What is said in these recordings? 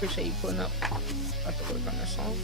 Appreciate you putting up. About to work on that song.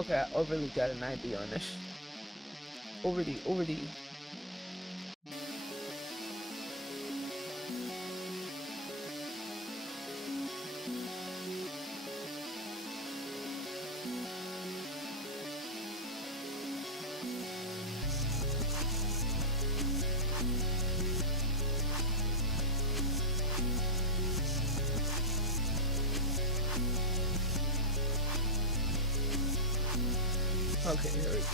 Okay, I overly got an idea on this. Overly. Okay, here we go.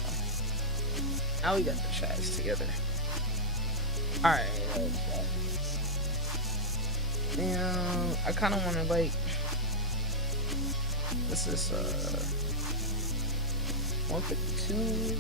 Now we got the shots together. Alright, damn, I kind of want to like, this is 152.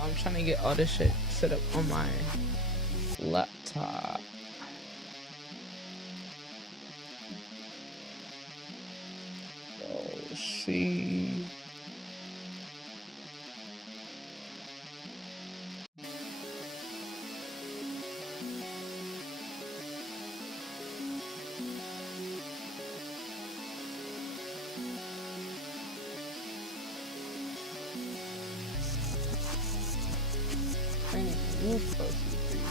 I'm trying to get all this shit set up on my laptop. So, see. I need to move closer to you.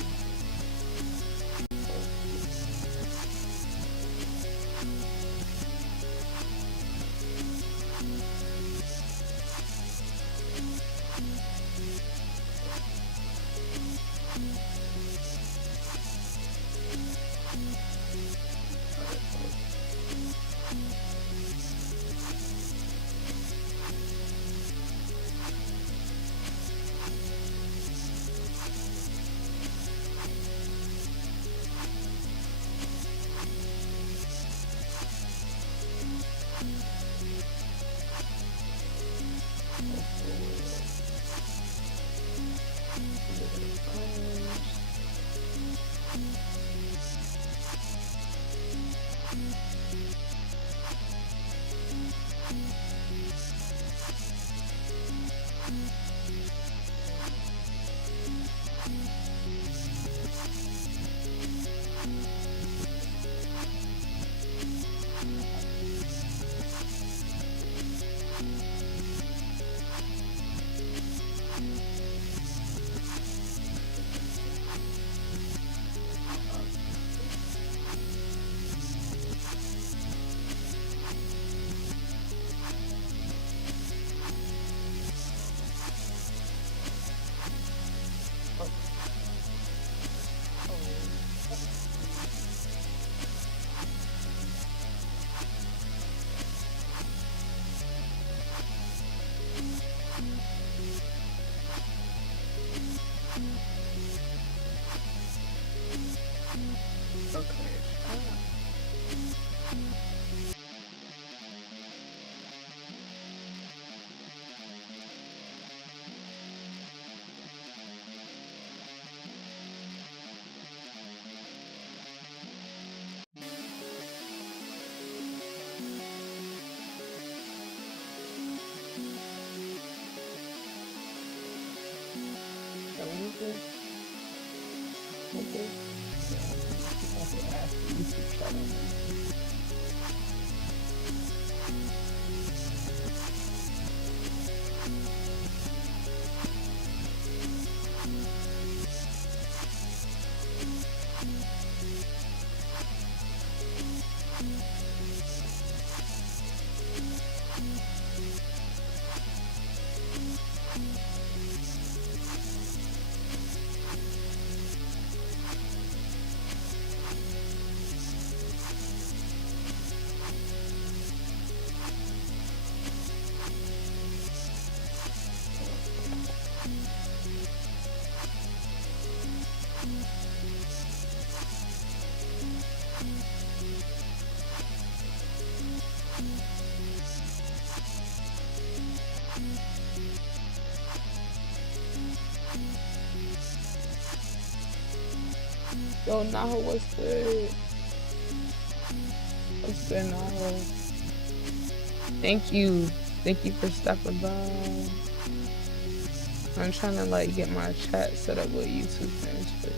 Okay. I could ask the YouTube channel. Yo, Naho, what's good? What's good, Naho? Thank you. Thank you for stopping by. I'm trying to like get my chat set up with YouTube and Twitch.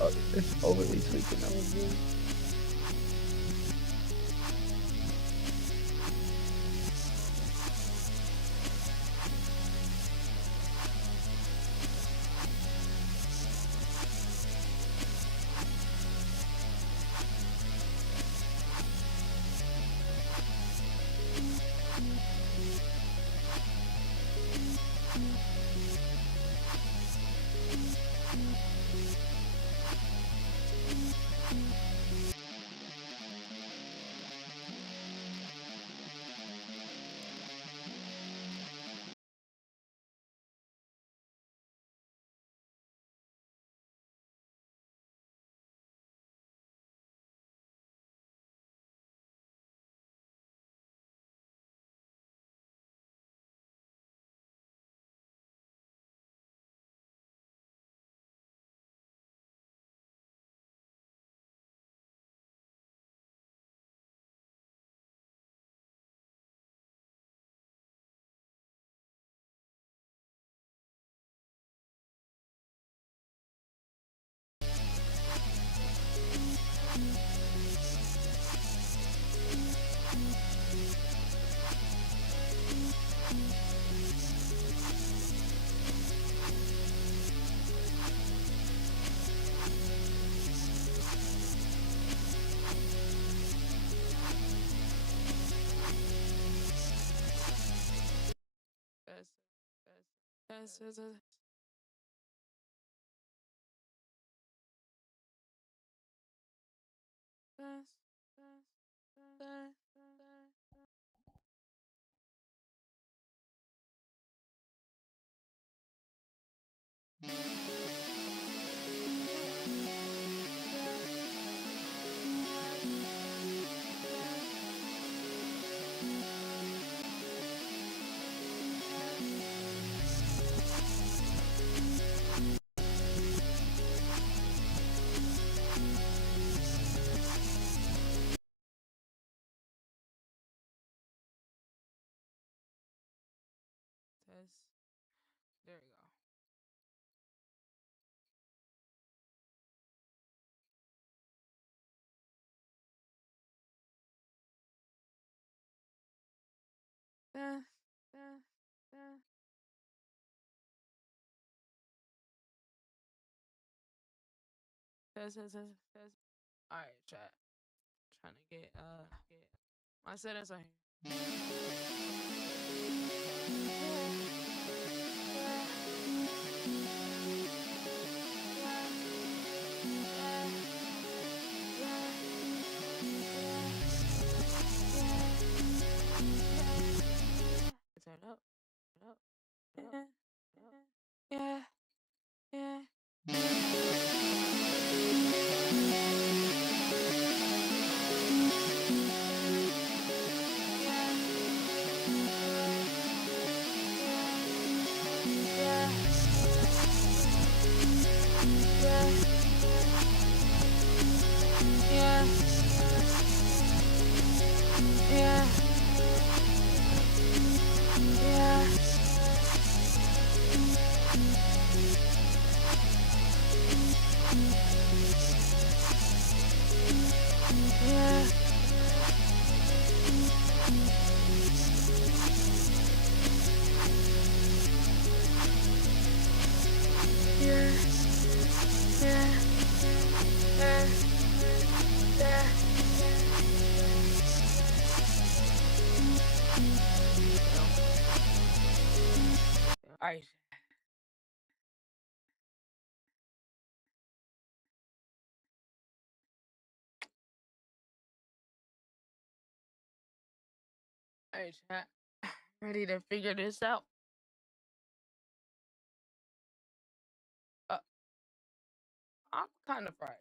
Oh, it's overly tweaking over here. There we go. All right, chat. Trying to get my settings on here. Turn up. Yeah. right. All right, chat. Ready to figure this out? Uh, I'm kind of fried.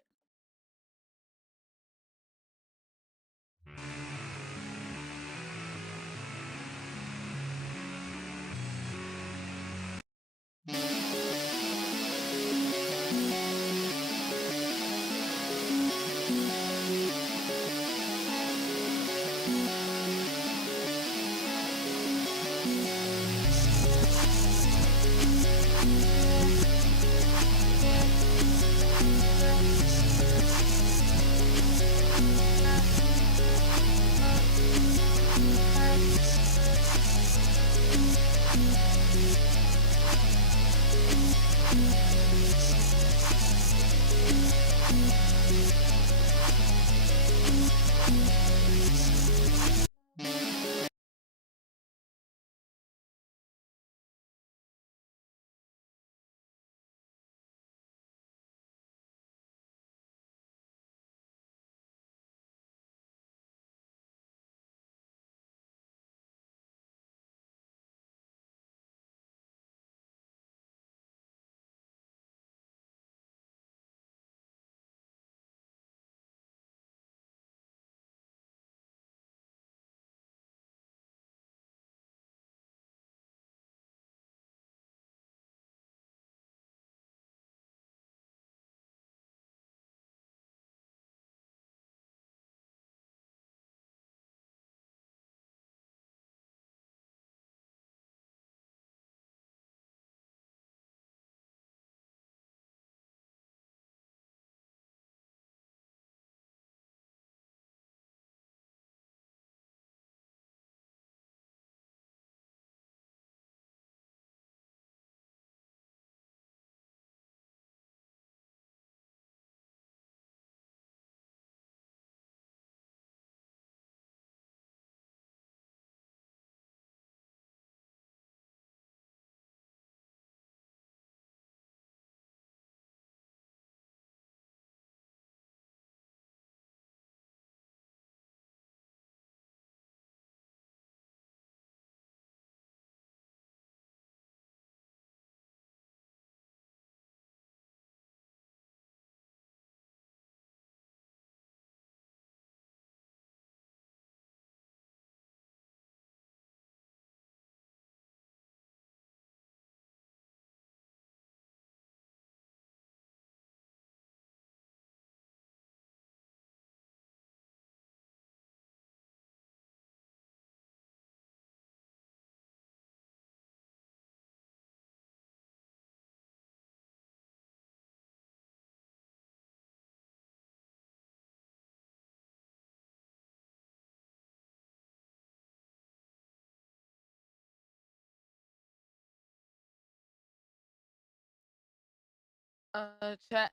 Chat.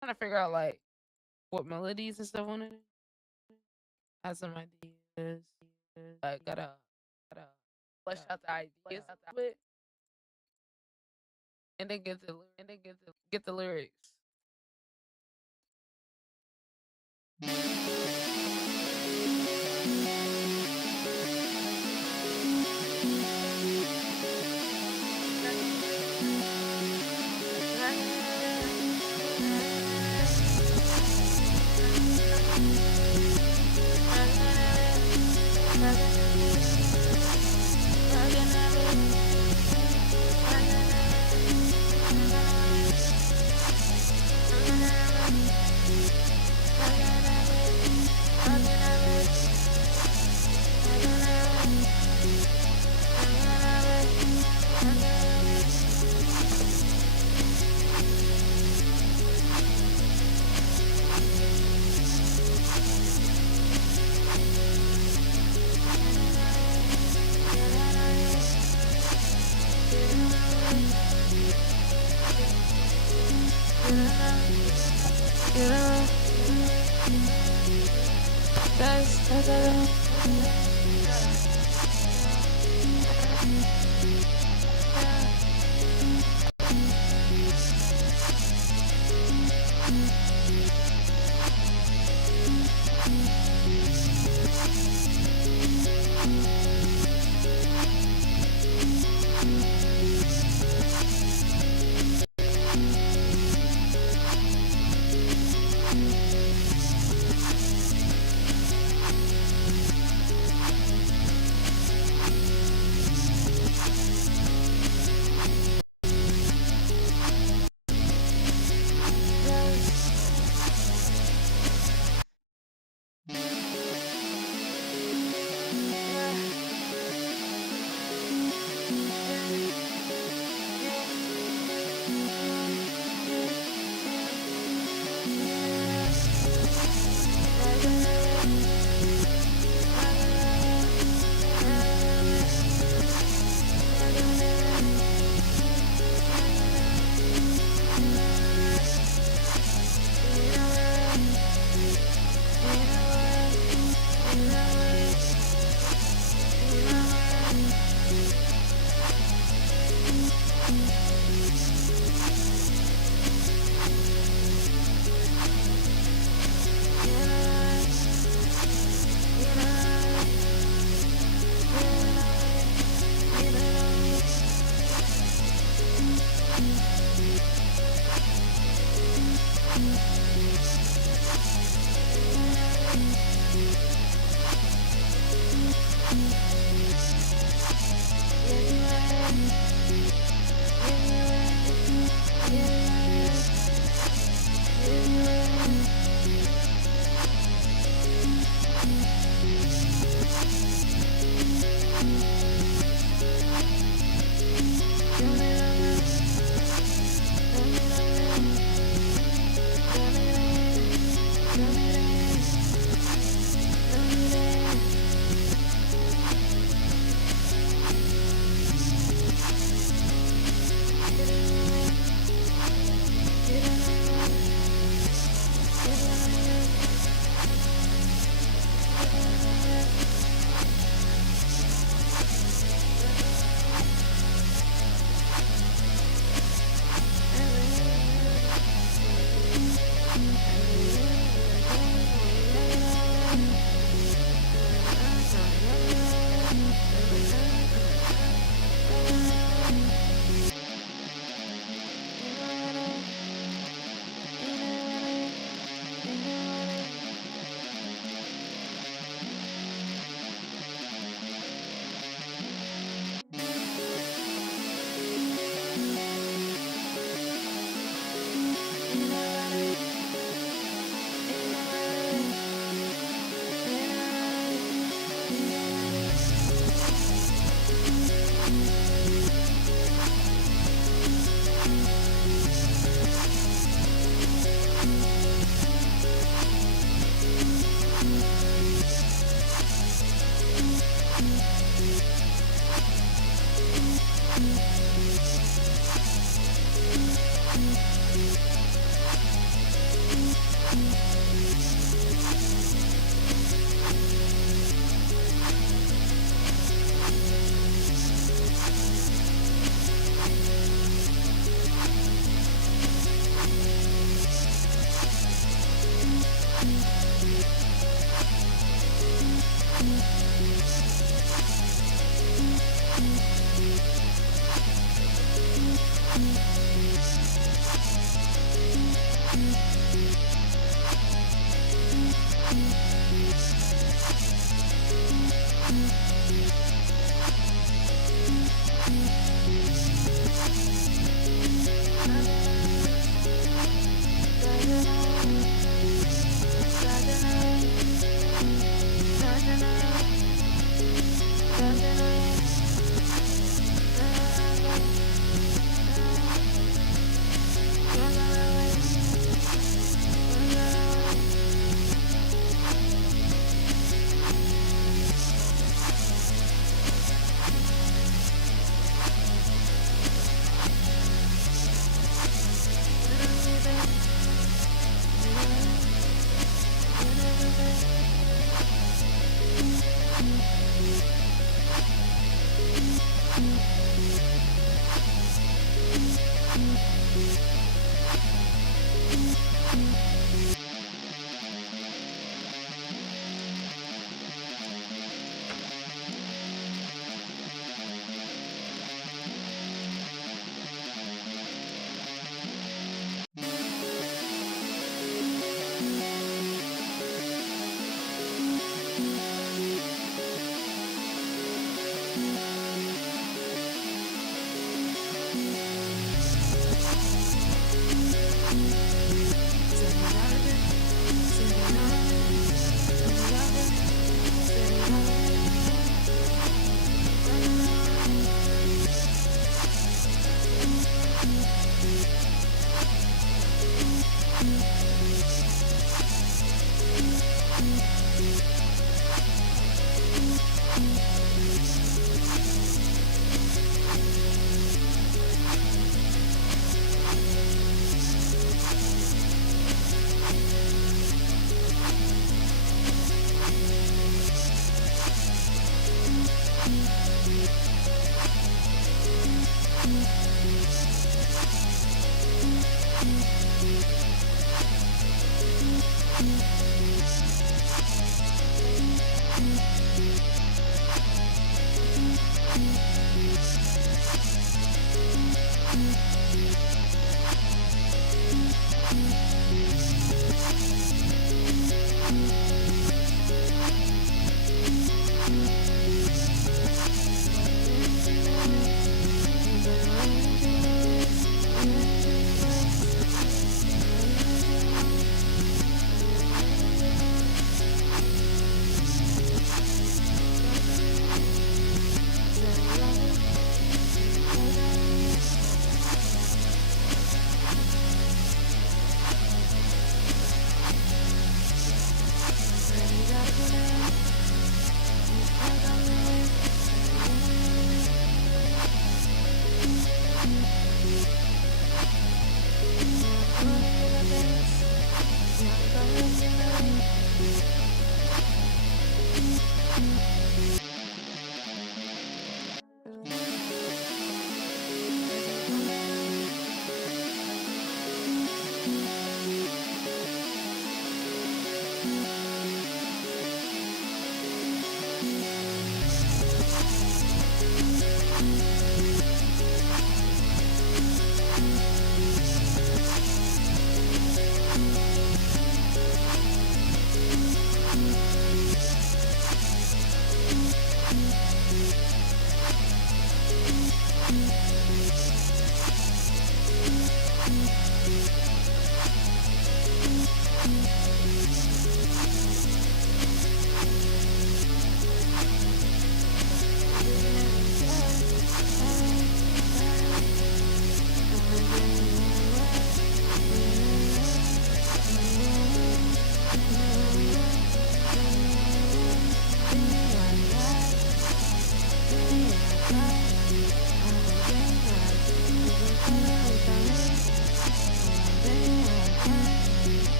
Trying to figure out like what melodies and stuff on it. Have some ideas. Gotta flesh out the ideas a bit, and then get the lyrics.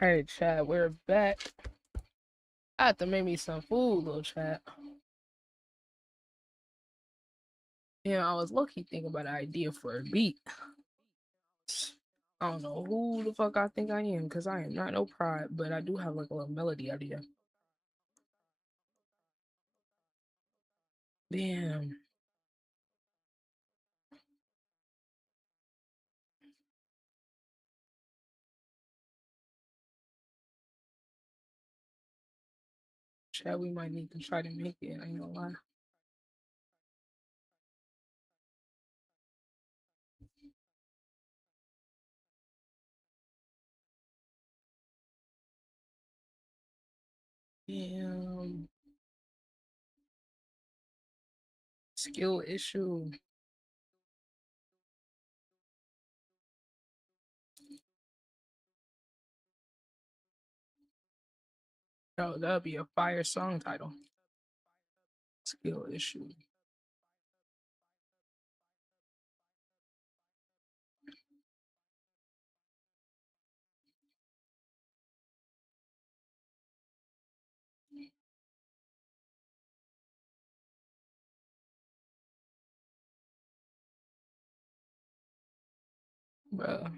Hey, chat, we're back. I have to make me some food, little chat. Yeah, I was low-key thinking about an idea for a beat. I don't know who the fuck I think I am, because I am not no pride, but I do have like a little melody idea. Damn. Chat, we might need to try to make it, I ain't gonna lie. Damn. Skill issue. Oh, that'd be a fire song title. Skill issue. Bruh.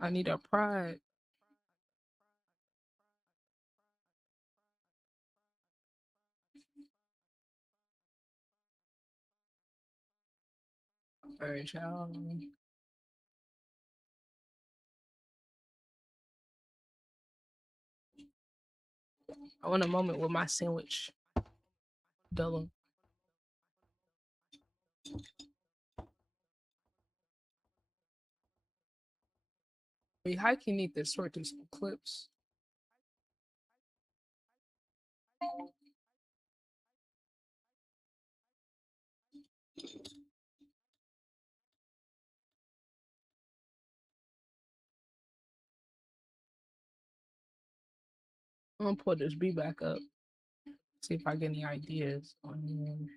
I need a pride. Alright, child. I want a moment with my sandwich. Double. We hiking need to sort through some clips. I'm gonna pull this beat back up. See if I get any ideas on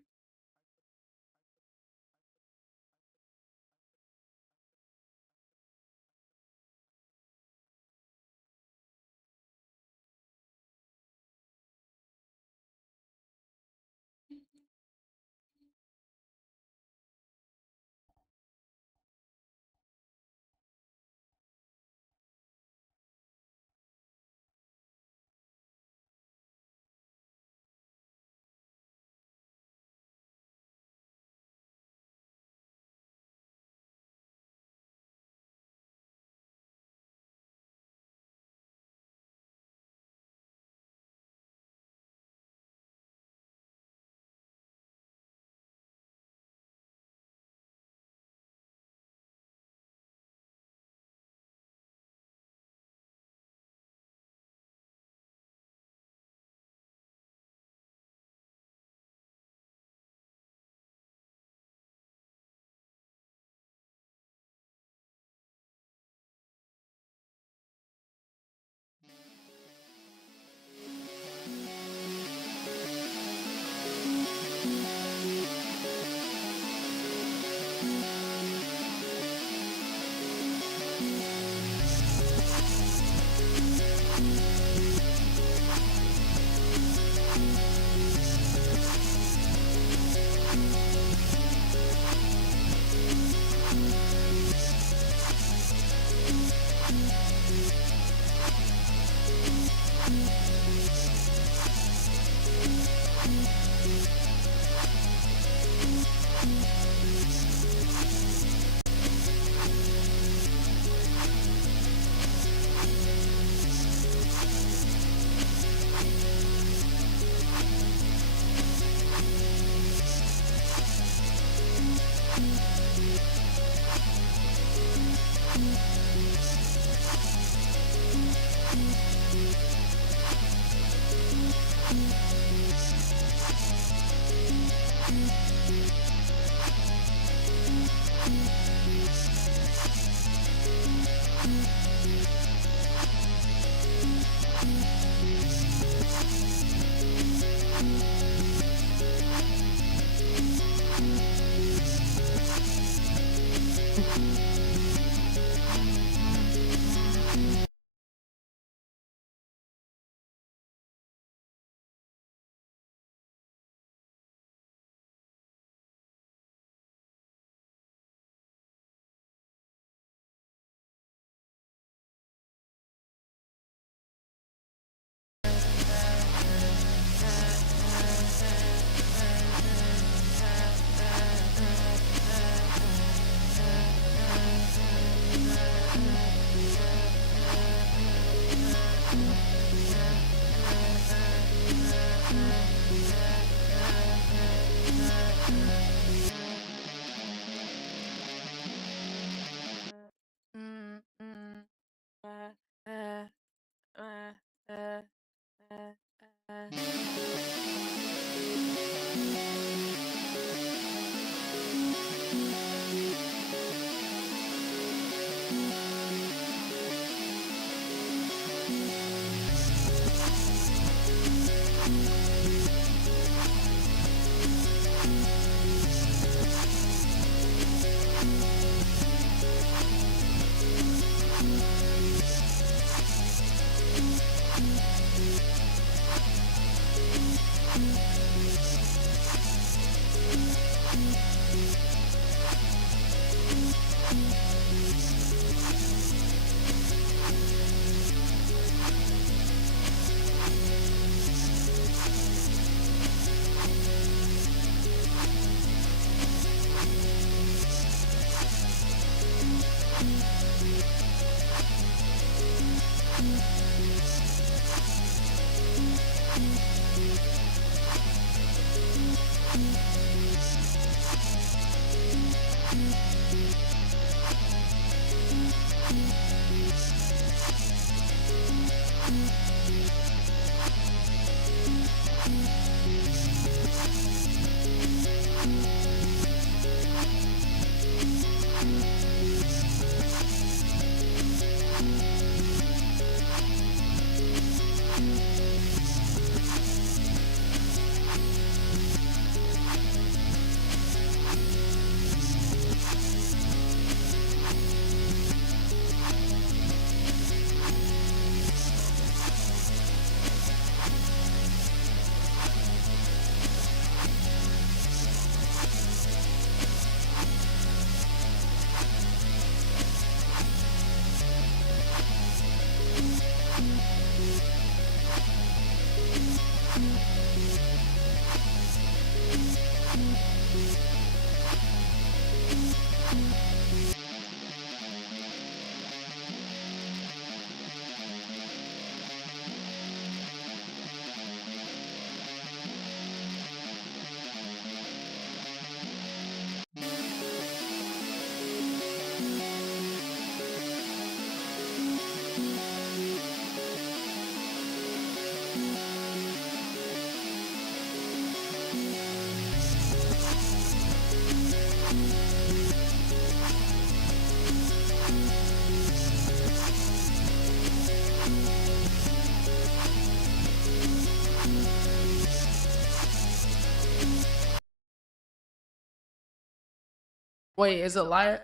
Wait, is Elijah?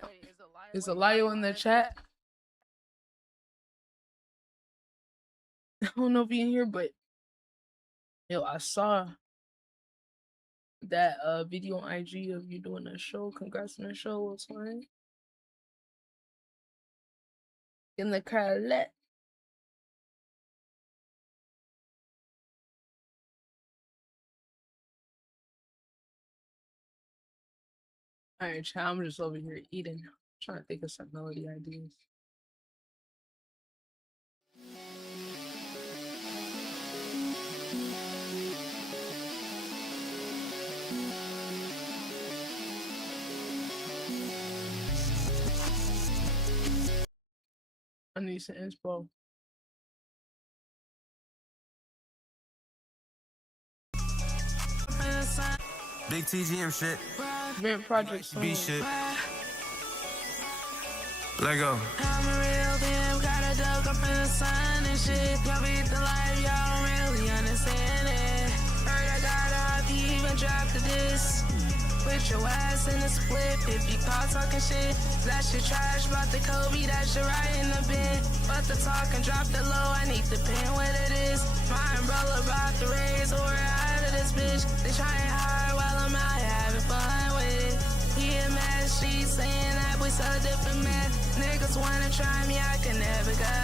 Is Elijah in the chat? I don't know if you in here, but yo, I saw that video on IG of you doing that show. Congrats on the show. What's fine? In the Carlet. Alright, chat, I'm just over here eating. Trying to think of some melody ideas. I need some inspo. Big TGM shit. Vent Project B shit. Let go. I'm a real damn, got a dog up in the sun and shit. Y'all beat the life, y'all don't really understand it. Heard I got off, you even dropped the disc. Put your ass in the split if you call talking shit. That shit trash, about the Kobe, that shit right in the bin. But the talk and drop the low, I need the pin what it is. My umbrella about to raise or out of this bitch. They trying hard while I'm out having fun with it. He a mess, she saying that we so different, man. Niggas wanna try me, I can never go.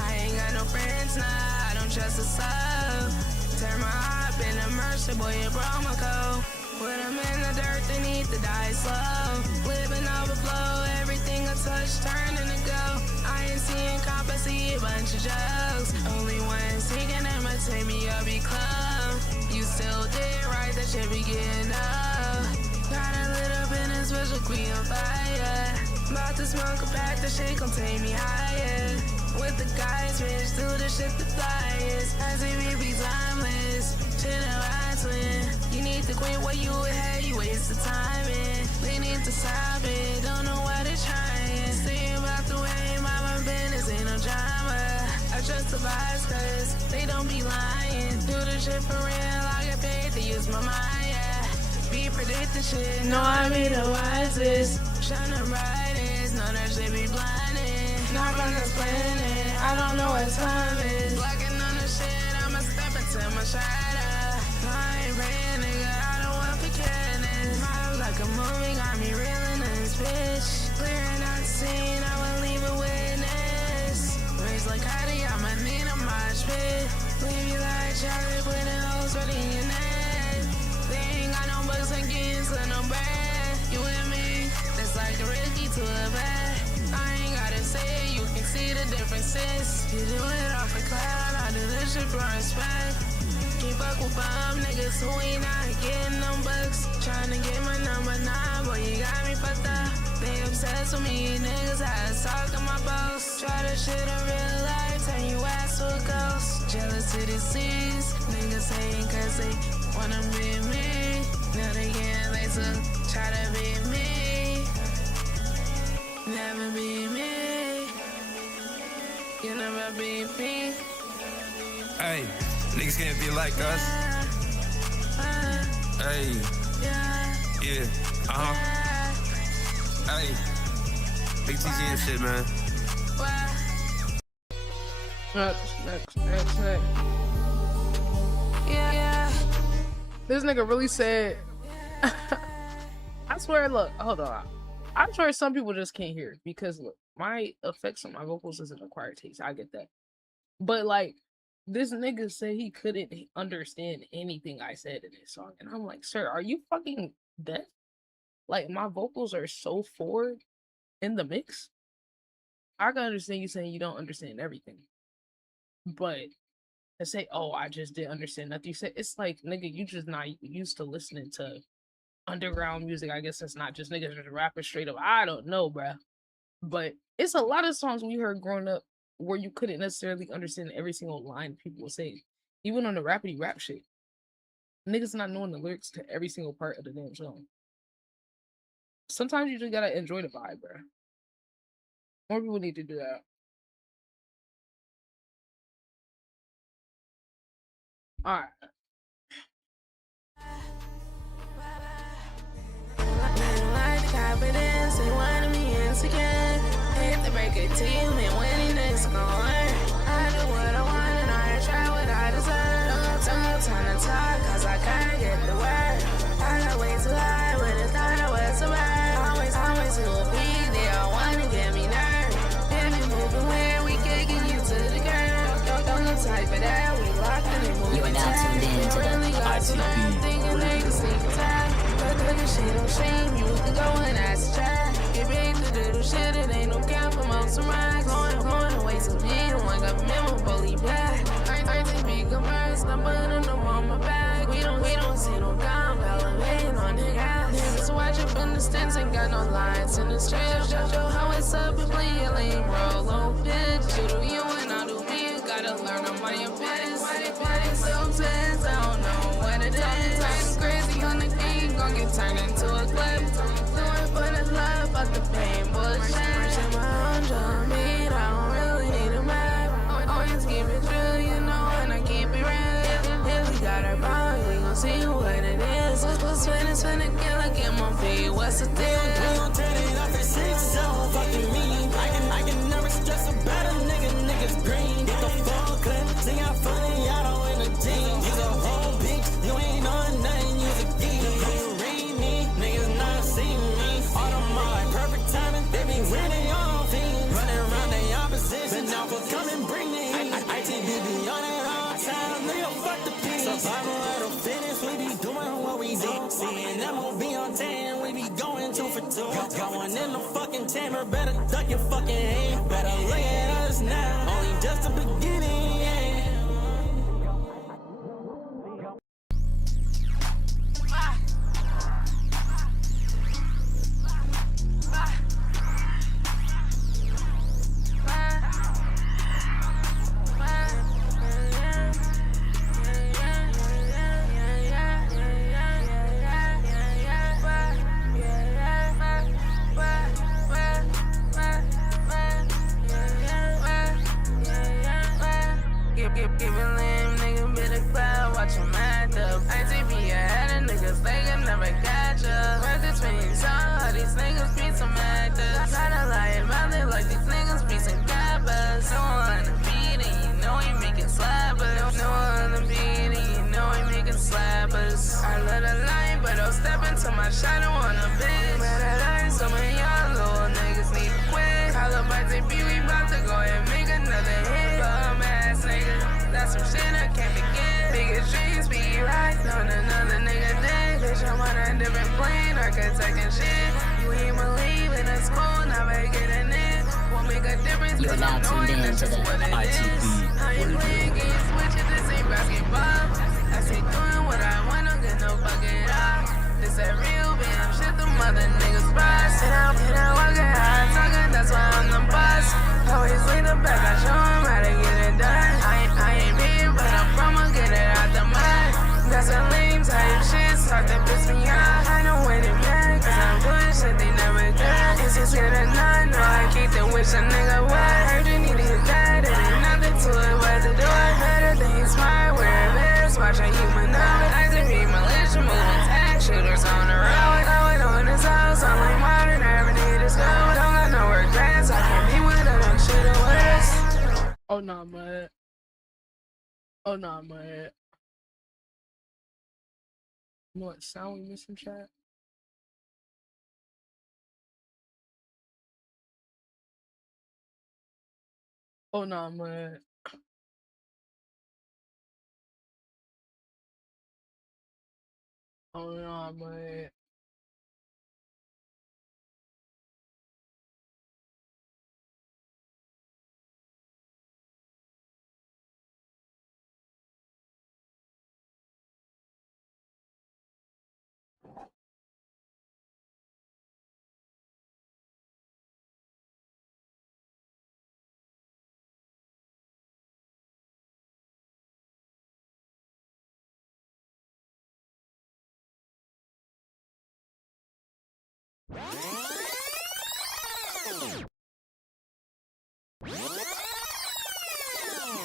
I ain't got no friends now, I don't trust a soul. Turn my heart in a mercy, boy, you broke my code. Put them in the dirt, they need to die slow. Living overflow, everything I touch turning to go. I ain't seeing comp, I see a bunch of jokes. Only one singing, I'ma take me, I'll be close. You still did right, that shit be getting up. Got a little bit of special queen on fire. About to smoke a pack, that shit gon' take me higher. With the guys, rich, do the shit the flyers. As it be timeless, shit I twin. You need to quit what you had, you waste the time in. They need to stop it, don't know why they're trying. See about the way my business ain't no drama. I trust the vibes cause they don't be lying. Do the shit for real, I get paid to use my mind, yeah. Be predicting shit, know I be the wisest. Shine the brightest, know that shit be blinding. Not gonna explain it, I don't know what time is. Blocking on the shit, I'ma step into my shadow. I ain't praying, nigga, I don't want forgiveness. My life like a movie, got me reeling in this bitch. Clearing out the scene, I will leave a witness. Raised like Heidi, I'ma need a mosh pit. Leave you like Charlie, putting holes right in your neck. They ain't got no bucks and gains, so no bread. You with me? That's like a Ricky to a bad. I ain't gotta say it, you can see the differences. You do it off a cloud, I do this shit for respect. Keep up with bum niggas who ain't not getting no bucks. Tryna get my number 9, boy, you got me fucked up. They obsessed with me, niggas had to talk to my boss. Try that shit in real life, turn you ass to a ghost. Jealous to the seas, niggas hating cause they wanna be me. Now they getting laid to try to be me. Never be me. You never be me. Hey, niggas can't be like us. Hey, yeah, Hey, big TGM shit, man. Next. Yeah. This nigga really said, I swear, look, hold on. I'm sure some people just can't hear it because, look, my effects on my vocals is an acquired taste. I get that. But, like, this nigga said he couldn't understand anything I said in this song. And I'm like, sir, are you fucking deaf? Like, my vocals are so forward in the mix. I can understand you saying you don't understand everything. But to say, oh, I just didn't understand nothing you said, it's like, nigga, you just not used to listening to underground music. I guess it's not just niggas just rapping straight up. I don't know, bruh. But it's a lot of songs we heard growing up where you couldn't necessarily understand every single line people would say. Even on the rappity rap shit. Niggas not knowing the lyrics to every single part of the damn song. Sometimes you just gotta enjoy the vibe, bruh. More people need to do that. Alright. Like the confidence. once again. Hit the break it to you, man, when he next gon' learn. I do what I want and I try what I deserve. Don't have time to talk, cause I gotta get the word. I got way too high when it's thought I was a bird. Always too big, they all wanna get me nerve. If you moving where we can get you to the girl. Don't look tight for that, we locked in and moving. You are now tuned in to the ITB. Thinking they can sneak attack. But look at shit, don't shame you. We can go and ask a try. Get big to do shit, it ain't no cap for most of mine. Going away some heat, one got memorably black. I think big commerce, I'm putting them on my back. We don't see no down, elevating on the gas. Niggas watching from the stands, ain't got no lines in the strip. Show how it's up and play your lane, roll on pitch. You do you and I do me, gotta learn on my opinions. Why they so tense, I don't know what it is. Tight crazy on the game, gon' get turned into a clip. Do it for the love, fuck the pain, bullshit. Shit my own drum beat, I don't really need a map. Always keep it true, you know, and I keep it real. If we got our bond, we gon' see what it is. What's finna get like MOV, what's the deal? We gon' turn it up at 6, so fucking me. I can never stress about a niggas green. Get the full clip, sing out funny, I don't win the team. Use a whole bitch, you ain't on nothing, use a geek. You read me, niggas not see me. All the like perfect timing, they be winning all things. Running around the opposition, now for come and bring me. ITB be on it all time, nigga, fuck the peace. Survival at the finish, we be doing what we do. Seeing MOB on 10, we be going 2 for 2. Going in the fucking chamber, better duck your fucking head. Better look at us now, only just the beginning, yeah. Giving lame, nigga, bit of cloud, watch him act up. ITB ahead of niggas, they can never catch up. Where's the twin song? These niggas be some actors. Gotta lie about it like these niggas be some gappers. No one on the beat and you know he making slappers. No one on the beat and you know he making slappers. I love the line, but I'll step into my shot, I wanna bitch. Better line, some of y'all little niggas need to quit. Call up ITB, we bout to go and make another hit. Bum ass nigga. That's some shit I can't forget. Biggest dreams be right on another nigga dead. Bitch, I'm on a different plane, architect and shit. You ain't believing it's cool, never getting it. Won't make a difference, You are cause now I'm tuned knowing in that's to just the what it is. I ain't playing games, switching, this ain't basketball. I say doing what I want, don't get no bucket off. This that real damn shit, the mother niggas boss. And I'm walking high, talking, that's why I'm the boss. Always lean the back, I show him how to get it done. I ain't big, but I'm from, I'll get it out the mud. Got some lame type shit, start to piss me off. I know when it mad, cause I'm doing shit they never done. It's just good enough, no, I keep them wish a nigga what. Heard you need to get that, it ain't nothing to it, but to do it. Better than smart, wear a vest, watch how you maneuver. I to be militia, moving tag shooters on the road. Throw it on his house, I'm like modern, never need to go. Don't got no regrets, I can't be with them, I'm shit or worse. Oh nah, man. Oh nah, man. You know what sound we missing, chat? Oh nah, man. Oh nah, man.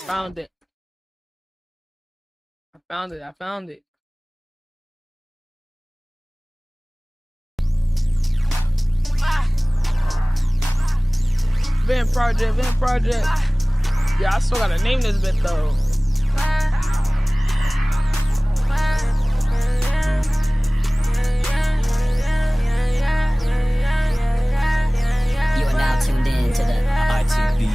Found it. I found it. I found it. Vent Project, Vent Project. Yeah, I still gotta name this bit though. You are now tuned in to the ITB.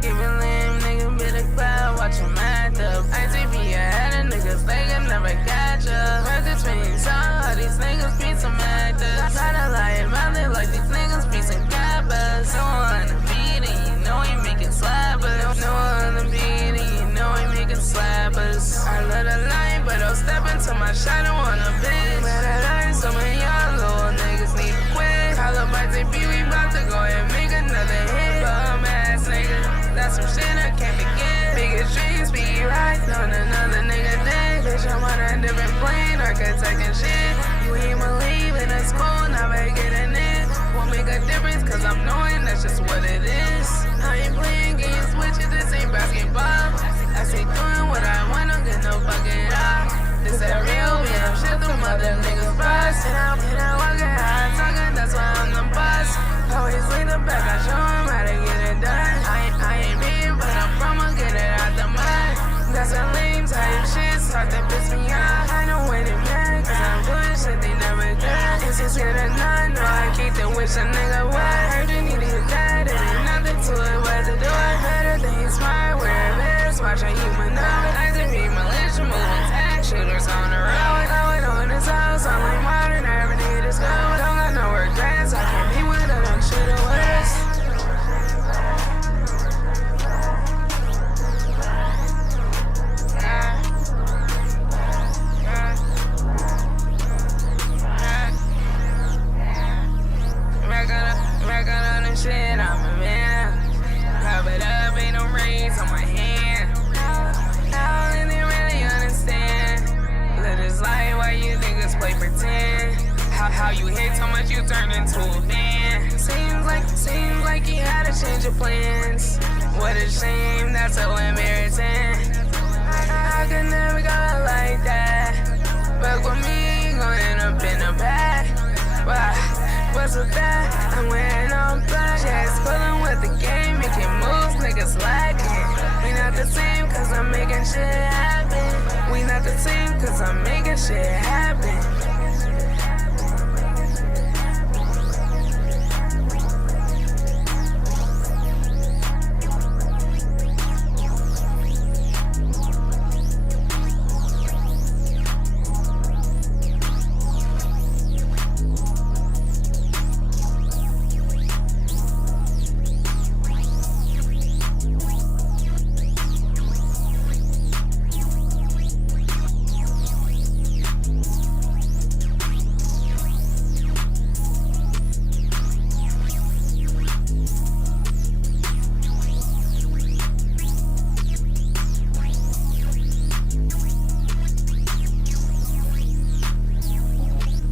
Giving lame nigga bit of cloud, watch him act up. ITB ahead of niggas, they can never catch up. Heard this being so hard, these niggas be some actors. Gotta lie about it like these niggas be some cappers. No on the beat and you know he making slappers. No on the beat and you know he making slappers. I love the line, but I'll step into my shot and wanna bitch. Man, I learned some of y'all little niggas need to quit. Call up ITB, we about to go and make another hit. Bum ass nigga, that's some shit I can't forget. Biggest dreams be right on another nigga dick. Bitch, I'm on a different plane, architect and shit. You ain't believing it's cool, never getting it. Won't make a difference, cause I'm knowing that's just what it is. I ain't playing games with you, this ain't basketball. I say doing what I want, don't get no fucking off. This that real, man, I'm shit them other niggas bust. And I walk it high, talking, that's why I'm the boss. Always lean the back, I show him how to get it done. I ain't big, but I'm from a get it out the mud. That's a lame type shit, start to piss me off. I know when it mad, cause I'm doing shit they never done. Is this good or not? No, I keep the wish a nigga what. Heard you need to hit that, it ain't nothing to it, what to do it. Better than he's smart, wear this, watch a human out. I to be militia, moving tag shooters on the road. I went on his house, I'm like modern, never need to go. Don't got no regrets, I can't be with a don't shoot a worse. Back on the shit, I'm a man. Covered up, ain't no rings on my hand. How did they really understand? Let us lie while you niggas play pretend. How you hate so much you turn into a fan. Seems like you had to change your plans. What a shame, that's so embarrassing. I could never go like that. But with me, you gon' end up in the back. What's with that? I'm wearing all black. Just pulling with the game, making moves, niggas lacking. We not the same, cause I'm making shit happen. We not the same, cause I'm making shit happen.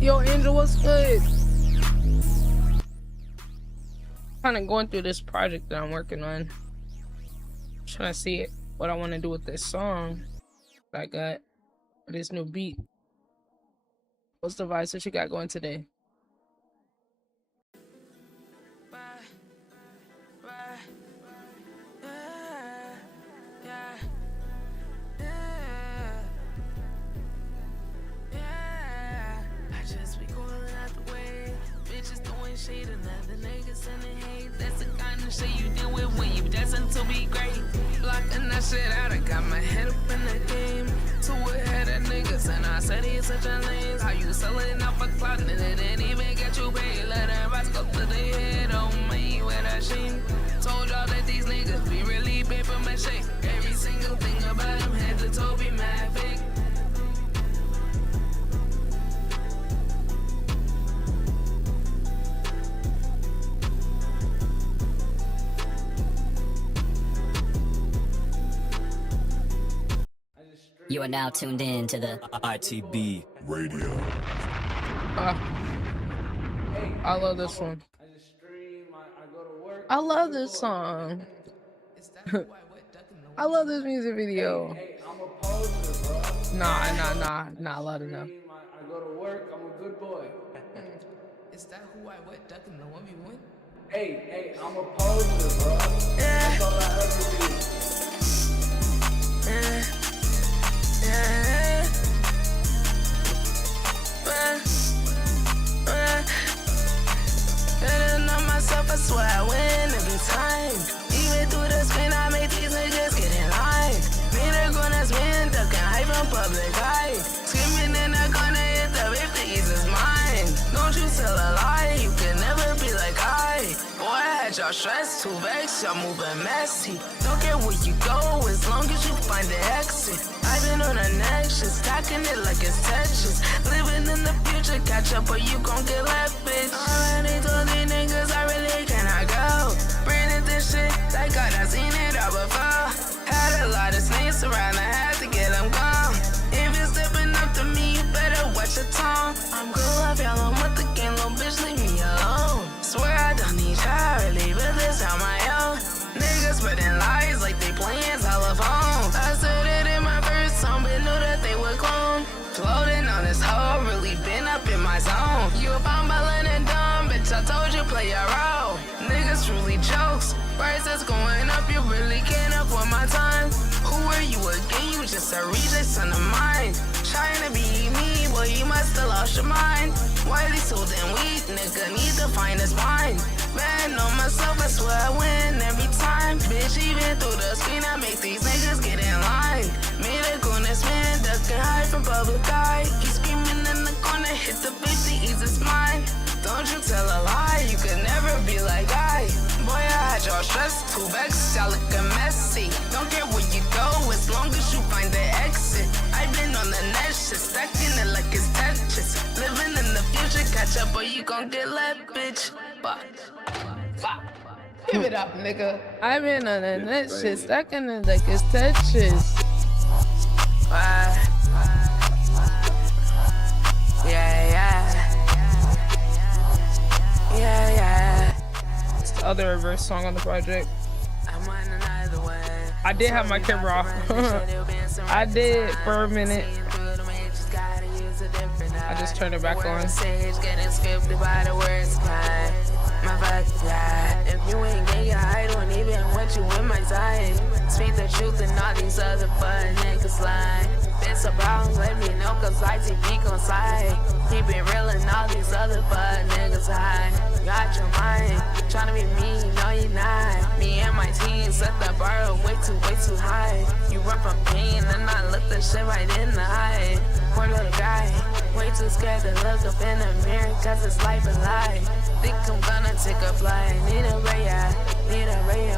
Yo, Angel, what's good? Kind of going through this project that I'm working on. Trying to see what I want to do with this song that I got. This new beat. What's the vibe? What you got going today? Shit, another niggas in the hate. That's the kind of shit you deal with when you destined to be great. Blocking that shit out, I got my head up in the game. Two ahead of niggas, and I said he's such a lame. How you selling out for clout, and it didn't even get you paid. Let that rise go to the head on me with that shit. Told y'all that these niggas be really paper mache. Every single thing about them head to toe be mad fake. You are now tuned in to the ITB Radio. I love this one. I love this song. I love this music video. Nah, not loud enough. go to work. I'm a good boy. Is that who I wet duck in the 1v1? Hey, I'm a poser, bro. That's all I ever do. Better know myself, I swear I win every time. Even through the screen, I make these niggas get in line. Made a grown-ass man ducking hype from public eye. Screaming in the corner, hit the if the ease is mine. Don't you tell a lie, you can never be like I. Boy, I had y'all stressed, too vexed, y'all moving messy. Don't care where you go, as long as you find the exit. I've been on the next shit, stacking it like it's Tetris. Living in the future, catch up or you gon' get left, bitch. Already told these niggas I really cannot go. Breathing this shit, like God, I seen it all before. Had a lot of snakes around, I had to get them gone. If you're stepping up to me, you better watch your tone. I'm good, love y'all, I'm with the game, little bitch, leave me alone. Swear I don't need y'all, really, but this on my own. Niggas spreading lies like they playing telephone. I said it in my first song, but knew that they would clone. Floating on this hoe, really been up in my zone. You about and dumb, bitch, I told you play your role. Niggas truly jokes, prices going up, you really can't afford my time. Who are you again? You just a reject son of mine. Trying to be me, boy, you must have lost your mind. Why they so damn weak, nigga, need to find his mind. Man, on myself, I swear I win every time. Bitch, even through the screen, I make these niggas get in line. Made a goodness man, ducking high from public eye. Keep screaming in the corner, hit the 50, ease is mine. Don't you tell a lie, you could never be like I. Boy, I had y'all stressed, too vexed, y'all looking messy. Don't care where you go, as long as you find the exit. I've been on the next shit, stacking it like it's Tetris. Living in the future, catch up or you gon' get left, bitch. Fuck. Give it up, nigga. I've been on the net shit, stacking it like it's Tetris. Yeah. It's the other reverse song on the project. I'm on another one. I did have my camera off. I did for a minute. I just turned it back on. Getting scripted by the words kind. My fuck, yeah. If you ain't gay, I don't even want you in my side. Speak the truth and all these other butt niggas lie. Been some problems, let me know, cause I take on side. Keep it real and all these other butt niggas high. Got your mind, tryna be me, no you not. Me and my team set the bar way too high. You run from pain and I look the shit right in the eye. Poor little guy, way too scared to look up in the mirror, cause it's life and life. Think I'm gonna take a flight, need a ray,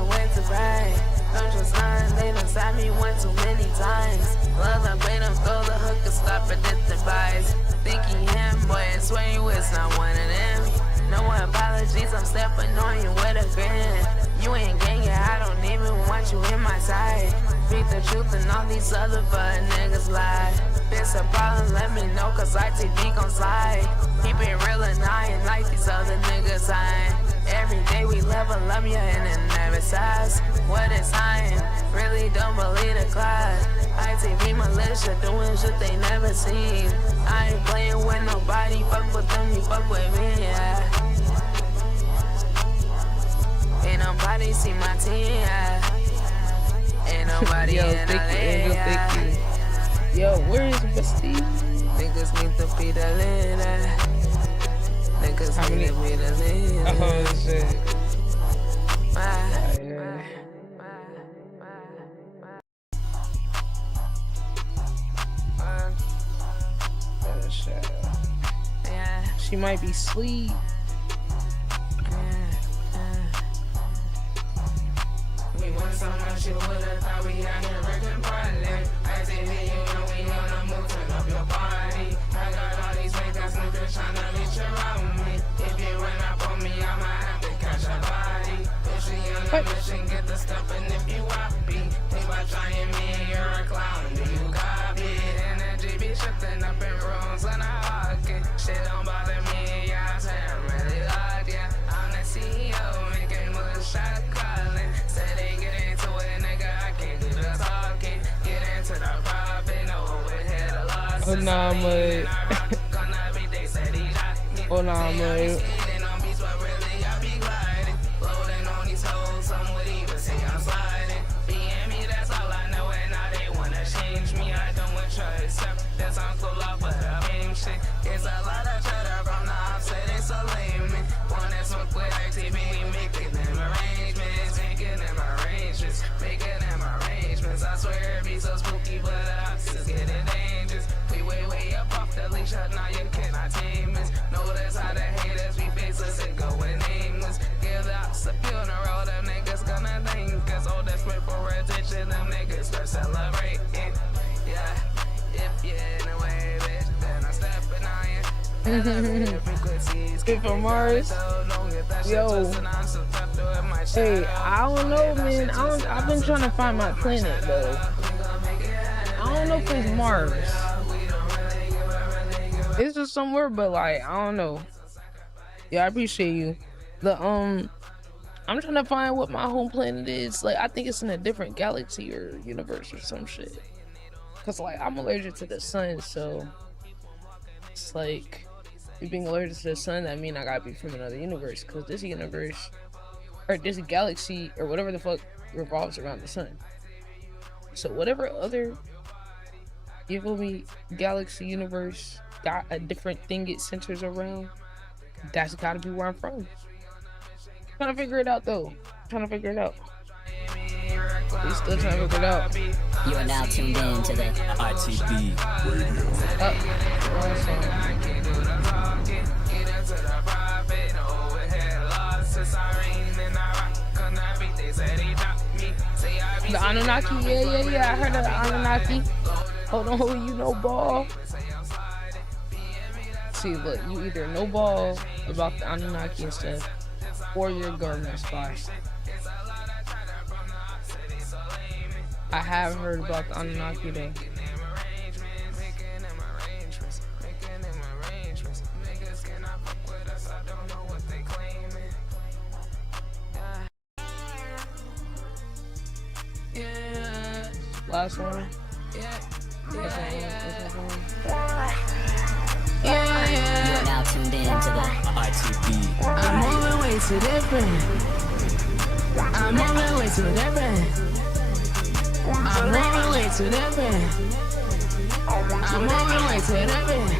went to ride. Don't trust none, they done sat me one too many times. Love the bait, them throw the hook and stop predicting vibes. Thinking him, boy, I swear you is not one of them. No apologies, I'm stepping on you with a grin. You ain't gang, I don't even want you in my side. Speak the truth and all these other butt niggas lie. It's a problem, let me know, cause I take deep on slide. Keep it real and I ain't like these other niggas I every day we level up, yeah, and it never stops. What is time? Really don't believe the clock. ITV militia doing shit they never seen. I ain't playing with nobody, fuck with them, you fuck with me, yeah. Ain't nobody see my team, yeah. Ain't nobody in LA, yeah. Yo, where is Bestie? Niggas need to be the leader. Niggas need to be the leader. Oh shit. Oh shit. Yeah. She might be asleep. We want so much, you would've thought we had a record party. I say, hey, you know we on the move, turn up your party. I got all these fake ass niggas tryna reach around me. If you run up on me, I might have to catch a body. If she on a mission, get the stuff, and if you happy, think about trying me, you're a clown. Do you copy? Energy be shifting up in rooms when I walk it. Shit don't bother me, yeah, I say I'm really loud, yeah. I'm the CEO, making moves, shot calling. Say they get into it, nigga, I can't do the talking. Get into the profit, no overhead, a loss. Oh, nah, but Hold on, boy. It's a lot of chatter from the offset, it's so lame. One that's some quick TV, making them arrangements, making them arrangements. I swear it be so spooky, but the house is getting dangerous. We way up off the leash, now you cannot tame us. Notice how the haters be faceless and going nameless. Give the house a funeral, them niggas gonna think. Cause all desperate for attention, them niggas start celebrating. Yeah, if you're in the way, bitch, then I step in iron. Skip for Mars. Yo. Hey, I don't know, man. I've been trying to find my planet, though. I don't know if it's Mars. It's just somewhere, but like, I don't know. Yeah, I appreciate you. I'm trying to find what my home planet is. Like, I think it's in a different galaxy or universe or some shit. Cause like, I'm allergic to the sun, so it's like, me being allergic to the sun, that mean I gotta be from another universe. Cause this universe, or this galaxy, or whatever the fuck, revolves around the sun. So whatever other, you feel me, galaxy, universe, got a different thing it centers around, that's gotta be where I'm from. Trying to figure it out though. Trying to figure it out. We still trying to figure it out. You are now tuned in to the ITB Radio. The Anunnaki, yeah. I heard of the Anunnaki. Hold on, you know ball. See, look, you either know ball about the Anunnaki and stuff, or you're a government spy. I have heard about the Anunnaki though. Last one. You are now tuned in to the ITB I'm moving way too different. I'm moving way too different. I'm moving way too different. I'm moving way too different.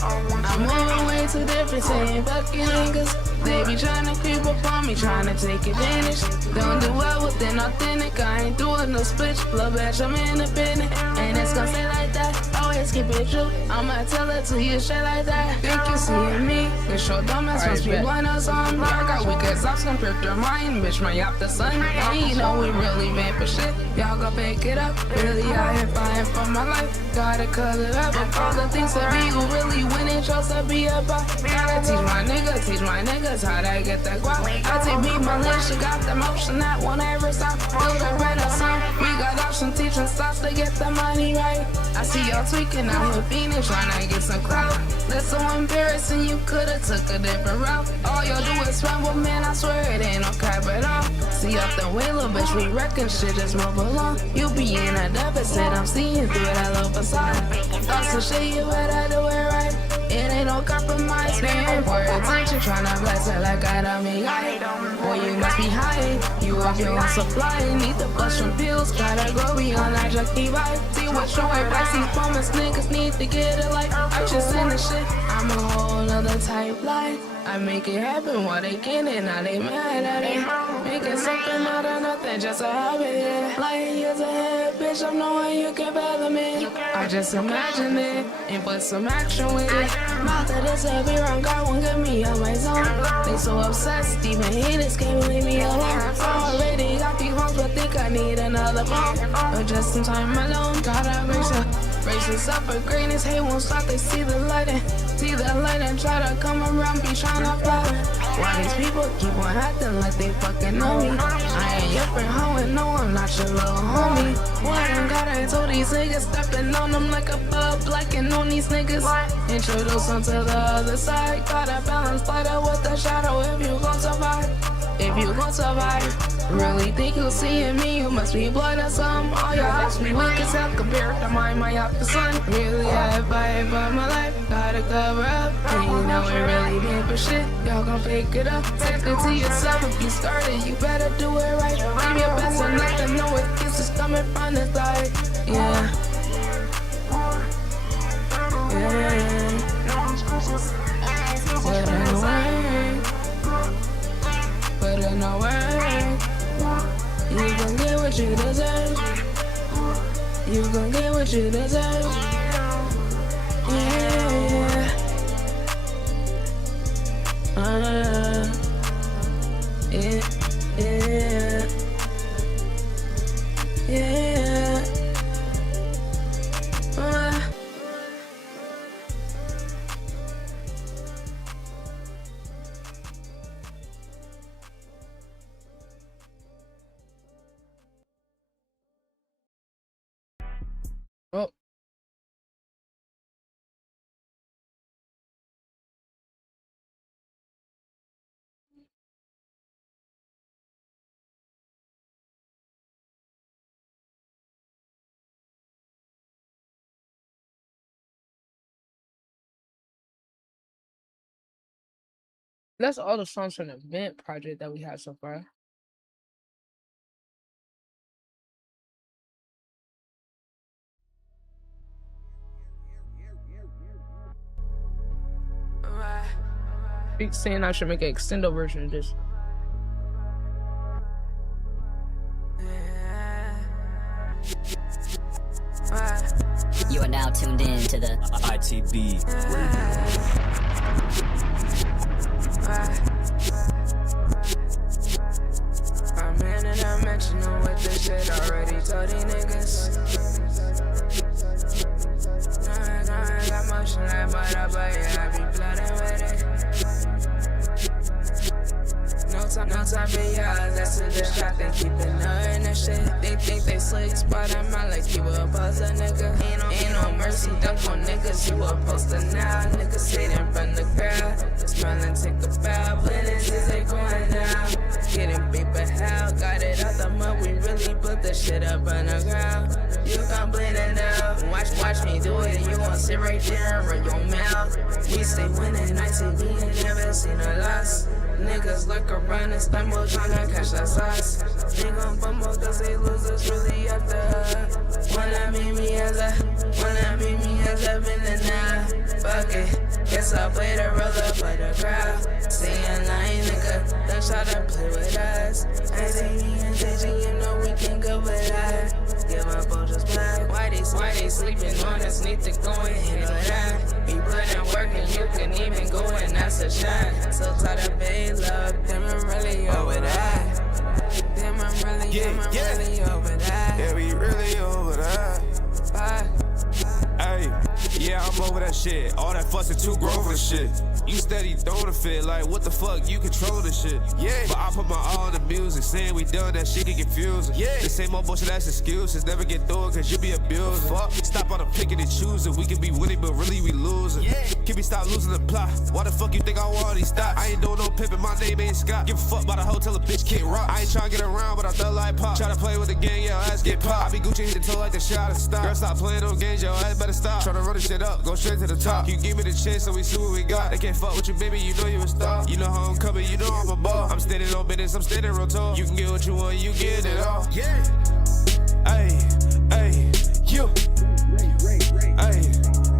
I'm moving way too different. Saying fucking niggas. They be tryna creep up on me, tryna take advantage. Don't do well with it, authentic. I ain't doing no split. Blow batch, I'm independent. And it's gonna stay like that. Always keep it true. I'ma tell it to you shit like that. Think you seeing me? It's your dumbass must be one of some. I got weak as ops, compared to mine. Bitch, my up the sun. And you know we really made for shit. Y'all go pick it up. Really out here fighting for my life. Gotta cut it up. All the things that we who really win it, trust to be about. Gotta teach my niggas how they get that guap. I take me my lane, she got the motion that won't ever stop. Build a renaissance, we got option teaching stops to get the money right. I see y'all tweaking out here fiending, trying to get some clout. That's so embarrassing, you could've took a different route. All y'all do is rumble, man, I swear it ain't no cap at all. See up the way, little bitch, we reckon shit just move along. You be in a deficit, I'm seeing through that little facade. Also show you what I do it right. It ain't no compromise, man. For attention, tryna bless it like I don't mean I. Boy, you must be high. You up your own supply. Need the bust from pills. Gotta go beyond that junkie vibe. See what's your advice. These moments niggas need to get it like I just in the shit. I'm a whole nother type life. I make it happen while they get it. Now they mad at it. Making something out of nothing, just a habit, yeah. Like years ahead, bitch, I'm knowing you can fathom it. I just imagine it and put some action with it. Mouth of this every wrong guy won't get me on my zone. They so obsessed, even haters can't leave me alone. Already got these homes, but think I need another phone. But just some time alone, gotta brace yourself for greatness. Hate won't stop, they see the light and try to come around, be trying to follow. Why these people keep on acting like they fucking know me? I ain't your friend, hoe, and no, I'm not your little homie. What I got, I told these niggas, stepping on them like a bug, blacking on these niggas. Introduce them to the other side. Gotta balance lighter with the shadow if you gon' survive. If you gon' survive. Really think you seeing me, you must be blind or something. All your eyes be weak as hell compared to mine, my half the sun. Really had a fight for my life, gotta cover up. And you know it really did for shit, y'all gon' pick it up. Take it to yourself, if you started, you better do it right. Give your best and let them know if this is coming from the side. Yeah. Put in the work. You gon' get what you deserve. You gon' get what you deserve. Yeah. Yeah. Yeah. Oh. That's all the songs from the Vent project that we have so far. Big saying I should make an extendo version of this. You are now tuned in to the ITB I'm in and I'm mentioning with this shit already told these niggas. I got motion like butter, but yeah, I be flooding with it. No time for y'all, that's to distract and keep ignoring that shit. They think they slick, spot them out like you a puzzler, nigga. Ain't no mercy, dunk on niggas, you a poster now. Niggas sit in front of the crowd, smiling, take a bow. Bullets is they going down, getting paper hell. Got it out the mud, we really put the shit up on the ground. You gon' blend it now, watch me do it. You gon' sit right there and run your mouth. We stay winning, ITV ain't never seen a loss. Niggas look around and stumble tryna catch the sauce. They gon' bumble cause they losers really up the wanna meet me as a villain now. Fuck it, guess I'll play the roller for the crowd. Stay in line, nigga, don't try to play with us. ITV and JG, you know we can go with that. Give my boat just black. Why they sleeping on us? Need to go and handle that. We put in work and you can even go and that's a shot. So tired of pay love, damn I'm really over that. Damn I'm really over that. Yeah, we really over that. Hey, yeah, I'm over that shit. All that fussing too grown for the shit. You steady throwing the fit, like what the fuck, you control the shit. Yeah, but I put my all in the music, saying we done, that shit get confusing. Yeah, the same old bullshit, that's excuses, never get through it, cause you be abusing. Fuck, stop on the picking and choosing, we can be winning, but really we losing. Yeah, can we stop losing the plot? Why the fuck you think I want these stops? I ain't doing no pimping, my name ain't Scott. Give a fuck about a hotel, a bitch can't rock. I ain't trying to get around, but I thought like pop. Try to play with the gang, your ass get popped. I be Gucci, hit the toe like the shot and stop. Girl, stop playing those games, your ass better stop. Tryna run the shit up, go straight to the top. You give me the chance, so we see what we got. They can't fuck with you, baby, you know you a star. You know how I'm coming, you know I'm a ball. I'm standing on business, I'm standing real tall. You can get what you want, you get it all. Yeah. Ay, ay, you. Ay,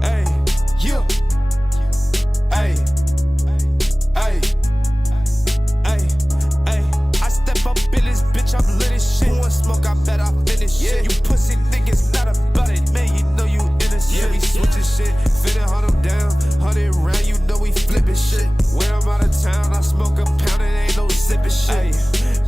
ay, you. Ay, ay, ay, ay. I step up in this bitch, I'm lit as shit. Who want smoke, I bet I finish shit. You pussy niggas not about it, man, you know you innocent. Yeah, we switching shit, finna hunt them down. 100 round, you know we flipping shit. When I'm out of town, I smoke a pound, it ain't no sipping shit. Ay,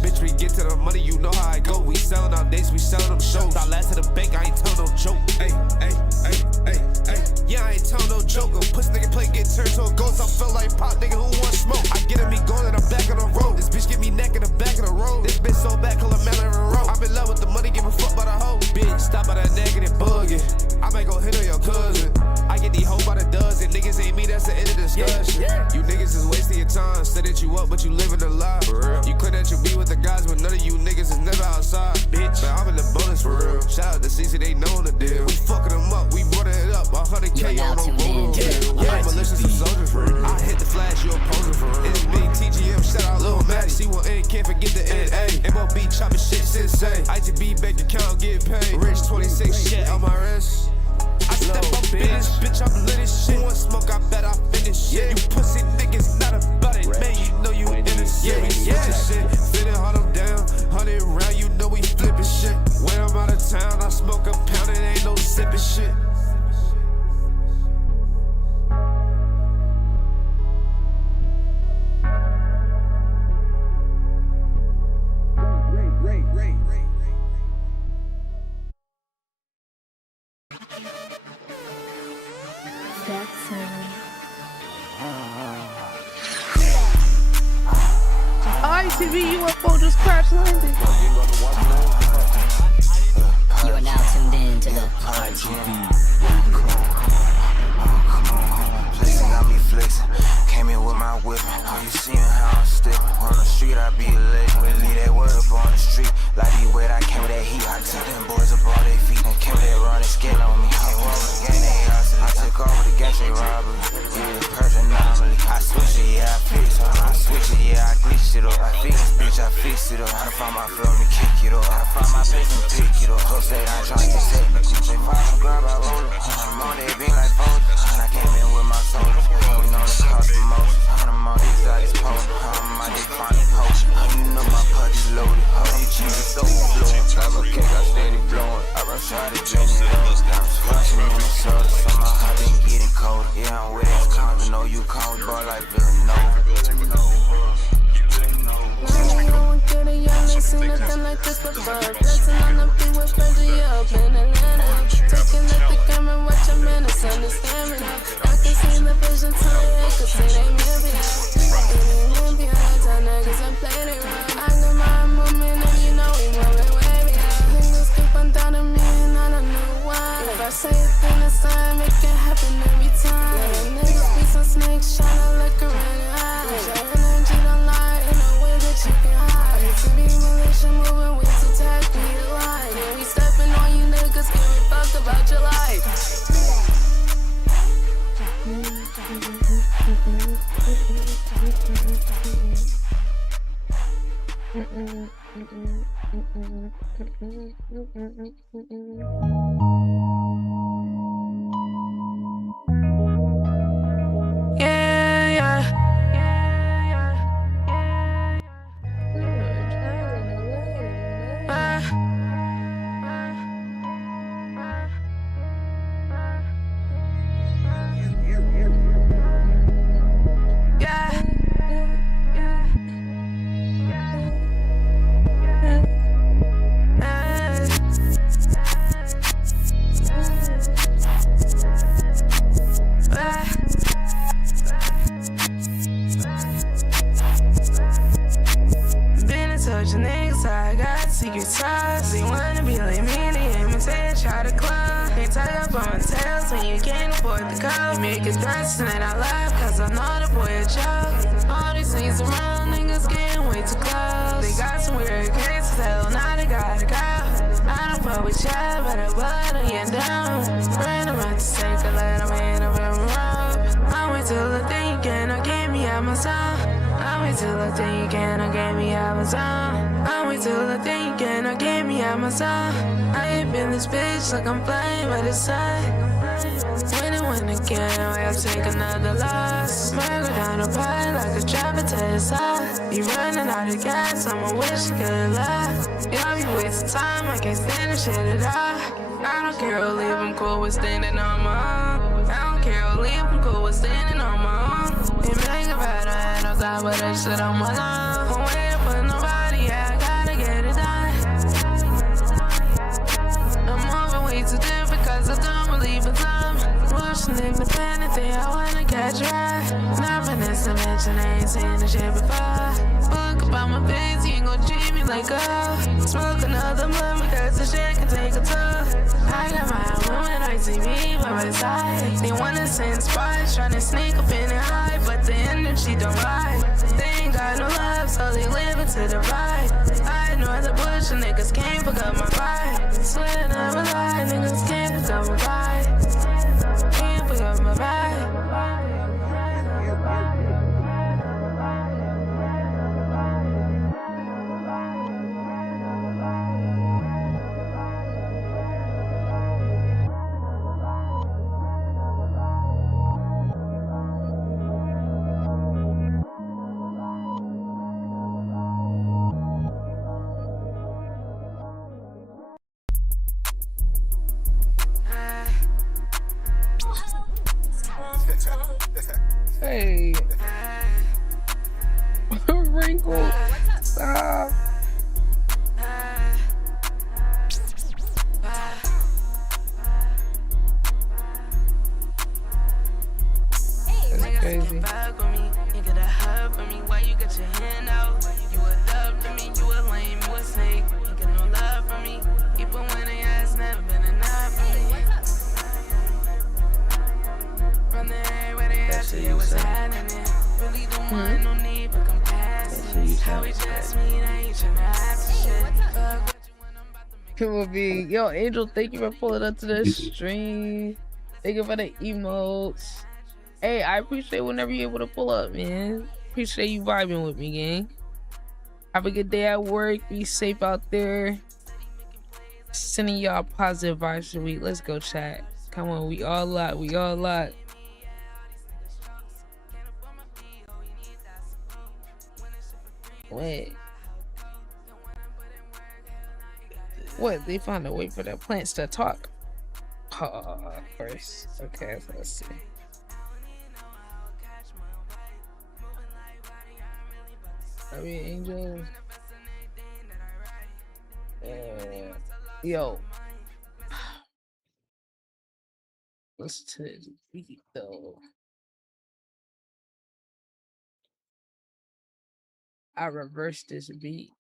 bitch, we get to the money, you know how I go. We sellin' our dates, we sellin' them shows. I last to the bank, I ain't tell no joke. Ay, ay, ay, ay, ay. Yeah, I ain't tell no joke. A pussy nigga play, get turned to a ghost. I feel like pop, nigga, who want smoke? I get him, me going and I'm back on the road. This bitch give me neck in the back of the road. This bitch so bad, call her Marilyn Monroe. I'm in love with the money, give a fuck by the hoe. Bitch, stop by that negative bugging. I might go hit on your cousin. I get these hoes by the dozen. Niggas ain't me, that's the end of the discussion. You niggas is wasting wasting your time. Said that you up, but you living a lie. For real. You claim that you be with the guys, but none of you niggas is never outside. Bitch, man, I'm in the bonus for real. Shout out to CC, they know the deal. We fucking them up, we running it up. 100K on the road. Yeah, malicious and soldiers for real. I hit the flash, you opposing for real. It's me, TGM, shout out Lil Maddie. C1N, can't forget the NA. MOB chopping shit, insane. IGB bank account, get paid. Rich 26 shit on my wrist. I step up in this bitch, I'm lit as shit. One smoke, I bet I finish shit. You pussy niggas not about it, man. You know you innocent. Yeah, we switching shit. Finna hunt them down. 100 round, you know we flipping shit. When I'm out of town, I smoke a pound, it ain't no sipping shit. ITV UFO just crash landed. You are now tuned in to the ITV. Flexing got me flexing. Came in with my whip. Are you seeing how I'm stepping? On the street, I be late. We leave that word up on the street. Like you wet, I came with that heat. I took them boys up all their feet. And came with that running skin on me. Can't walk with the gang, they hustle. I took over the gas, they robbery. Yeah, the Persian anomaly. I switch it, yeah, I fix it. I switch it, yeah, I glitch it up. I fix this bitch, I fix it up. How to find my flow and kick it up. How to find my face and pick it up. Close that, I try to get set. They find some grab, I roll it. I'm on that beat like folders. And I came in with my soldiers. We know the cost the most. I'm on these out this pole. I'm on this final post. You know my putty's loaded. Oh, you cheese is so flowing. I'm a cake, I steady blowing. I run shot it, drain it up. I'm squashing in the soda. Somehow I been getting cold. Yeah, I'm with it. I know you cold, but like Villanova. Get a young, seen nothing like this before. Dancing on the beat with friends, yeah, up in Atlanta. Taking at the camera, watch a minutes, understand me now. I can see the vision, so I could see they maybe out. Behind time, niggas, I'm playing it right. I got my movement, and you know we moving way out. Niggas keep on doubting me, and I don't know why. If I say it, then it's time, it can happen every time. Yeah, niggas be some snakes, shining like a red eye. Your energy don't lie in a way that you can hide. It's to be militia moving with to tag me the line. And we stepping on you niggas, give a fuck about your life. Secret sauce, they wanna be like me, they imitate, try to climb. They tie up on tails when you can't afford the cow. You make it dance tonight I laugh, cause I know the boy a joke. All these things around, niggas getting way too close. They got some weird cases, hell now they gotta go. I don't fuck with y'all, but I blood on you down. Ran around to take a let them in a room rope. I wait till the thing you cannot get me out my zone. I wait till the thing you cannot get me out my zone. I wait till the thing you cannot get me out my zone. I ain't been this bitch like I'm flying by the sun. Win again, I'll take another loss. Might go down the pipe like a driver to the side. You running out of gas, I'ma wish you could lie. Y'all be wasting time, I can't stand this shit at all. I don't care who leave, I'm cool with standing on my own. I don't care who leave, I'm cool with standing on my own. You make a better hand, I'm top of that shit on my lawn. I'm waiting for nobody, yeah, I gotta get it done. I'm moving way too different because I don't believe in time. Pushing independent, I wanna catch a ride. Nervousness to mention, I ain't seen this shit before. Book about my face, you ain't gon' treat me like a. Smoke another month because the shit can take a toll. I got my woman, I see me by my side. They wanna send spies, tryna sneak up in and hide, but the energy don't lie. provide. I know the bush and niggas can't fuck up my vibe. Swear I never lie, niggas can't fuck up my vibe. Can't fuck up my vibe. Hey. Wrinkle. Stop. That's crazy. People be, yo, Angel, thank you for pulling up to the stream. Thank you for the emotes. Hey, I appreciate whenever you're able to pull up, man. Appreciate you vibing with me, gang. Have a good day at work. Be safe out there. Sending y'all positive vibes for week. Let's go, chat. Come on, we all lot. We all lot. Wait. What? They found a way for the plants to talk? Oh, of course. Okay, so let's see. I mean, Angel. Yo. Listen to this beat, though. I reversed this beat.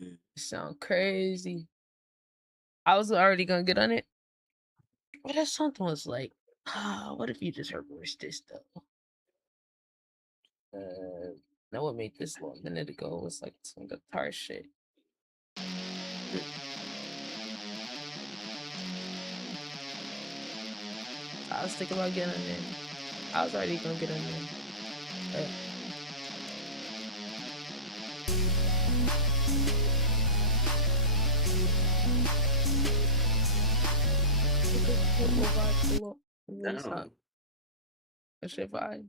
It sound crazy. I was already gonna get on it, but that something was like, what if you just reversed this though? Now what made this a minute ago was like some guitar shit. I was thinking about getting on there. I was already gonna get on there. That shit fine.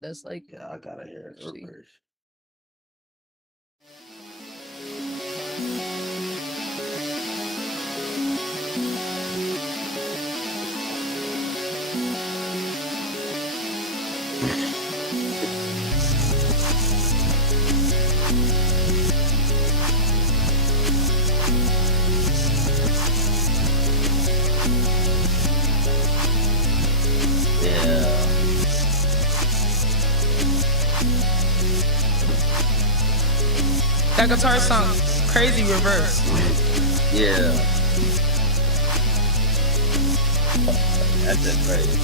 That's like, Yeah, I gotta hear it reverse. that guitar sound crazy reverse. Yeah. That's just crazy.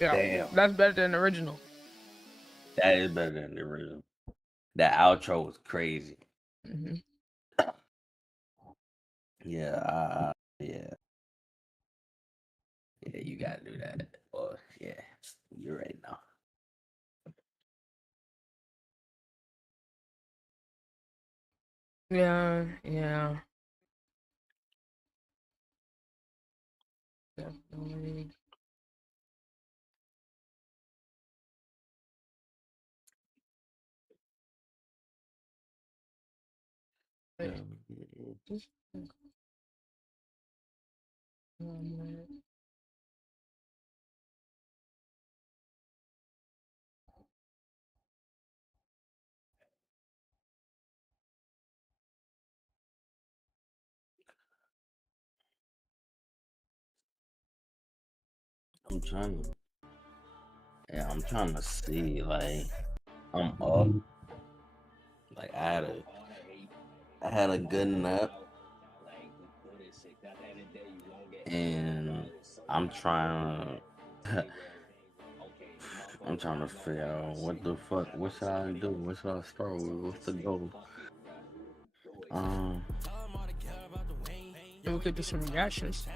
Yeah, Damn. that's better than the original. That is better than the original. That outro was crazy. Hmm. Yeah, yeah. Yeah, you gotta do that. Well, yeah, you're right now. Yeah, yeah. Definitely. Wait, just- I'm trying to, yeah, I'm trying to see, like, I'm up. Like, I had a good nap, and I'm trying to, I'm trying to figure out what the fuck, what should I do? What should I start with? What's the goal? we could do some reactions.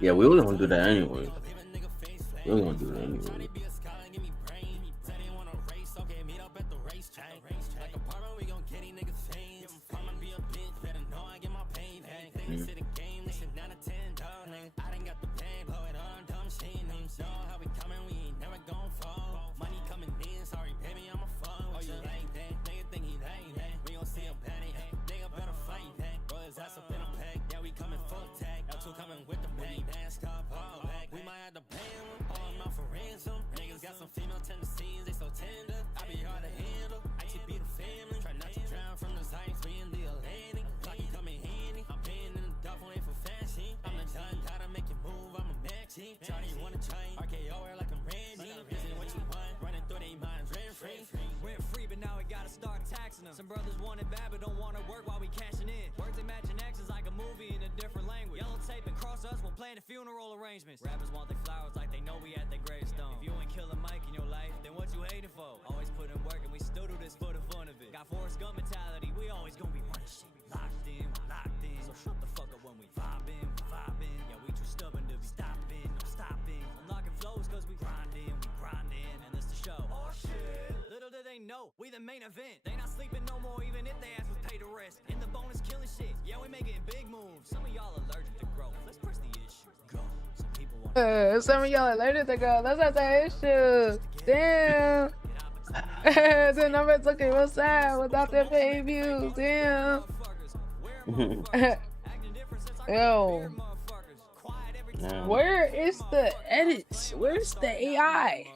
Yeah, we was gonna do that anyway. We was gonna do that anyway. Some brothers want it bad but don't want to work while we cashing in. Words and matching actions like a movie in a different language. Yellow tape and cross us while playing the funeral arrangements. Rappers want their flowers like they know we at their gravestone. If you ain't killing Mike in your life, then what you hating for? Always put in work and we still do this for the fun of it. Got Forrest Gump mentality, we always gonna be running shit. Locked in, so shut the fuck up when we vibing, Yeah, we too stubborn to be stopping, no stopping. Unlocking flows cause we grinding, and this the show. Oh shit, little do they know, we the main event. They not sleeping no more even if they ask was paid to rest. In the bonus killing shit, yeah we making big moves. Some of y'all allergic to growth, let's press the issue. Go, some people want Some of y'all are later to go. That's not the issue. Damn. The number's looking real sad without their paid views. Damn. Yo. Where is the edits? Where's the AI?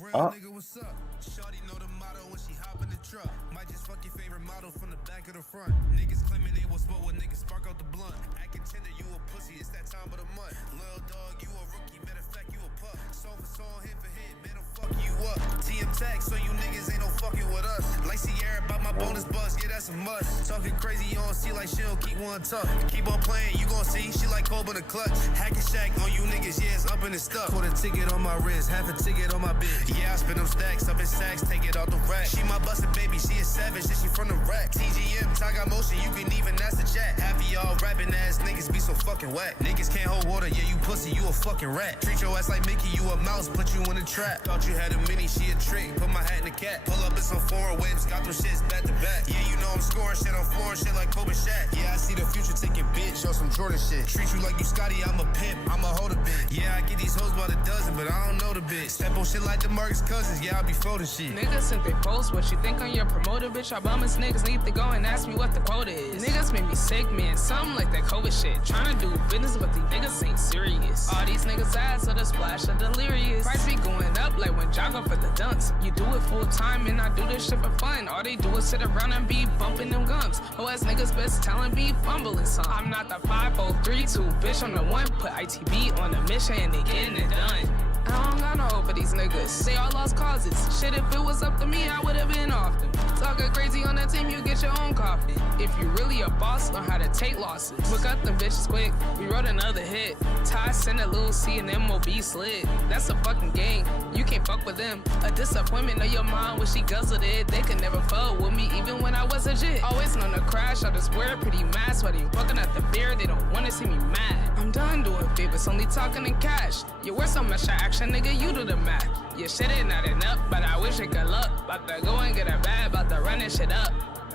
Real nigga, what's up? Shawty know the motto when she hop in the truck. Might just fuck your favorite model from the back of the front. Niggas claiming they will smoke when niggas spark out the blunt. Acting tender, you a pussy, it's that time of the month. Lil dog, you a rookie, matter of fact, you a pup. Song for song, hit for hit, man, I'm fucking you up. TM tag, so you niggas ain't no fucking with us. Like Sierra about my bonus buzz, yeah, that's a must. Talking crazy, you don't see like she don't keep one tuck. Keep on playing, you gon' see, she like Cobra the clutch. Hacking shack on you niggas, yeah, it's up in the stuff. Put a ticket on my wrist, half a ticket on my bitch. Yeah, I spin them stacks up in sacks, take it out the rack. She my busted baby, she a savage, and she from the rack. TGM, Tiger Motion, you can even ask the chat. Happy y'all rapping ass niggas be so fucking whack. Niggas can't hold water, yeah, you pussy, you a fucking rat. Treat your ass like Mickey, you a mouse, put you in a trap. Thought you had a mini, she a trick, put my hat in the cat. Pull up in some foreign waves, got them shits back to back. Yeah, you know I'm scoring shit, I'm flooring shit like Kobe Shaq. Yeah, I see the future taking bitch on some Jordan shit. Treat you like you Scotty, I'm a pimp, I'm a hold a bitch. Yeah, I get these hoes by the dozen, but I don't know the bitch. Step on shit like the Marcus Cousins, yeah, I be folding shit. Niggas sent they post what you think on your promoter, bitch. I bum niggas need to go and ask me what the quota is. Niggas make me sick, man. Something like that COVID shit. Tryna do business, but these niggas ain't serious. All these niggas ass of the splash of delirious. Price be going up like when Jogger for the dunks. You do it full time and I do this shit for fun. All they do is sit around and be bumping them gums. Whole ass niggas best telling me fumbling some. I'm not the 5032 bitch. I'm the one put ITB on the mission and they getting it done. I don't got no hope for these niggas. They all lost causes. Shit, if it was up to me, I would've been off them. Talking crazy on that team, you get your own coffin. If you really a boss, learn how to take losses. Look up them bitches quick. We wrote another hit. Ty sent a little C and MOB slid. That's a fucking game. You can't fuck with them. A disappointment of your mom when she guzzled it. They could never fuck with me even when I was legit. Always known to crash. I just wear a pretty mask while they fucking at the beer. They don't wanna see me mad. I'm done doing favors, only talking in cash. You wear so much action, nigga, you do the math. Your shit ain't adding up, but I wish it could luck. About to go and get a bag, about to run this shit up.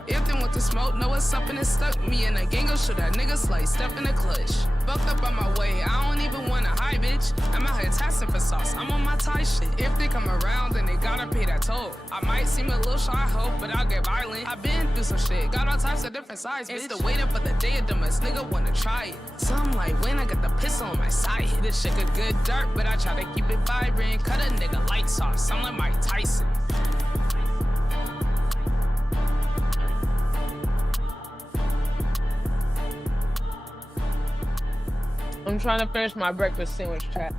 If they want to smoke, know what's up and it's stuck. Me and a gang of shit, that nigga slice, step in the clutch. Fucked up on my way, I don't even wanna hide, bitch. I'm out here testing for sauce, I'm on my Thai shit. If they come around, then they gotta pay that toll. I might seem a little shy, hope, but I'll get violent. I've been through some shit, got all types of different sides, bitch. It's the waiting for the day of dumbass nigga wanna try it. Some like when I got the pistol on my side. This shit a good dirt, but I try to keep it vibrant. Cut a nigga lights off, sound like Mike Tyson. I'm trying to finish my breakfast sandwich, chat.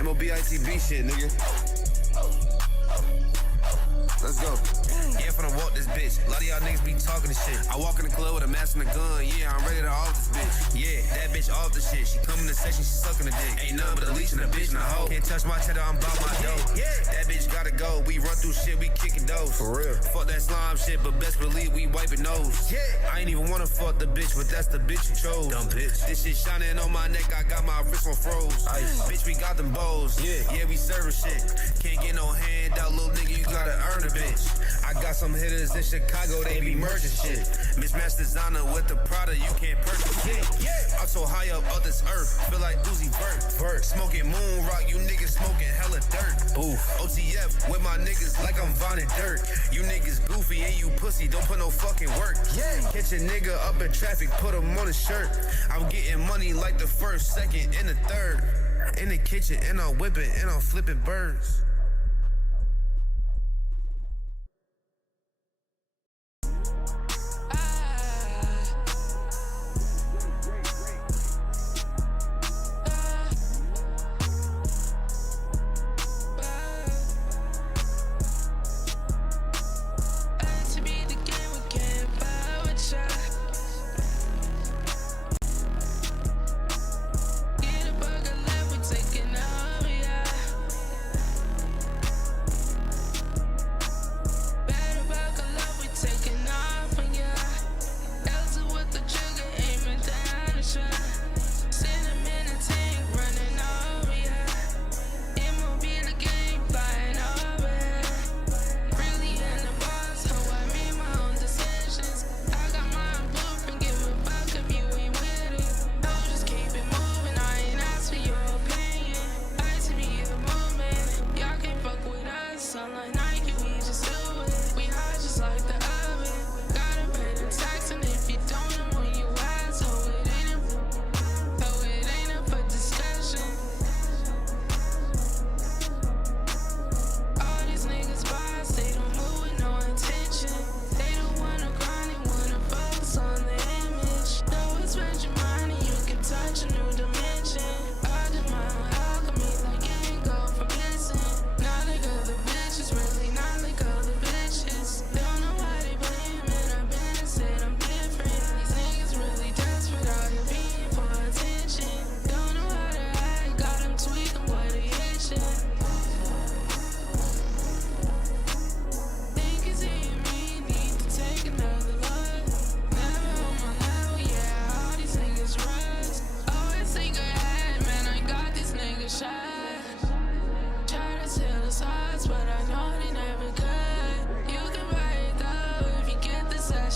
MOBITB shit, nigga. Let's go. Yeah, finna walk this bitch. A lot of y'all niggas be talking this shit. I walk in the club with a mask and a gun. Yeah, I'm ready to off this bitch. Yeah, that bitch off the shit. She come in the section, she sucking the dick. Ain't nothing but a leech and a bitch and a hoe. Can't touch my cheddar, I'm bout my dough. Yeah, that bitch gotta go. We run through shit, we kicking doors. For real. Fuck that slime shit, but best believe we wiping nose. Yeah, I ain't even wanna fuck the bitch, but that's the bitch you chose. Dumb bitch. This shit shining on my neck, I got my wrist on froze. Ice. Bitch, we got them bows. Yeah, we serving shit. Can't get no handout, little nigga, you gotta earn a bitch. I got some hitters in Chicago, they be merging shit. Mismatched designer with the Prada, you can't purchase it. I'm so high up this earth, feel like Uzi Vert. Smoking moon rock, you niggas smoking hella dirt. Ooh. OTF with my niggas like I'm Von and Dirt. You niggas goofy and you pussy, don't put no fucking work. Catch a nigga up in traffic, put him on a shirt. I'm getting money like the first, second, and the third. In the kitchen, and I'm whipping, and I'm flipping birds.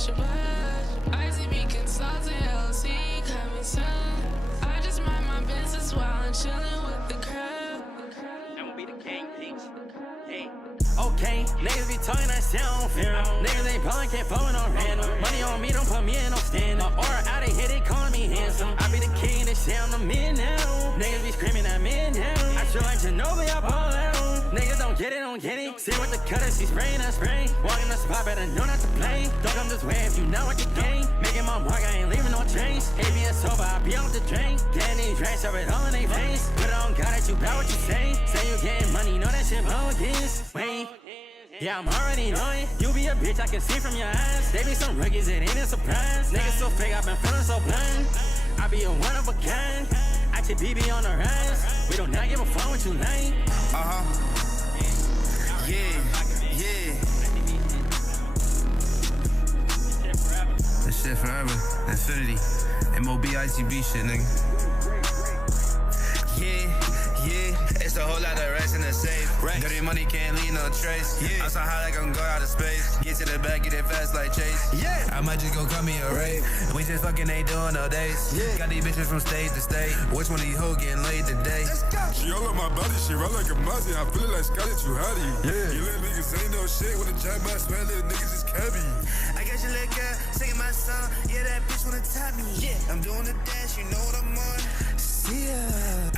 Shabbat. ICB Consulting LLC coming soon. I just mind my business while I'm chilling with the crowd. I'ma be the king, peach. Hey. Okay, niggas be talking that shit on film. Niggas ain't ballin', can't phone on random. Money on me, don't put me in no stand. My aura out of here, they calling me handsome. I be the king, this shit on the men now. Niggas be screaming at me now. I feel like Ginobili, I ball out. Niggas don't get it, don't get it. See what the cutter, she spraying, I spray. Walking the spot, better know not to play. Don't come this way if you know what the game. Making my mark, I ain't leaving no change. ABS sober, I be out the drain. Getting these drinks, shove it all in they face. Put it on God that you bout what you say. Say you getting money, know that shit bogus. Wait. Yeah, I'm already knowing. You be a bitch, I can see from your eyes. They be some rookies, it ain't a surprise. Niggas so fake, I've been feeling so blind. I be a one of a kind. ITB on the rise. We do not give a fuck what you like. Yeah. That shit forever. Infinity. MOB ITB shit, nigga. Yeah. It's a whole lot of rest in the safe. Dirty money can't leave no trace. I'm so high like I'm going out of space. Get to the back, get it fast like Chase. I might just go cut me a rave. We just fucking ain't doing no days. Got these bitches from state to state. Which one of these hoes getting laid today? She all on my body, she run like a Mozzie. I feel like Scarlett Johansson. You little niggas ain't no shit when the jab my smell, little niggas is cabby. I got your little girl singing my song. Yeah, that bitch wanna top me. I'm doing the dash, you know what I'm on. See ya.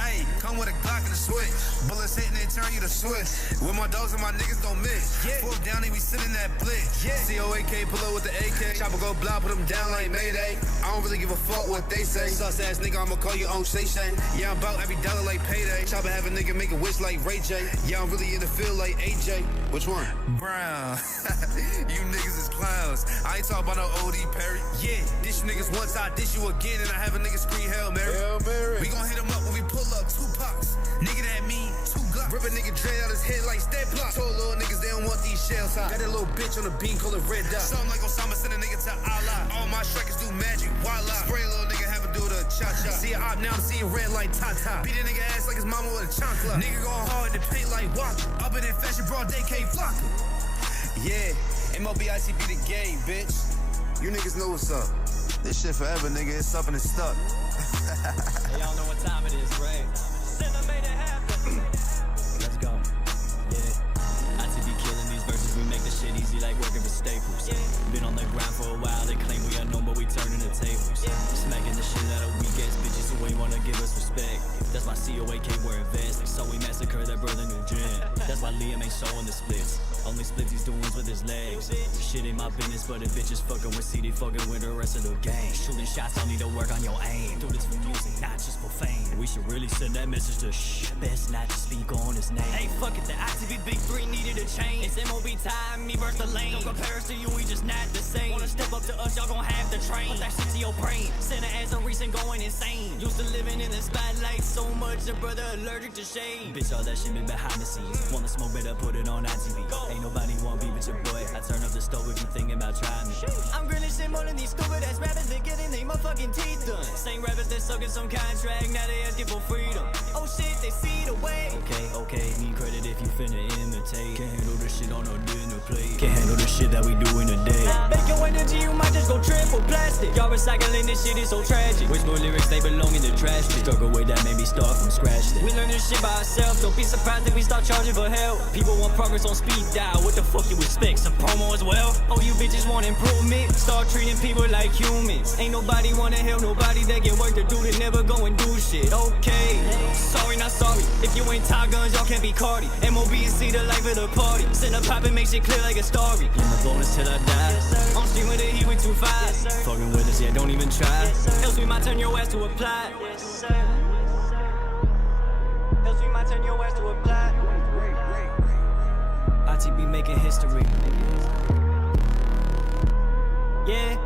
Ayy, come with a Glock and a switch. Bullets hitting and turn you to switch. With my dogs and my niggas don't miss. Fourth down, they be sitting that blitz. COAK, pull up with the AK. Chopper go blow, put them down like Mayday. I don't really give a fuck what they say. Sus ass nigga, I'ma call you on Shay Shay. Yeah, I'm about every dollar like payday. Chopper have a nigga make a wish like Ray J. Yeah, I'm really in the field like AJ. Which one? Brown. You niggas is clowns. I ain't talking about no OD Perry. Yeah, dish you niggas once, I dish you again, and I have a nigga scream Hail Mary. Hail Mary. We gon' hit him up when we pull up, 2 pops. Nigga that mean, 2 Glocks. Rip a nigga dread out his head like step block. Told little niggas they don't want these shells hot. Got that little bitch on the beam, call it red dot. Something like Osama, send a nigga to Allah. All my strikers do magic, voila. Spray a little nigga, have a do the cha-cha. See a op now, I'm seeing red like Tata. Beat a nigga ass like his mama with a chancla. Nigga going hard to paint like Waka. Up in that fashion, broad day, can't flock it. Yeah, MOB ICB the game, bitch. You niggas know what's up. This shit forever, nigga. It's up and it's stuck. Hey, y'all know what time it is, right? Sinner made it happen. Let's go. Yeah. ITB killing these verses. We make the shit easy like working for Staples. Been on the grind for a while. They claim we unknown, but we turning the tables. Smacking the shit out of weak ass bitches who ain't wanna give us respect. That's why COAK we're investing. So we massacre that brother new gym. That's why Liam ain't showing the splits. Only splits he's doing with his legs. Shit ain't my business, but if bitches fucking with CD, fucking with the rest of the gang. Shooting shots, don't need to work on your aim. Do this for music, not just for fame. We should really send that message to shh. Best not to speak on his name. Hey, fuck it, the ITV Big 3 needed a change. It's MOB time, me versus the lane. Don't compare us to you, we just not the same. Wanna step up to us, y'all gon' have to train. Put that shit to your brain. Center as a reason going insane. Used to living in the spotlight so much, the brother allergic to shade. Bitch, all that shit been behind the scenes. Wanna smoke, better put it on ITV. Ain't nobody want beef with your boy. I turn up the stove if you thinking about trying me. I'm grilling shit more than these stupid ass rappers that getting they motherfucking teeth done. Same rappers that sucking some contract, now they asking for freedom. Oh shit, they see the way. Okay, need credit if you finna imitate. Can't handle the shit on no dinner plate. Can't handle the shit that we do in a day. Make your energy, you might just go triple plastic. Y'all recycling this shit is so tragic. Which more lyrics they belong in the trash bin. Struggle way that made me start from scratch then. We learn this shit by ourselves, don't be surprised if we start charging for help. People want progress on speed dial, what the fuck you expect? Some promo as well? Oh, you bitches want improvement? Start treating people like humans. Ain't nobody wanna help nobody that get work to do to never go and do shit. Okay, sorry, not sorry. If you ain't Top Guns, y'all can't be Cardi. MOB and see the life of the party. Send a pop and make shit clear like a story. In the bonus till I die. I'm streaming with the heat with 2 5s. Fucking with us, yeah, don't even try. Else we might turn your ass to a plot. Else we might turn your ass to a plot. ITB making history. Yeah.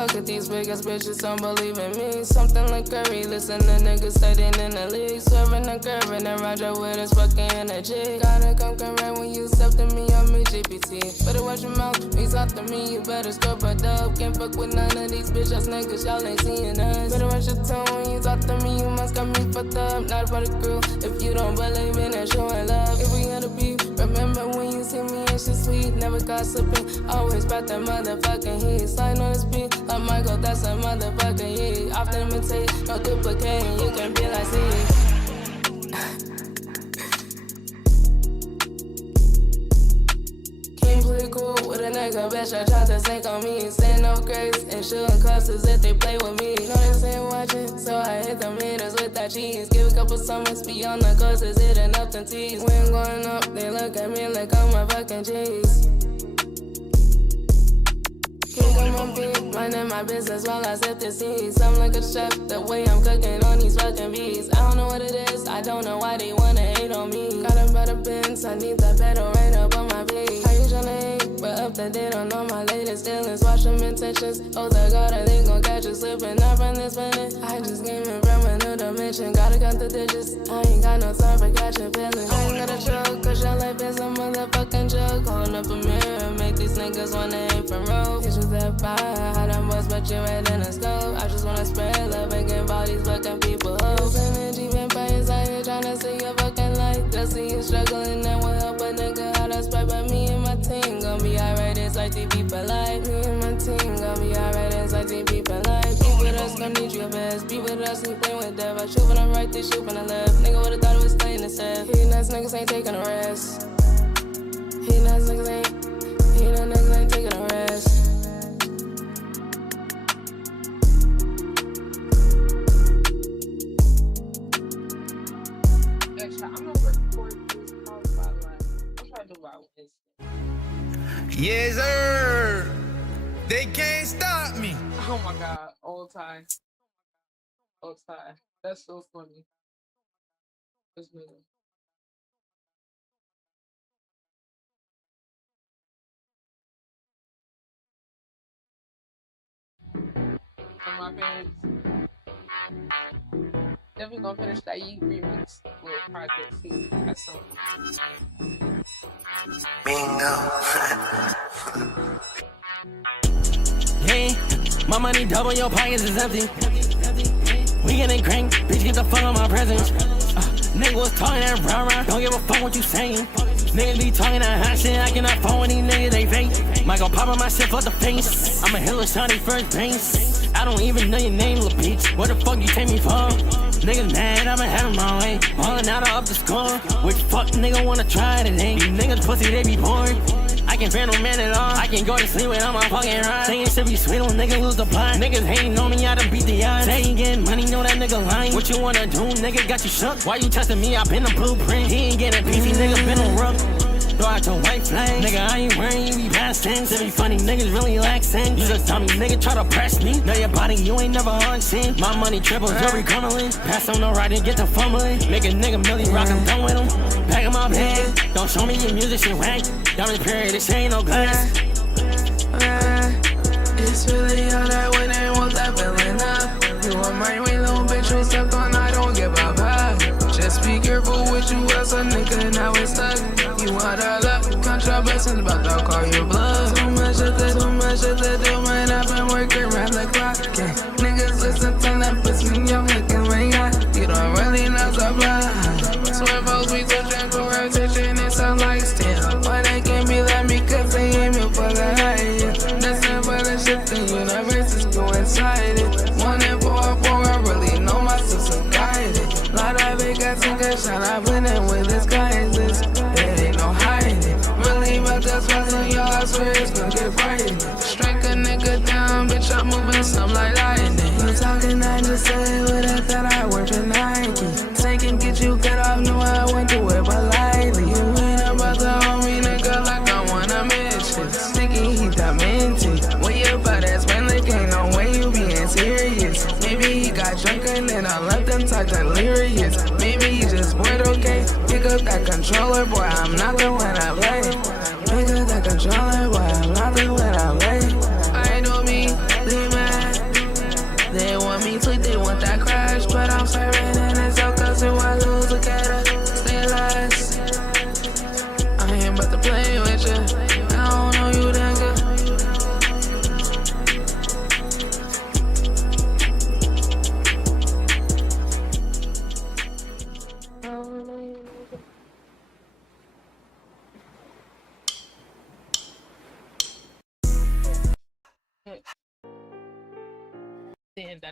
fuck with these biggest bitches, don't believe in me. Something like Curry, listen to niggas studying in the league. Swerving and curving and Roger with his fucking energy. Gotta come correct when you step to me, I'm me GPT. Better watch your mouth, when you talk to me, you better scrub a dub. Can't fuck with none of these bitch ass niggas, y'all ain't seeing us. Better watch your tone when you talk to me, you must got me fucked up. Not about the crew, if you don't believe in it, showing love. If we had a beef, remember when you see me and shit sweet, never gossiping, always about that motherfucking heat. Sliding on the speed, like Michael, that's a motherfucking heat. Often imitate, no duplicating, you can be like C. Can't play cool with a nigga, bitch, I tried to sink on me. Saying no grace and shooting clusters if they play with me. Know they ain't watching, so I hit them haters with that cheese. Give a couple summers beyond the coasters, hitting up them tees. When going up, they look at me like I'm a fucking cheese. Can't come on beat, minding my business while I sip the seeds. I'm like a chef, the way I'm cooking on these fucking beats. I don't know what it is, I don't know why they wanna hate on me. Got them by the bins, I need that pedal right up on my beat. How you tryna hate, but up to date on all my latest dealings. Watch them intentions, oh the God, I think gon' catch you slipping up from this minute. I just came in from a new dimension, gotta count the digits. I ain't got no time for catching feelings. I ain't got a choke, cause your life is a motherfucking joke. Holding up a mirror, make these niggas wanna aim from road. That fire, how them boys but you right in the stove. I just wanna spread love and give all these fucking people hope. Energy vampires out here tryna see your fucking light. They'll see you struggling, that will help a nigga how to spread. But me and my team gon' be alright, it's like they be polite. Me and my team gon' be alright, it's like they be polite. Be with us, gon' need your best. Be with us, ain't playing with death. I shoot when I'm right, they shoot when I left. Nigga would've thought it was staying in set. He nuts niggas ain't taking a rest. He nuts niggas ain't taking a rest. Yes, sir. They can't stop me. Oh my god, all time. All time. That's so funny. This nigga. For my fans. Definitely gonna finish that Yeet remix little project too. That's something. Hey, my money double, your pockets is empty. We getting crank, bitch, get the fuck on my presence. Nigga was talking that rah-rah, don't give a fuck what you saying. Niggas be talking that hot shit, I cannot phone with these niggas, they fake. Might go pop on my shit for the face. I'm a hill of shawty first base. I don't even know your name, little bitch. What the fuck you take me for? Niggas mad, I'ma have them my way. Ballin' out of up the score. Which fuck nigga wanna try today? These niggas pussy, they be bored. I can't fear no man at all. I can go to sleep without my fucking ride. Saying shit be sweet when nigga lose the plot. Niggas hating on me, I done beat the odds. Say he getting money, know that nigga lying. What you wanna do, nigga got you shook. Why you testing me? I been the blueprint. He ain't getting PC, nigga been on rough. Throw out your white flag. Nigga, I ain't worrying, you be past tense. It be funny, niggas really lack sense. You just tell me, nigga, try to press me. Know your body, you ain't never on sin. My money triple, jewelry crumbling. Pass on the right and get the fumbling. Make a nigga Millie rock, I'm done with him. Back in my bed, don't show me your music shit rank. Down this period, this ain't no glass. It's really all that when they want that feeling up. You want my way, little bitch, you stuck on, I don't give a fuck. Just be careful with you as a nigga, now it's stuck. You want our luck, count your blessings, about to call you bluff. Too much shit to do, man, I've been working around the clock. Yeah. Niggas listen to that pussy, I'm looking way out. You don't really know the blood. Swear folks be searching for rotation, it sounds like steel. Why they can't be like me, cause they aiming for the high. Listen for the shit, the universe is inside it. 1 and 4, I really know my sister guided. Lot of big ass and good shot, I went in with this guys. There ain't no hiding. Really about this one, so y'all, I swear it's gonna get frightening. Strike a nigga down, bitch, I'm moving some like lightning. You talking, I just say what I thought I worked for Nike. Say can get you cut off, knew I went to it, but lightly. You ain't about to hold me, nigga, like I wanna mention. Sticky, he demented. What you about that spend, like ain't no way you being serious. Maybe he got drunk and then I left him tight delirious. Maybe he just bored, okay? Pick up that controller, boy, I'm not the one I play. Pick up that controller, boy, I'm not the one I play. I know me, leave my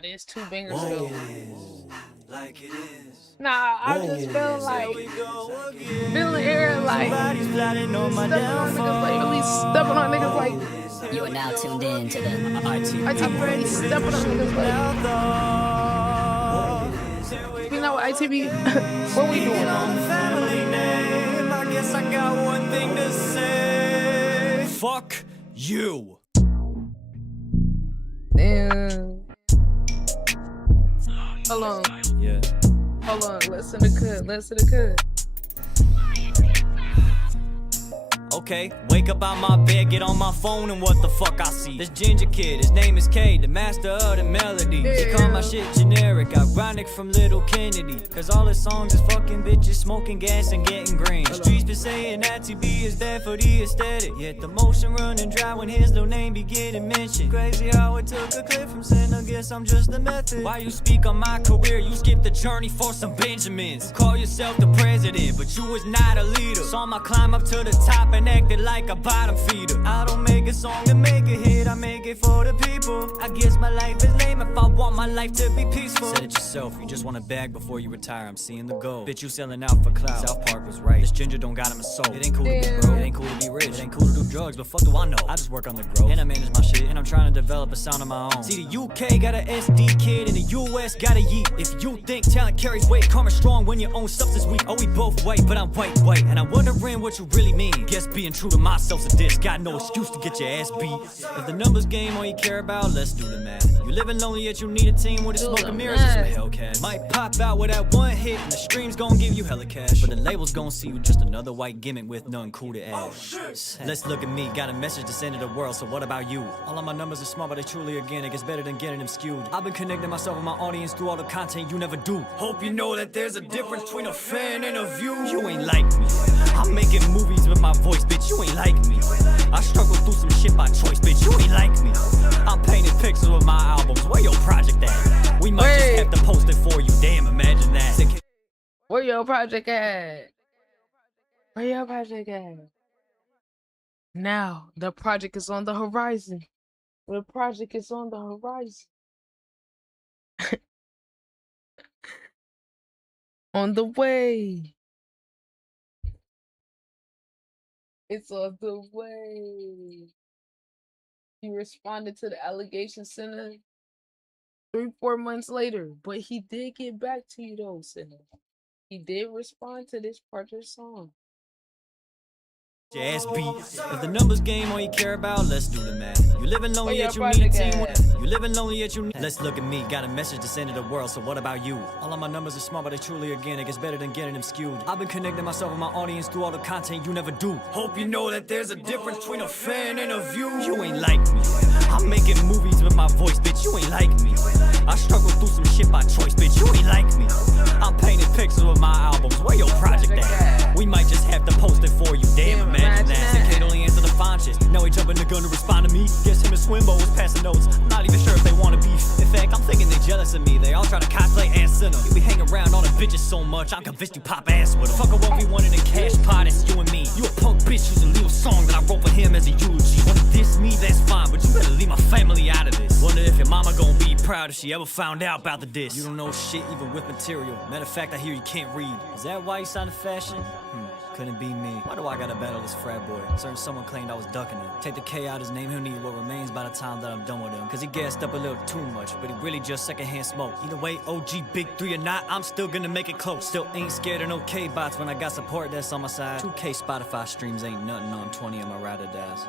That is 2 bangers though. Like it is. Nah, I just feel like feeling air like Somebody's plotting on my stepping on niggas like really stepping on niggas like You are now tuned in to the ITV really stepping on niggas like you know what ITV what we doing? Family name. I guess I got one thing to say. Fuck you. Damn. Hold on. Yeah. Hold on. Listen to Kud. Listen to Kud. Okay, wake up out my bed, get on my phone, and what the fuck I see? This ginger kid, his name is K, the master of the melody. They call my shit generic, ironic from Little Kennedy. Cause all his songs is fucking bitches, smoking gas and getting green. The streets been saying that TB is bad for the aesthetic. Yet the motion running dry when his little name be getting mentioned. Crazy how it took a clip from sin, I guess I'm just the method. Why you speak on my career, you skip the journey for some Benjamins. Call yourself the president, but you was not a leader. Saw my climb up to the top and acted like a bottom feeder. I don't make a song to make a hit, I make it for the people. I guess my life is lame if I want my life to be peaceful. Said it yourself, you just wanna bag before you retire. I'm seeing the goal. Bitch, you selling out for clout. South Park was right. This ginger don't got him a soul. It ain't cool to be broke, it ain't cool to be rich, it ain't cool to do drugs, but fuck do I know? I just work on the growth, and I manage my shit, and I'm trying to develop a sound of my own. See, the UK got a SD kid, and the US got a yeet. If you think talent carries weight, karma strong when your own substance weak. Oh, we both white, but I'm white, and I'm wondering what you really mean. Guess being true to myself's a diss, got no excuse to get your ass beat. If the numbers game all you care about, let's do the math. You living lonely yet you need a team with a smoke and mirrors and some Hellcat. Might pop out with that one hit, and the streams gon' give you hella cash, but the labels gon' see you just another white gimmick with nothing cool to add. Let's look at me, got a message to send to the world, so what about you? All of my numbers are small, but they truly organic, it's better than getting them skewed. I've been connecting myself with my audience through all the content you never do. Hope you know that there's a difference between a fan and a view. You ain't like me, I'm making movies with my voice, bitch, you ain't like me. I struggle through some shit by choice, bitch, you ain't like me. I'm painting pictures with my albums, where your project at? We might just have to post it for you, damn, imagine that. Where your project at? Where your project at? Now, the project is on the horizon. The project is on the horizon. On the way. It's on the way. He responded to the allegation center 3-4 months later, but he did get back to you though, Sinner. He did respond to this part of the song. Your ass beat. If the numbers game all you care about, let's do the math. You living lonely yet you need a team. You living lonely yet you need. Let's look at me, got a message to send to the world, so what about you? All of my numbers are small, but they truly organic, it's better than getting them skewed. I've been connecting myself with my audience through all the content you never do. Hope you know that there's a difference between a fan and a view. You ain't like me, I'm making movies with my voice, bitch, you ain't like me. I struggle through some shit by choice, bitch, you ain't like me. I'm painting pictures with my albums, where your project at? We might just have to post it for you, damn, imagine that. Kid only answer the fine shit, now he jumping the gun to respond to me. Guess him and Swimbo was passing notes, I'm not even sure if they wanna beef. In fact, I'm thinking they jealous of me, they all try to cosplay ass sinner. You be hanging around on the bitches so much, I'm convinced you pop ass with them. Fuck a what we wanted in cash pot, it's you and me. You a punk bitch who's a little song that I wrote for him as a eulogy. Wanna diss me, that's fine, but you better leave my family out of this. Wonder if your mama gon' be proud if she ever found out about the diss. You don't know shit even with material, matter of fact I hear you can't read. Is that why you signed fashion? Couldn't be me. Why do I gotta battle this frat boy? Certain someone claimed I was ducking him. Take the K out his name, he'll need what remains by the time that I'm done with him. Cause he gassed up a little too much, but he really just secondhand smoke. Either way, OG Big 3 or not, I'm still gonna make it close. Still ain't scared of no K-bots when I got support that's on my side. 2K Spotify streams ain't nothing on 20 of my ride or dies.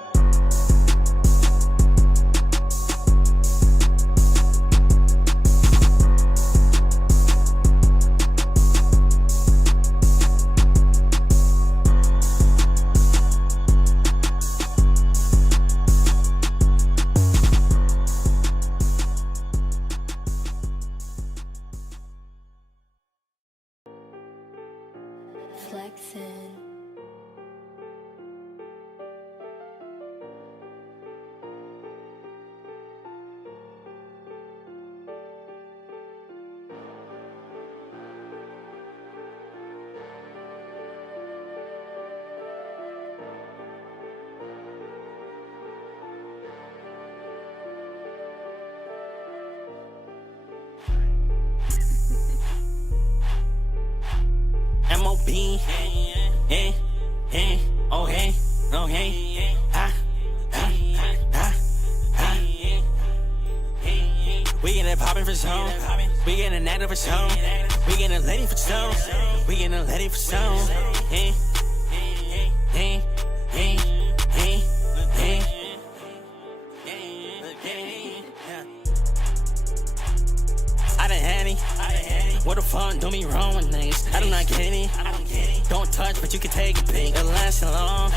Flexin'. it poppin' for sure. We getting active for sure. We getting lady for sure. We getting lady for sure. Hey, hey, hey, hey, hey, hey. I done had it. What the fuck do me wrong with niggas? I do not get it. Don't touch, but you can take a pic. It'll last so long.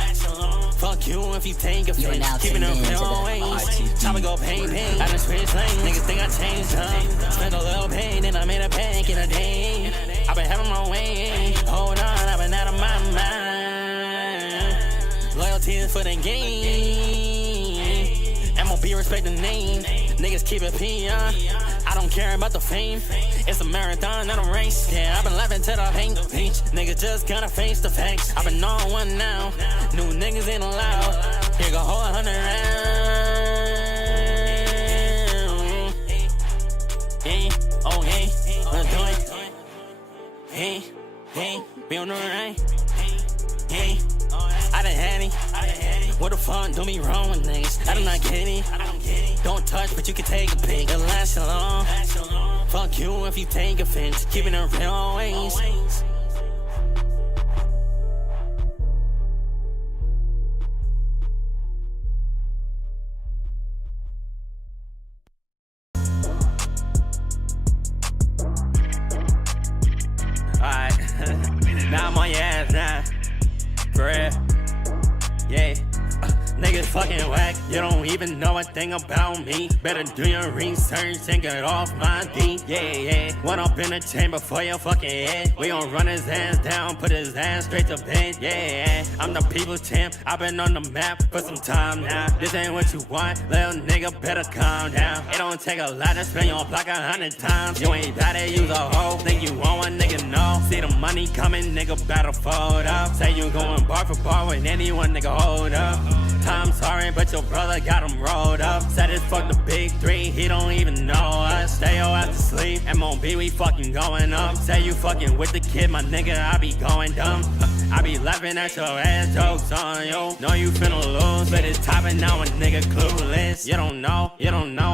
Fuck you if you take a You are now pic. Keeping tuned it in to real the ways. Time to go pain. I done switched lanes. Niggas think I changed up. Spent a little pain and I made a bank in a day. I've been having my way. Hold on, I've been out of my mind. Loyalty is for the game. MOB respect the name. Niggas keep it P.I. I don't care about the fame. It's a marathon, not a race. Yeah, I've been laughing to the paint beach. Niggas just gotta face the facts. I've been on one now. New niggas ain't allowed. Here go whole 100 rounds. Hey, oh hey, let's do it. Hey, hey, be on the right. Hey, I done had it. What the fuck do me wrong with niggas? I do not get it. Don't touch, but you can take a pic. It'll last so long. Fuck you if you take offense. Keeping it real always. Alright, now I'm on your ass now. For real. Yeah. Niggas fucking whack, you don't even know a thing about me. Better do your research and get off my D. Yeah. Went up in the chamber for your fucking head. We gon' run his ass down, put his ass straight to bed. Yeah, I'm the people's champ. I've been on the map for some time now. This ain't what you want, little nigga, better calm down. It don't take a lot to spend your block 100 times. You ain't gotta use a hoe, think you want one, nigga, no. See the money coming, nigga, better fold up. Say you going bar for bar with anyone, nigga, hold up. I'm sorry, but your brother got him rolled up. Said it's fuck the big three, he don't even know us. Stay your ass to sleep, MOB, we fucking going up. Say you fucking with the kid, my nigga, I be going dumb. I be laughing at your ass jokes on you. Know you finna lose, but it's topping now a nigga clueless. You don't know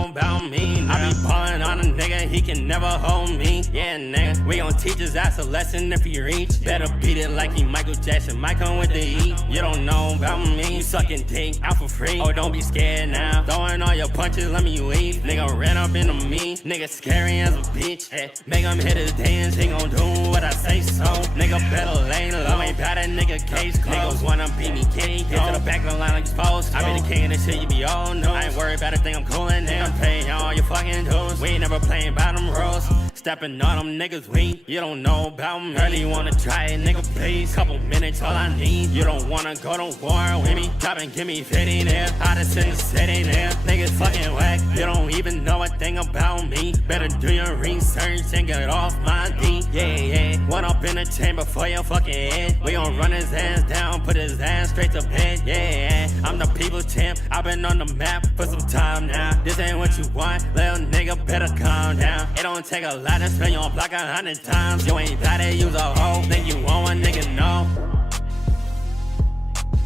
about me. I be pulling on a nigga, he can never hold me. Yeah, nigga, we gon' teach his ass a lesson if he reach. Better beat it like he Michael Jackson, might come with the heat. You don't know about me, you sucking dick out for free. Oh, don't be scared now, throwing all your punches, let me weave. Nigga ran up into me, nigga scary as a bitch. Hey, make him hit his dance, he gon' do what I say so. Nigga better lay low, ain't bad a nigga case closed. Niggas wanna beat me, kitty, get to the back of the line like exposed. I be the king of this shit, you be all know. I ain't worried about a thing, I'm coolin' now. I'm paying all your fucking dues. We ain't never playing by them rules. Stepping on them niggas weak, you don't know about me. Really wanna try it, nigga, please. Couple minutes, all I need. You don't wanna go to war with me. Drop and give me 50 there. Hottest in the city there. Niggas fucking whack, you don't even know a thing about me. Better do your research and get off my D. Yeah. Went up in the chamber for your fucking head. We gon' run his ass down, put his ass straight to bed. Yeah, I'm the people's champ. I've been on the map for some time now. This ain't what you want, little nigga, better calm down. It don't take a lot to spend your block 100 times. You ain't gotta use a hoe, think you want one, nigga, no.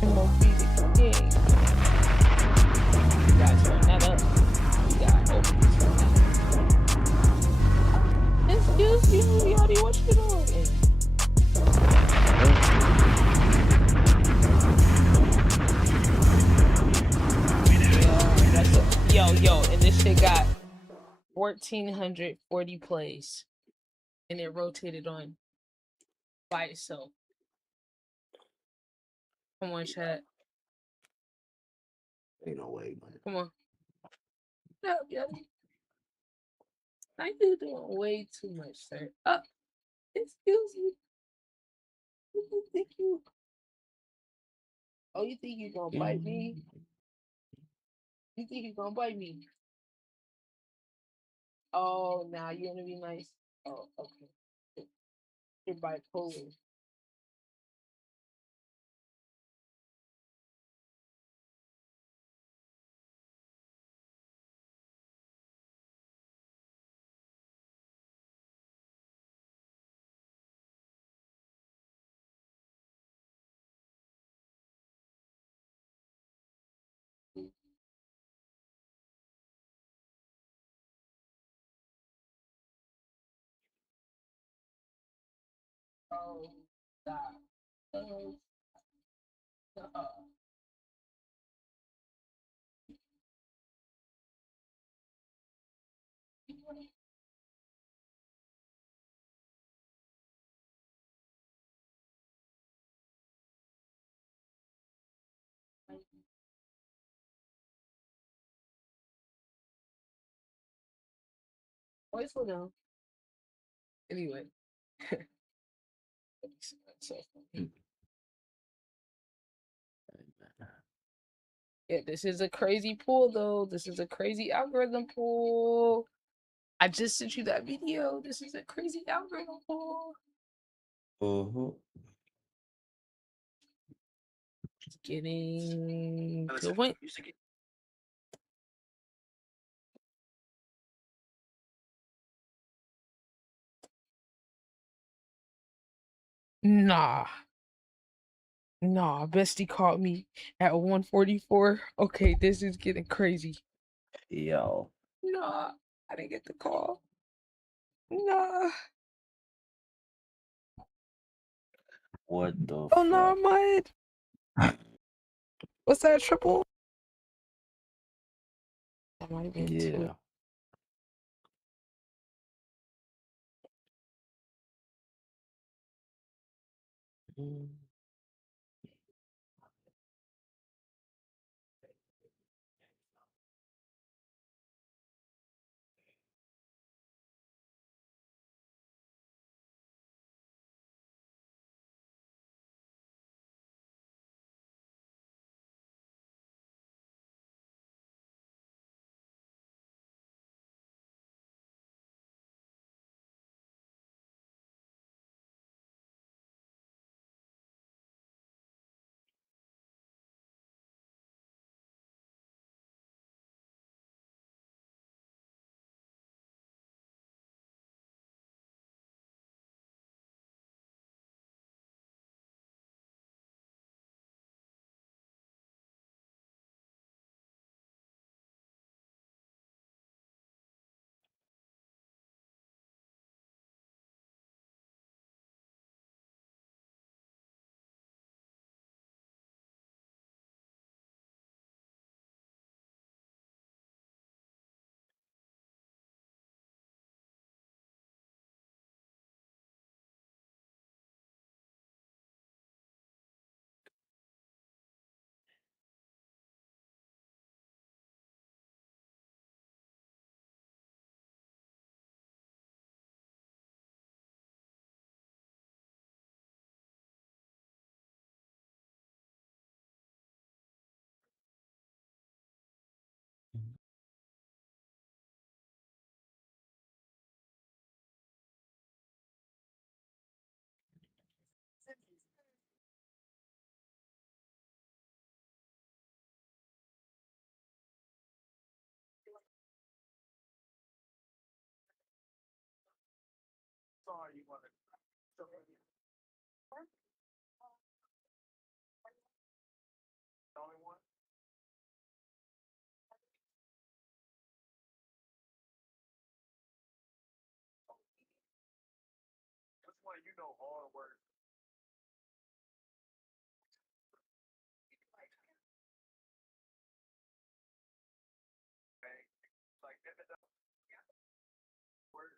MOB the king. You gotta turn that up. You gotta open this one. Excuse you, we already watched it all. Yo, and this shit got 1,440 plays, and it rotated on by itself. Come on, chat. Ain't no way, man. Come on. No, Yeti. I you doing way too much, sir. Excuse me. You think you? Oh, you think you gonna bite me? You think you gonna bite me? Oh, now you wanna be nice? Oh, okay. You're bipolar. Oh, stop. Oh, stop. Wait for now. Anyway. So, yeah, this is a crazy pool though. This is a crazy algorithm pool. I just sent you that video. This is a crazy algorithm pool. It's getting to a point. Nah. Nah, Bestie caught me at 144. Okay, this is getting crazy. Yo. Nah, I didn't get the call. Nah. What the Oh, nah, fuck? Mud. What's that, triple? That might have been two. Yeah. Sorry, you want to. Only one? Which one you know hard work? Like, words.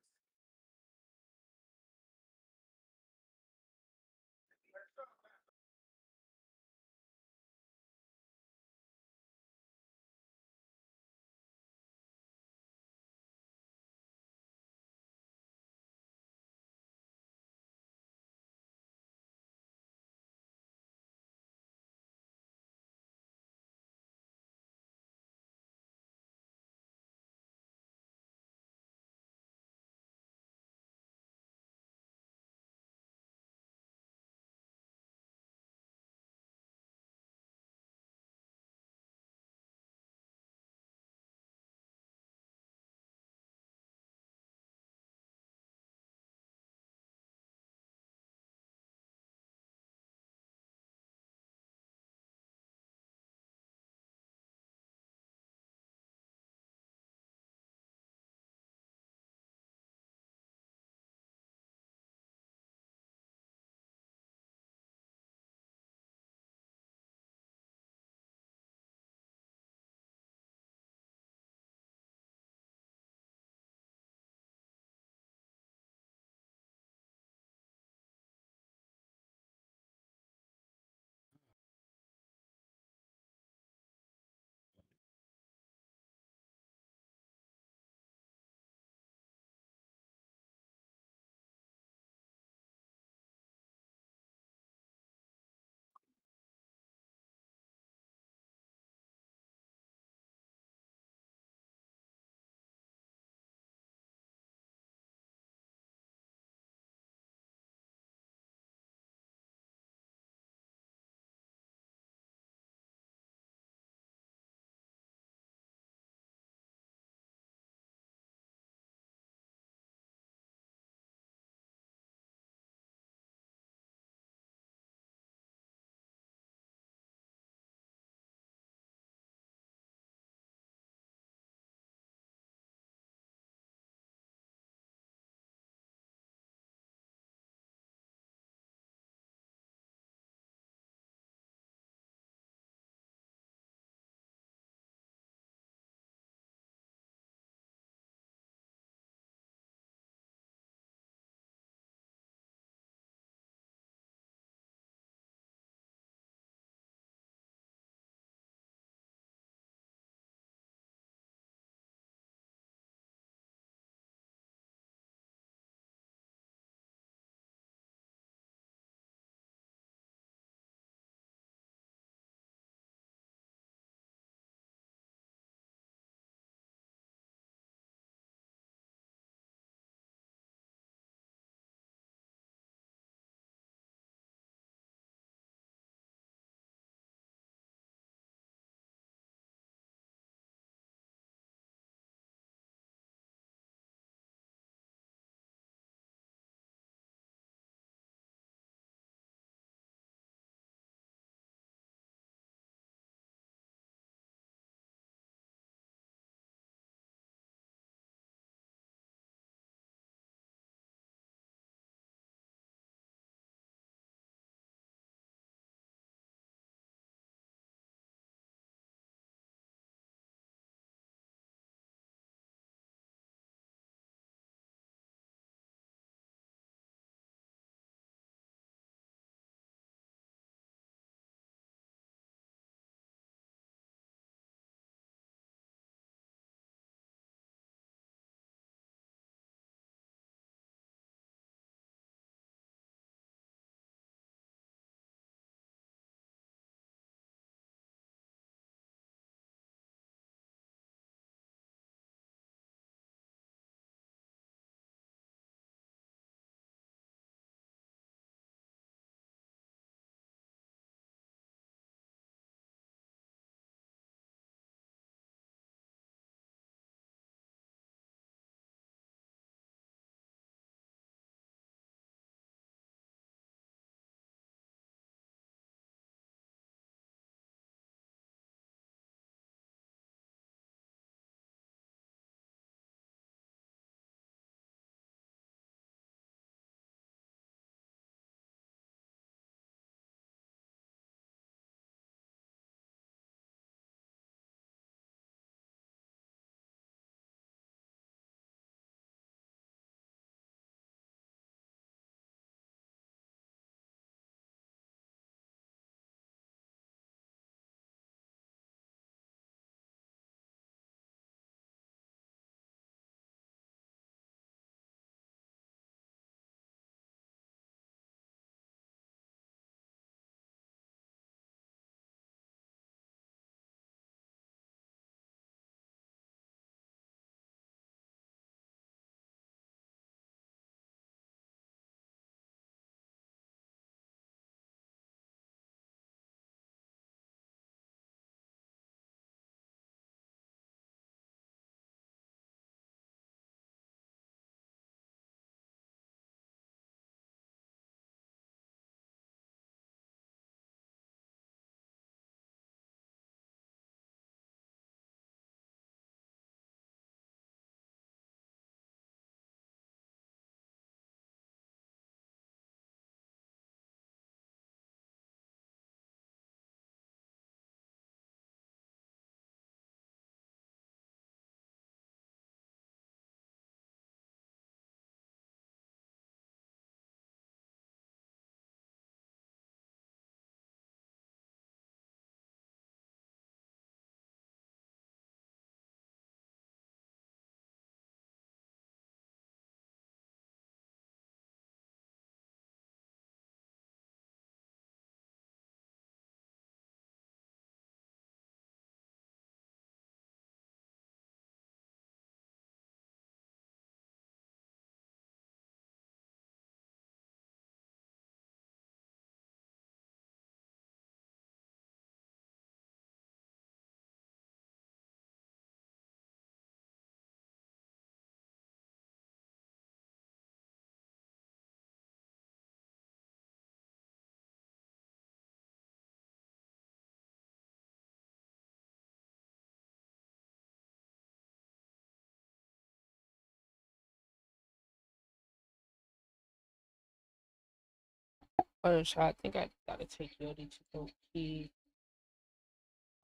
Oh, so I think I gotta take Yodi to go pee.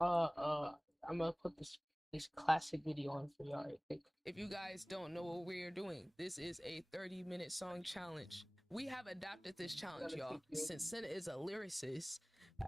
I'm gonna put this classic video on for y'all. If you guys don't know what we're doing, this is a 30-minute song challenge. We have adapted this challenge, y'all. Since Senna is a lyricist,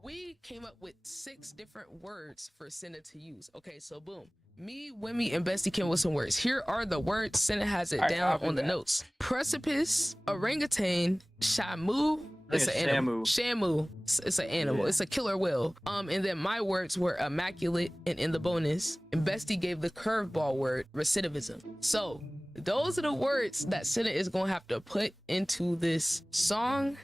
we came up with 6 different words for Senna to use. Okay, so boom. Me, Wimmy, and Bestie came with some words. Here are the words. Senna has it down on the notes. Precipice, orangutan, shamu. It's an animal. Shamu. It's an animal. Yeah. It's a killer whale. And then my words were immaculate and in the bonus. And Bestie gave the curveball word recidivism. So those are the words that Senna is gonna have to put into this song.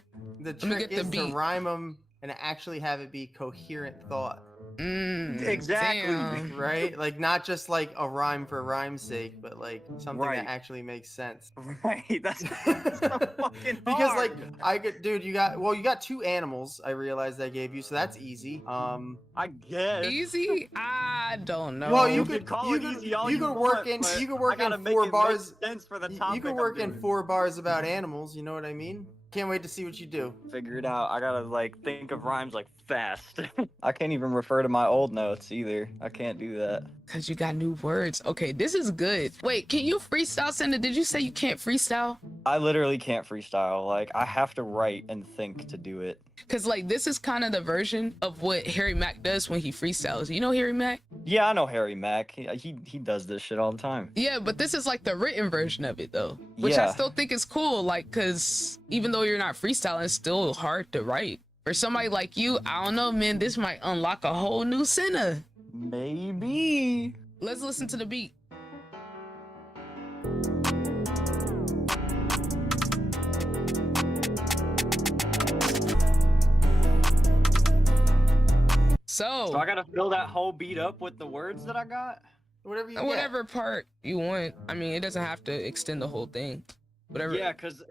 The trick is to rhyme them and actually have it be coherent thought. Exactly. Damn. Right? Like not just like a rhyme for rhyme's sake, but like something that actually makes sense. Right. That's so fucking because hard. like dude, you got 2 animals. I realized I gave you, so that's easy. I guess easy. I don't know. Well, you could work in 4 bars. Sense for the topic you could work in 4 bars about animals. You know what I mean? Can't wait to see what you do. Figure it out. I gotta like think of rhymes like fast. I can't even refer to my old notes either. I can't do that. Cause you got new words. Okay, this is good. Wait, can you freestyle, Senna? Did you say you can't freestyle? I literally can't freestyle. Like I have to write and think to do it. Cause like this is kind of the version of what Harry Mack does when he freestyles. You know Harry Mack? Yeah, I know Harry Mack. He does this shit all the time. Yeah, but this is like the written version of it though, which I still think is cool. Like, cause even though you're not freestyling, it's still hard to write. For somebody like you, I don't know, man. This might unlock a whole new Senna. Maybe. Let's listen to the beat. So I gotta fill that whole beat up with the words that I got? Whatever part you want. I mean, it doesn't have to extend the whole thing. Whatever. Yeah, cause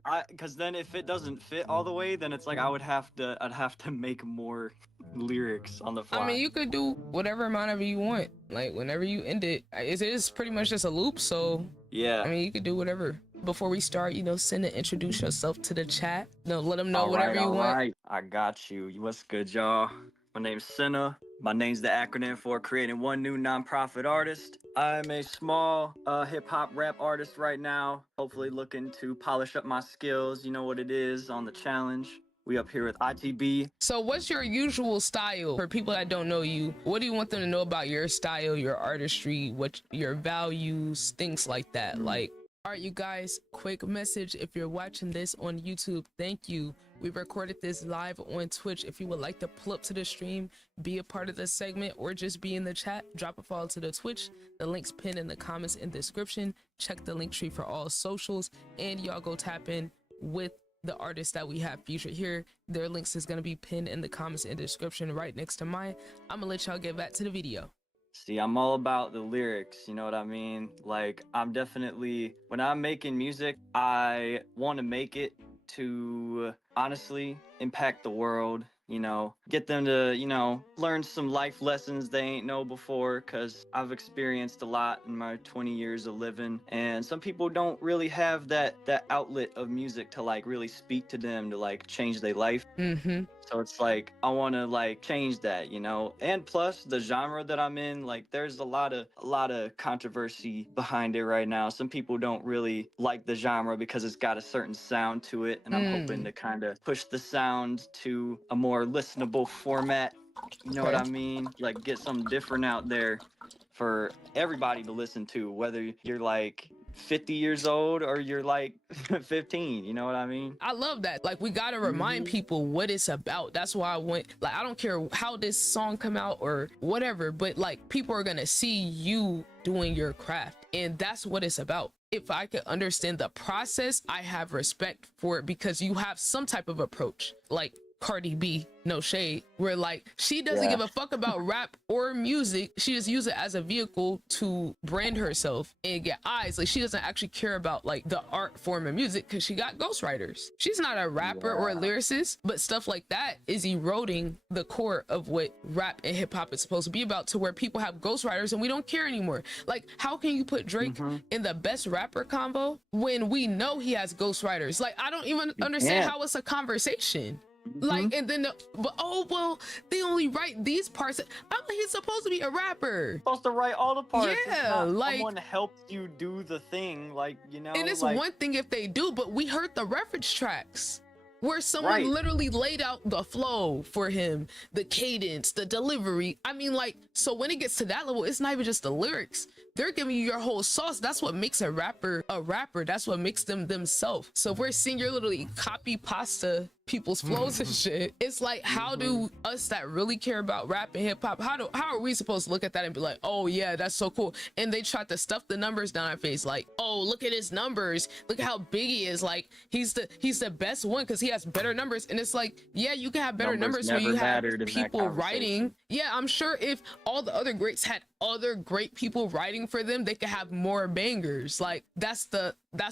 then if it doesn't fit all the way, then it's like I'd have to make more lyrics on the fly. I mean, you could do whatever amount of you want. Like whenever you end it, it is pretty much just a loop. So yeah, I mean, you could do whatever. Before we start, Senna, introduce yourself to the chat. Let them know whatever you want. Right, I got you. What's good, y'all? My name's Senna. My name's the acronym for creating one new nonprofit artist. I'm a small hip-hop rap artist right now, hopefully looking to polish up my skills. You know what it is on the challenge. We up here with ITB. So what's your usual style for people that don't know you? What do you want them to know about your style, your artistry, what your values, things like that? Like, all right, you guys, quick message. If you're watching this on YouTube, thank you. We recorded this live on Twitch. If you would like to pull up to the stream, be a part of the segment, or just be in the chat, drop a follow to the Twitch. The link's pinned in the comments and description. Check the link tree for all socials, and y'all go tap in with the artists that we have featured here. Their links is going to be pinned in the comments and description right next to mine. I'm gonna let y'all get back to the video. See, I'm all about the lyrics, you know what I mean? Like, I'm definitely, when I'm making music, I want to make it to honestly impact the world, get them to, learn some life lessons they ain't know before, because I've experienced a lot in my 20 years of living, and some people don't really have that outlet of music to like really speak to them, to like change their life. So it's like, I want to like change that, and plus the genre that I'm in, like there's a lot of controversy behind it right now. Some people don't really like the genre because it's got a certain sound to it, and I'm hoping to kind of push the sound to a more listenable format. You know what I mean? Like get something different out there for everybody to listen to, whether you're like 50 years old or you're like 15, you know what I mean? I love that. Like, we gotta remind people what it's about. That's why I don't care how this song come out or whatever, but like people are gonna see you doing your craft, and that's what it's about. If I could understand the process, I have respect for it, because you have some type of approach. Like Cardi B, no shade, where like she doesn't give a fuck about rap or music. She just uses it as a vehicle to brand herself and get eyes. Like, she doesn't actually care about like the art form of music, because she got ghostwriters. She's not a rapper or a lyricist, but stuff like that is eroding the core of what rap and hip-hop is supposed to be about, to where people have ghostwriters and we don't care anymore. Like, how can you put Drake in the best rapper combo when we know he has ghostwriters? Like, I don't even understand how it's a conversation. Like, and then but oh well, they only write these parts. I'm like, he's supposed to be a rapper. Supposed to write all the parts. It's Yeah, not like someone helped you do the thing, like, you know. and it's like, one thing if they do, but we heard the reference tracks where someone Right. literally laid out the flow for him, the cadence, the delivery. I mean, like, so when it gets to that level, it's not even just the lyrics. They're giving you your whole sauce. That's what makes a rapper a rapper. That's what makes them themselves. So if we're seeing you're literally copy pasta people's flows and shit, it's like, how do us that really care about rap and hip hop, how are we supposed to look at that and be like, oh yeah, that's so cool? And they try to stuff the numbers down our face, like, oh, look at his numbers, look at how big he is, like he's the best one because he has better numbers. And it's like, yeah, you can have better numbers when you have people writing. Yeah, I'm sure if all the other greats had other great people writing for them, they could have more bangers. Like, that's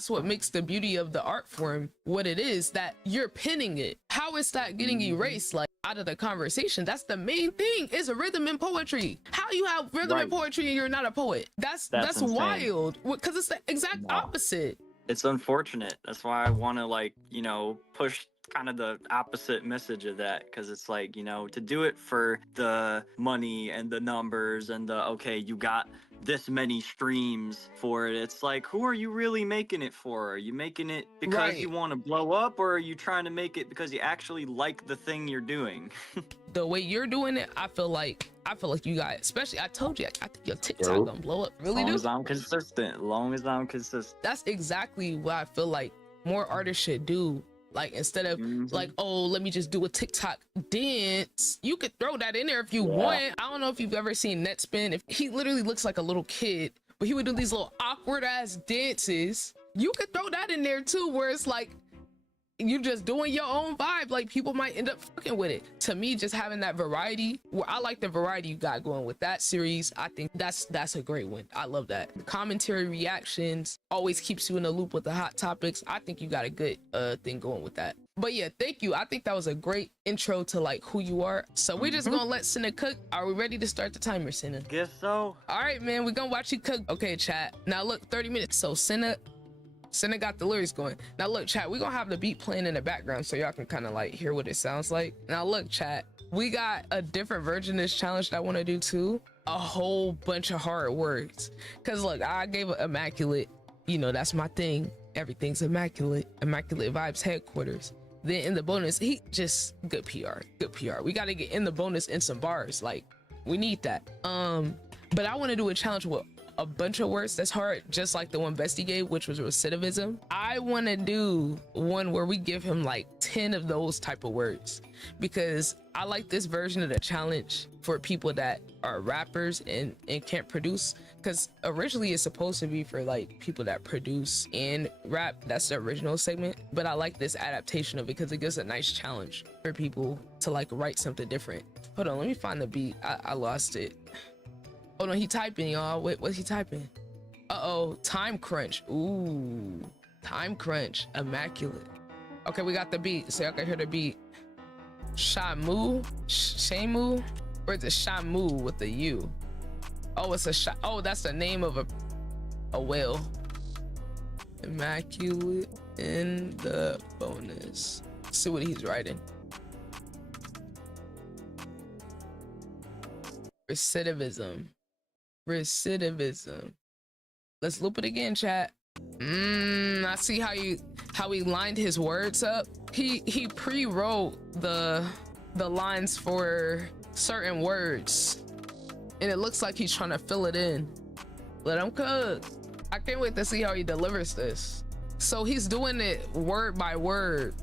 what makes the beauty of the art form what it is, that you're pinning it. How is that getting erased, like, out of the conversation? That's the main thing, is a rhythm and poetry. How you have rhythm and poetry and you're not a poet? That's insane. wild, because it's the exact opposite. It's unfortunate. That's why I want to, like, you know, push kind of the opposite message of that, because it's like, you know, to do it for the money and the numbers and the, okay, you got this many streams for it, it's like, who are you really making it for? Are you making it because you want to blow up, or are you trying to make it because you actually like the thing you're doing? The way you're doing it, I feel like you guys, especially, I told you, I think your TikTok gonna blow up. Really do. Long as I'm consistent. That's exactly what I feel like more artists should do. Like, instead of like, oh, let me just do a TikTok dance, you could throw that in there if you want. I don't know if you've ever seen Netspin. If he literally looks like a little kid, but he would do these little awkward ass dances. You could throw that in there too, where it's like you just doing your own vibe. Like, people might end up fucking with it. To me, just having that variety, where I like the variety you got going with that series, I think that's a great one. I love that. The commentary, reactions, always keeps you in the loop with the hot topics. I think you got a good thing going with that. But yeah, thank you. I think that was a great intro to like who you are. So we're just gonna let Senna cook. Are we ready to start the timer, Senna? Guess so. All right, man, we're gonna watch you cook. Okay, chat. Now look, 30 minutes. So Senna got the lyrics going. Now look, chat, we're gonna have the beat playing in the background so y'all can kind of like hear what it sounds like. Now look, chat, we got a different version of this challenge that I want to do too. A whole bunch of hard words. Cause look, I gave it immaculate, you know, that's my thing. Everything's immaculate. Immaculate Vibes headquarters. Then in the bonus, he just good PR. We gotta get in the bonus in some bars. Like, we need that. But I want to do a challenge with a bunch of words that's hard, just like the one Bestie gave, which was recidivism. I want to do one where we give him like 10 of those type of words, because I like this version of the challenge for people that are rappers and can't produce, because originally it's supposed to be for like people that produce and rap. That's the original segment, but I like this adaptation of it because it gives a nice challenge for people to like write something different. Hold on, let me find the beat. I lost it. Oh no, he typing, y'all. Wait, what's he typing? Uh-oh, time crunch. Ooh, time crunch, immaculate. Okay, we got the beat, so y'all can hear the beat. Shamu, Shamu, or is it Shamu with the U? Oh, it's a oh, that's the name of a whale. Immaculate in the bonus. Let's see what he's writing. Recidivism. Let's loop it again, chat. I see how he lined his words up. He pre-wrote the lines for certain words, and it looks like he's trying to fill it in. Let him cook. I can't wait to see how he delivers this. So he's doing it word by word.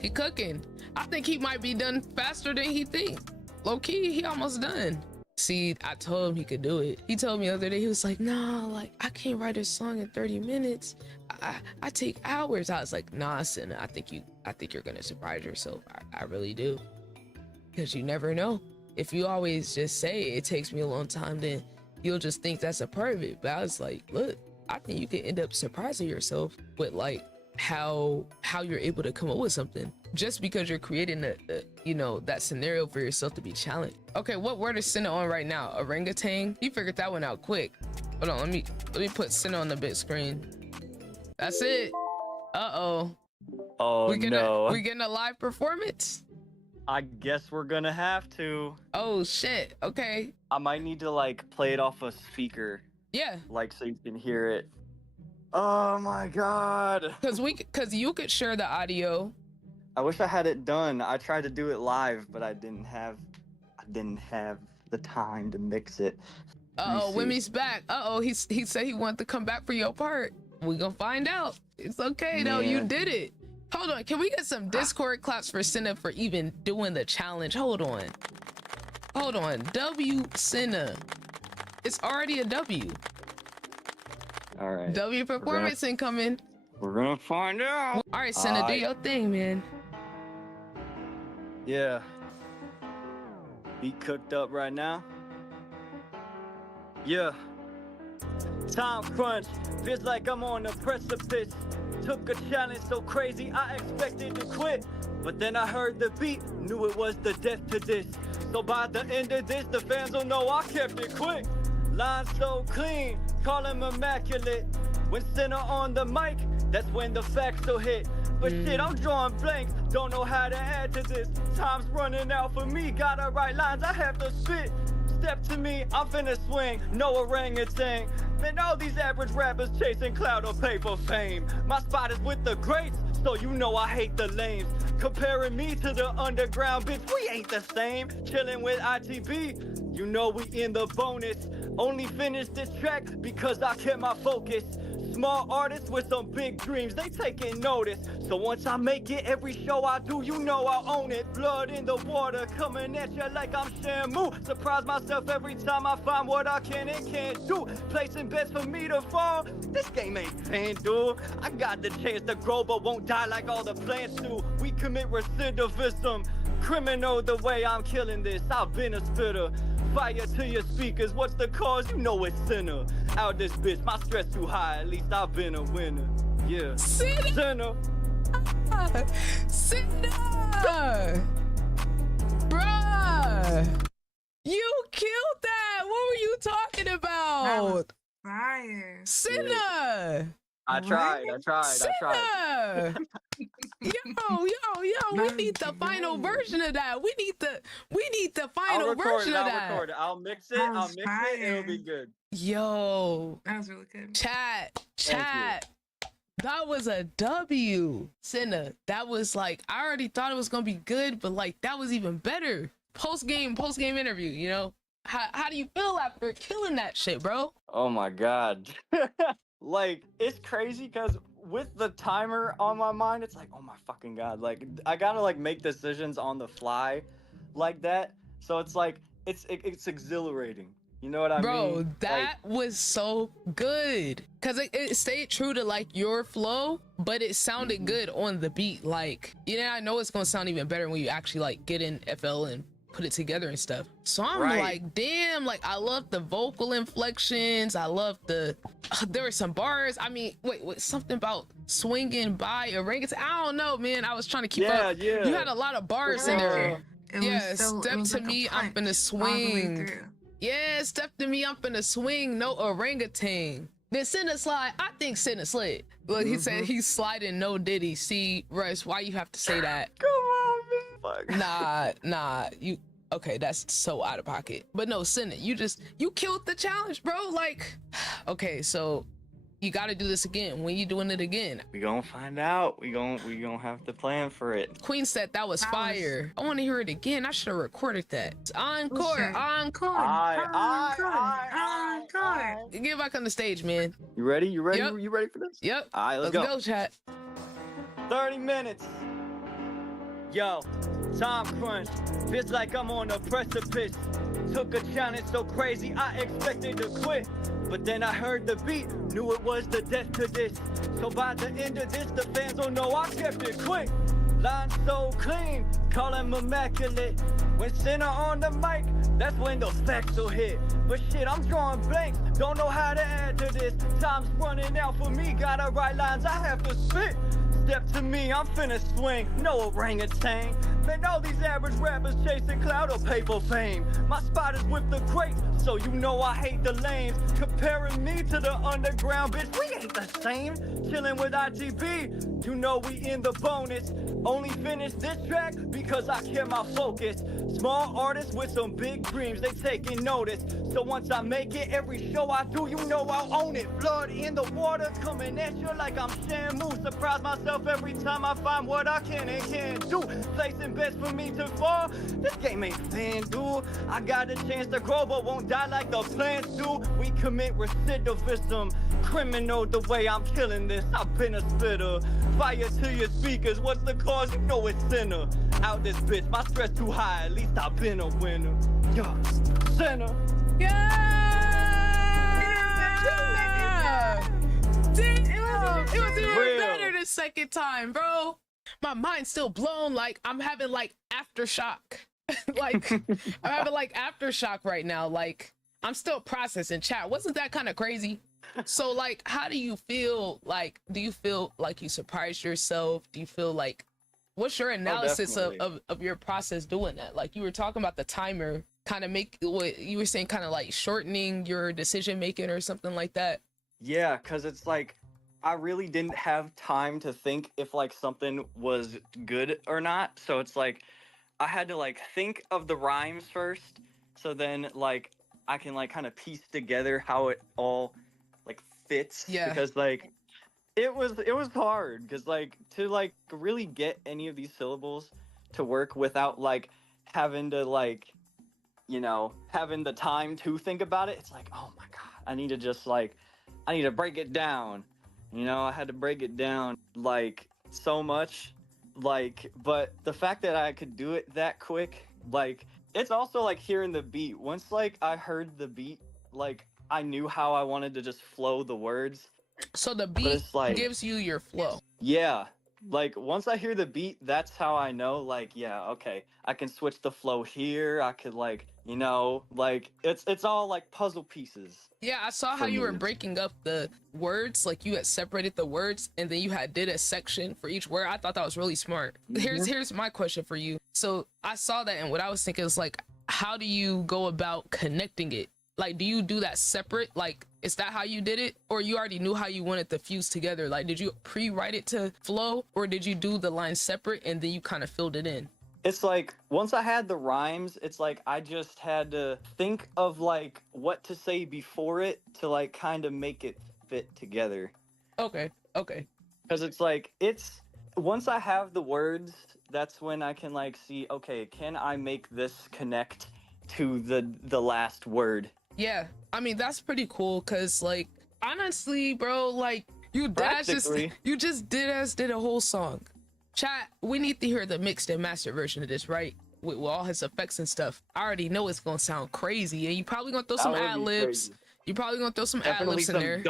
He cooking. I think he might be done faster than he think. Low key, he almost done. See, I told him he could do it. He told me the other day, he was like, nah, like, I can't write a song in 30 minutes. I take hours. I was like, nah, Senna, I think you're gonna surprise yourself. I really do. Because you never know. If you always just say it takes me a long time, then you'll just think that's a part of it. But I was like, look, I think you could end up surprising yourself with like how you're able to come up with something just because you're creating you know, that scenario for yourself to be challenged. Okay, what word is Senna on right now? Orangutan? You figured that one out quick. Hold on, let me put Senna on the big screen. That's it. Uh-oh. Oh we no. We getting a live performance? I guess we're gonna have to. Oh shit. Okay. I might need to like play it off a speaker. Yeah. Like so you can hear it. Oh my god. Cause you could share the audio. I wish I had it done. I tried to do it live, but I didn't have the time to mix it. Uh-oh, Wimmy's back. Uh-oh, he said he wanted to come back for your part. We gonna find out. It's okay though, you did it. Hold on, can we get some Discord claps for Senna for even doing the challenge? Hold on. W Senna. It's already a W. All right. W performance incoming. We're gonna find out. All right, Senna, do your thing, man. Yeah. Beat cooked up right now. Yeah. Time crunch. Feels like I'm on the precipice. Took a challenge so crazy I expected to quit. But then I heard the beat, knew it was the death to this. So by the end of this, the fans will know I kept it quick. Line so clean, call him immaculate. When Senna on the mic, that's when the facts will hit. But shit, I'm drawing blanks, don't know how to add to this. Time's running out for me, gotta write lines, I have to spit. Step to me, I'm finna swing, no orangutan. Man, all these average rappers chasing clout or paper fame. My spot is with the greats, so you know I hate the lames. Comparing me to the underground, bitch, we ain't the same. Chilling with ITB, you know we in the bonus. Only finished this track because I kept my focus. Small artists with some big dreams, they taking notice. So once I make it, every show I do, you know I'll own it. Blood in the water, coming at you like I'm Shamu. Surprise myself every time I find what I can and can't do. Placing bets for me to fall, this game ain't paying, dude. I got the chance to grow, but won't die like all the plants do. We commit recidivism, criminal the way I'm killing this. I've been a spitter. Fire to your speakers, what's the cause? You know it's Senna. Out this bitch, my stress too high, at least I've been a winner. Yeah. Senna. Senna! Bruh! You killed that! What were you talking about? Fire. Senna! I tried. Yo, we need the final version of that. We need the final version of that. I'll record it. I'll mix it. It'll be good. Yo. That was really good. Chat. That was a W, Senna. That was like, I already thought it was gonna be good, but like that was even better. Post game interview, you know? How do you feel after killing that shit, bro? Oh my god. Like, it's crazy because with the timer on my mind, it's like, oh my fucking god. Like, I gotta like make decisions on the fly like that. So it's like, it's exhilarating. You know what I mean? Bro, that was so good. Cause it stayed true to like your flow, but it sounded good on the beat. Like, I know it's gonna sound even better when you actually like get in FL and put it together and stuff. So I'm like, damn, like I love the vocal inflections. I love there were some bars. I mean, wait, something about swinging by orangutan. I don't know, man. I was trying to keep up. Yeah. You had a lot of bars in there. Step to me, I'm finna swing. Yeah, step to me, I'm finna swing. No orangutan. Then Senna slide. I think Senna slid. Look, he said he's sliding no diddy. See, Russ, why you have to say that? Come on, man. Nah, you okay, that's so out of pocket. But no, Senna, you killed the challenge, bro. Like, okay, so you gotta do this again. When you doing it again? We gonna find out. We gonna have to plan for it. Queen said that was fire. I want to hear it again. I should have recorded that. Encore. Get back on the stage, man. You ready? Yep. You ready for this? Yep. All right, let's go, chat. 30 minutes. Yo, time crunch. Feels like I'm on a precipice. Took a challenge so crazy I expected to quit. But then I heard the beat, knew it was the death to this. So by the end of this, the fans will know I kept it quick. Line so clean, call him immaculate. When Senna on the mic, that's when the facts will hit. But shit, I'm drawing blanks, don't know how to add to this. Time's running out for me, gotta write lines, I have to spit. Step to me, I'm finna swing, no orangutan. Man, all these average rappers chasing clout or paper fame. My spot is with the greats, so you know I hate the lames. Comparing me to the underground, bitch, we ain't the same. Chilling with ITB, you know we in the bonus. Only finished this track because I kept my focus. Small artists with some big dreams, they taking notice. So once I make it, every show I do, you know I'll own it. Blood in the water, coming at you like I'm Shamu. Surprise myself every time I find what I can and can't do. Placing bets for me to fall, this game ain't FanDuel. I got a chance to grow, but won't die like the plants do. We commit recidivism, criminal the way I'm killing this. I've been a spitter, fire to your speakers. What's the cause? You know it's sinner. Out this bitch, my stress too high. At least I've been a winner. Yeah, sinner. Yeah! Damn! It was even better the second time, bro. My mind's still blown. Like, I'm having, like, aftershock. Like, I'm having, like, aftershock right now. Like, I'm still processing. Chat, wasn't that kind of crazy? So, like, how do you feel? Like, do you feel like you surprised yourself? Do you feel like, what's your analysis of your process doing that? Like, you were talking about the timer, kind of make what you were saying, kind of like shortening your decision making or something like that. Yeah, because it's like, I really didn't have time to think if like something was good or not. So it's like, I had to like think of the rhymes first. So then like, I can like kind of piece together how it all like fits. Yeah. Because like, it was hard because like to like really get any of these syllables to work without like having to like, you know, having the time to think about it. It's like, oh my God, I need to break it down. You know, I had to break it down like so much, like, but the fact that I could do it that quick, like, it's also like hearing the beat. Once like I heard the beat, like I knew how I wanted to just flow the words. So the beat like, gives you your flow. Yeah. Like once I hear the beat, that's how I know like, yeah, okay, I can switch the flow here. I could like, you know, like it's all like puzzle pieces. Yeah, I saw how you were breaking up the words, like you had separated the words and then you had did a section for each word. I thought that was really smart. Here's my question for you. So I saw that and what I was thinking is like, how do you go about connecting it? Like, do you do that separate? Like, is that how you did it? Or you already knew how you wanted to fuse together? Like, did you pre-write it to flow? Or did you do the lines separate and then you kind of filled it in? It's like, once I had the rhymes, it's like, I just had to think of like what to say before it to like kind of make it fit together. Okay, okay. Because it's like, once I have the words, that's when I can like see, okay, can I make this connect to the last word? Yeah, I mean, that's pretty cool because, like, honestly, bro, like, you just did a whole song. Chat, we need to hear the mixed and mastered version of this, right? With all his effects and stuff. I already know it's gonna sound crazy, and you probably gonna throw some ad-libs. You probably gonna throw some ad-libs in there.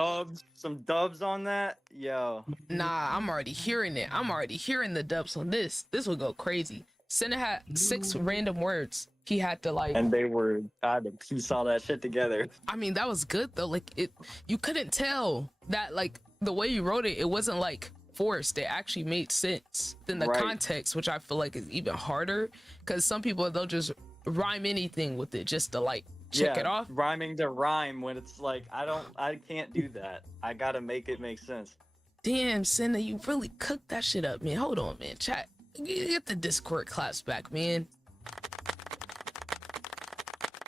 Some dubs on that, yo. Nah, I'm already hearing it. I'm already hearing the dubs on this. This will go crazy. Cinna had 6 random words. He had to like, and I had to piece all that shit together. I mean, that was good though. Like you couldn't tell that like the way you wrote it, it wasn't like forced. It actually made sense in the context, which I feel like is even harder because some people, they'll just rhyme anything with it just to like check it off. Rhyming to rhyme when it's like, I can't do that. I gotta make it make sense. Damn, Cinna, you really cooked that shit up, man. Hold on, man. Chat, get the Discord claps back, man.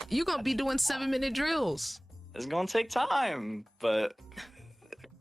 You gonna be doing 7-minute drills. It's gonna take time, but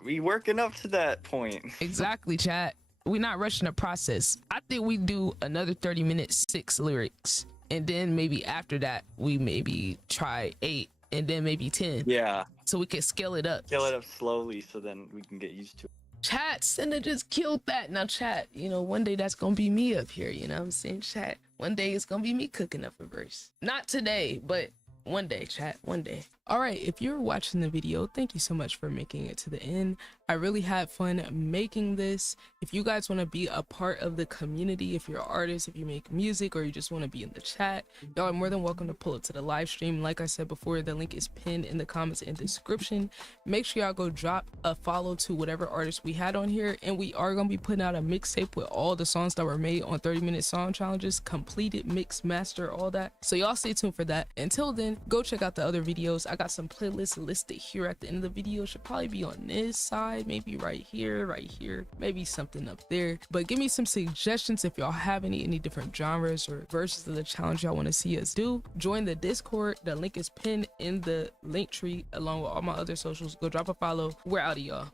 we working up to that point. Exactly, chat. We're not rushing the process. I think we do another 30-minute 6 lyrics, and then maybe after that we maybe try 8, and then maybe 10. Yeah. So we can scale it up. Scale it up slowly, so then we can get used to it. Chat, Cinna just killed that. Now, chat, you know, one day that's gonna be me up here. You know what I'm saying, chat? One day it's gonna be me cooking up a verse. Not today, but One day, chat, one day. All right, if you're watching the video, thank you so much for making it to the end. I really had fun making this. If you guys want to be a part of the community, if you're an artist, if you make music, or you just want to be in the chat, y'all are more than welcome to pull up to the live stream. Like I said before, the link is pinned in the comments and description. Make sure y'all go drop a follow to whatever artist we had on here, and we are going to be putting out a mixtape with all the songs that were made on 30-minute song challenges, completed, mix, master, all that. So y'all stay tuned for that. Until then, go check out the other videos. I got some playlists listed here at the end of the video. Should probably be on this side, maybe right here, maybe something up there. But give me some suggestions if y'all have any different genres or versions of the challenge y'all want to see us do. Join the Discord. The link is pinned in the link tree along with all my other socials. Go drop a follow. We're out of y'all.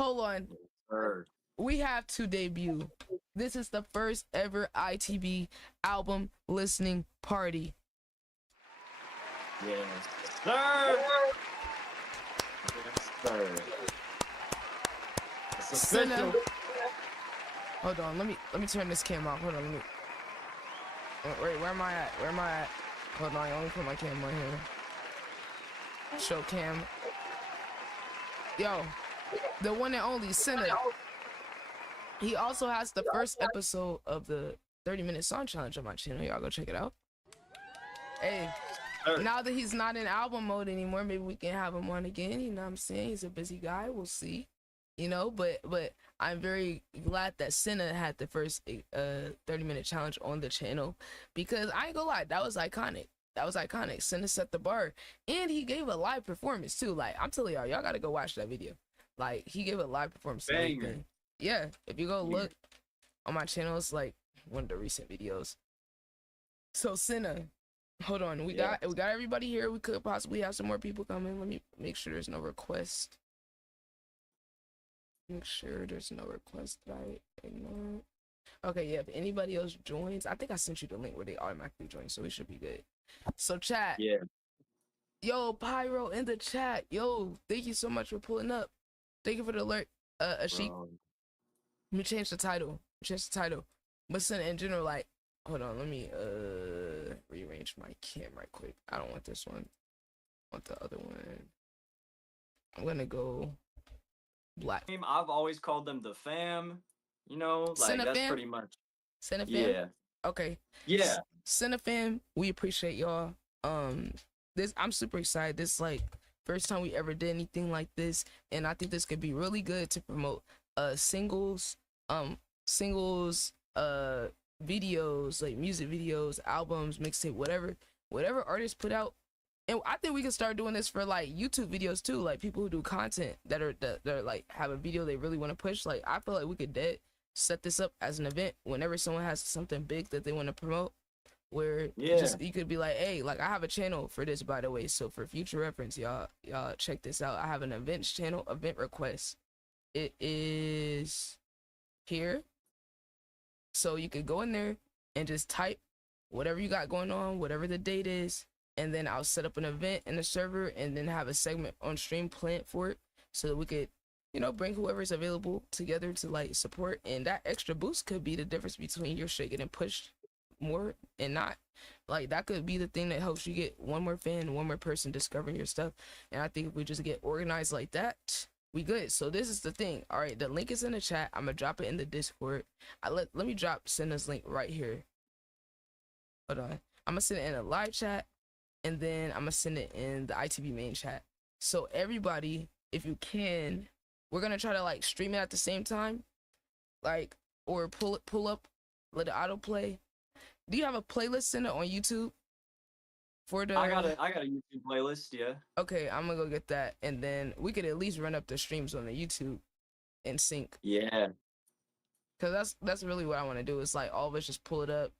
Hold on. We have to debut. This is the first ever ITB album listening party. Yes, sir. Yes, sir. It's official. Hold on, let me turn this cam off. Hold on, wait, where am I at? Hold on, I only put my cam on here. Show cam. Yo, the one and only Senna. He also has the first episode of the 30-minute song challenge on my channel. Y'all go check it out. Hey, now that he's not in album mode anymore, maybe we can have him on again. You know what I'm saying? He's a busy guy. We'll see. You know, but I'm very glad that Senna had the first 30-minute challenge on the channel, because I ain't gonna lie, that was iconic. Senna set the bar, and he gave a live performance too. Like, I'm telling y'all gotta go watch that video. Like, he gave a live performance. Yeah, if you go look on my channel, it's like one of the recent videos. So Senna, hold on, we got everybody here. We could possibly have some more people coming. Let me make sure there's no request. Make sure there's no request that I ignored. Okay, yeah, if anybody else joins, I think I sent you the link where they automatically join, so we should be good. So chat. Yeah. Yo, Pyro in the chat. Yo, thank you so much for pulling up. Thank you for the alert. Ashik. Let me change the title. But Senna in general, like, hold on, let me rearrange my cam right quick. I don't want this one. I want the other one. I'm gonna go black. I've always called them the fam. You know, like Senna that's fam? pretty much. Senna fam? Yeah. Okay. Yeah. Senna fam, we appreciate y'all. I'm super excited. This like first time we ever did anything like this, and I think this could be really good to promote singles, videos, like music videos, albums, mixtape, whatever artists put out. And I think we can start doing this for like YouTube videos too, like people who do content that are like have a video they really want to push. Like, I feel like we could set this up as an event whenever someone has something big that they want to promote, where you could be like, hey, like, I have a channel for this, by the way, so for future reference, y'all check this out. I have an events channel, event request. It is here, so you could go in there and just type whatever you got going on, whatever the date is, and then I'll set up an event in the server and then have a segment on stream planned for it, so that we could, you know, bring whoever's available together to like support. And that extra boost could be the difference between your shit getting pushed more and not. Like, that could be the thing that helps you get one more fan, one more person discovering your stuff. And I think if we just get organized like that, we good. So this is the thing. All right, the link is in the chat. I'm gonna drop it in the Discord. Let me send this link right here. Hold on, I'm gonna send it in a live chat, and then I'm gonna send it in the ITV main chat. So everybody, if you can, we're gonna try to like stream it at the same time, like, or pull up, let it autoplay. Do you have a playlist, Senna, on YouTube? For the I got a YouTube playlist, yeah. Okay, I'm gonna go get that, and then we could at least run up the streams on the YouTube in sync. Yeah. Cause that's really what I want to do. Is like all of us just pull it up,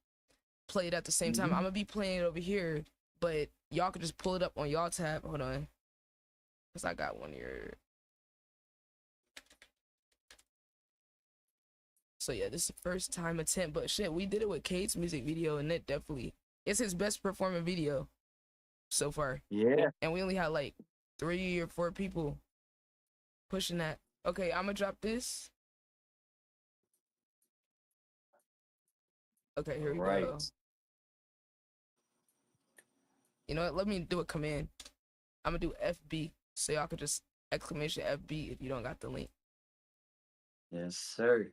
play it at the same time. I'm gonna be playing it over here, but y'all could just pull it up on y'all tab. Hold on, cause I got one here. So yeah, this is the first time attempt, but shit, we did it with Kate's music video, and it's his best performing video so far. Yeah. And we only had like 3 or 4 people pushing that. Okay, I'm gonna drop this. Okay, here we go. You know what? Let me do a command. I'm gonna do FB, so y'all could just exclamation FB if you don't got the link. Yes, sir.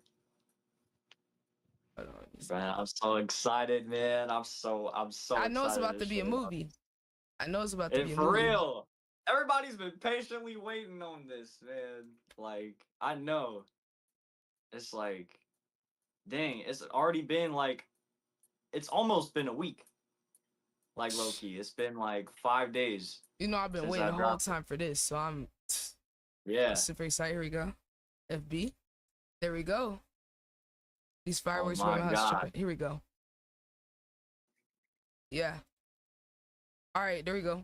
Man, I'm so excited, man. I'm so I know it's excited about to be a show. movie. I know it's about to And be a for movie. real, everybody's been patiently waiting on this, man. Like, I know. It's like, dang, it's already been like, it's almost been a week. Like, low-key, it's been like 5 days. You know, I've been since waiting I the whole dropped it. time for this, so I'm Yeah. super excited. Here we go. FB. There we go. These fireworks my from my house God. tripping. Here we go. Yeah. All right, there we go.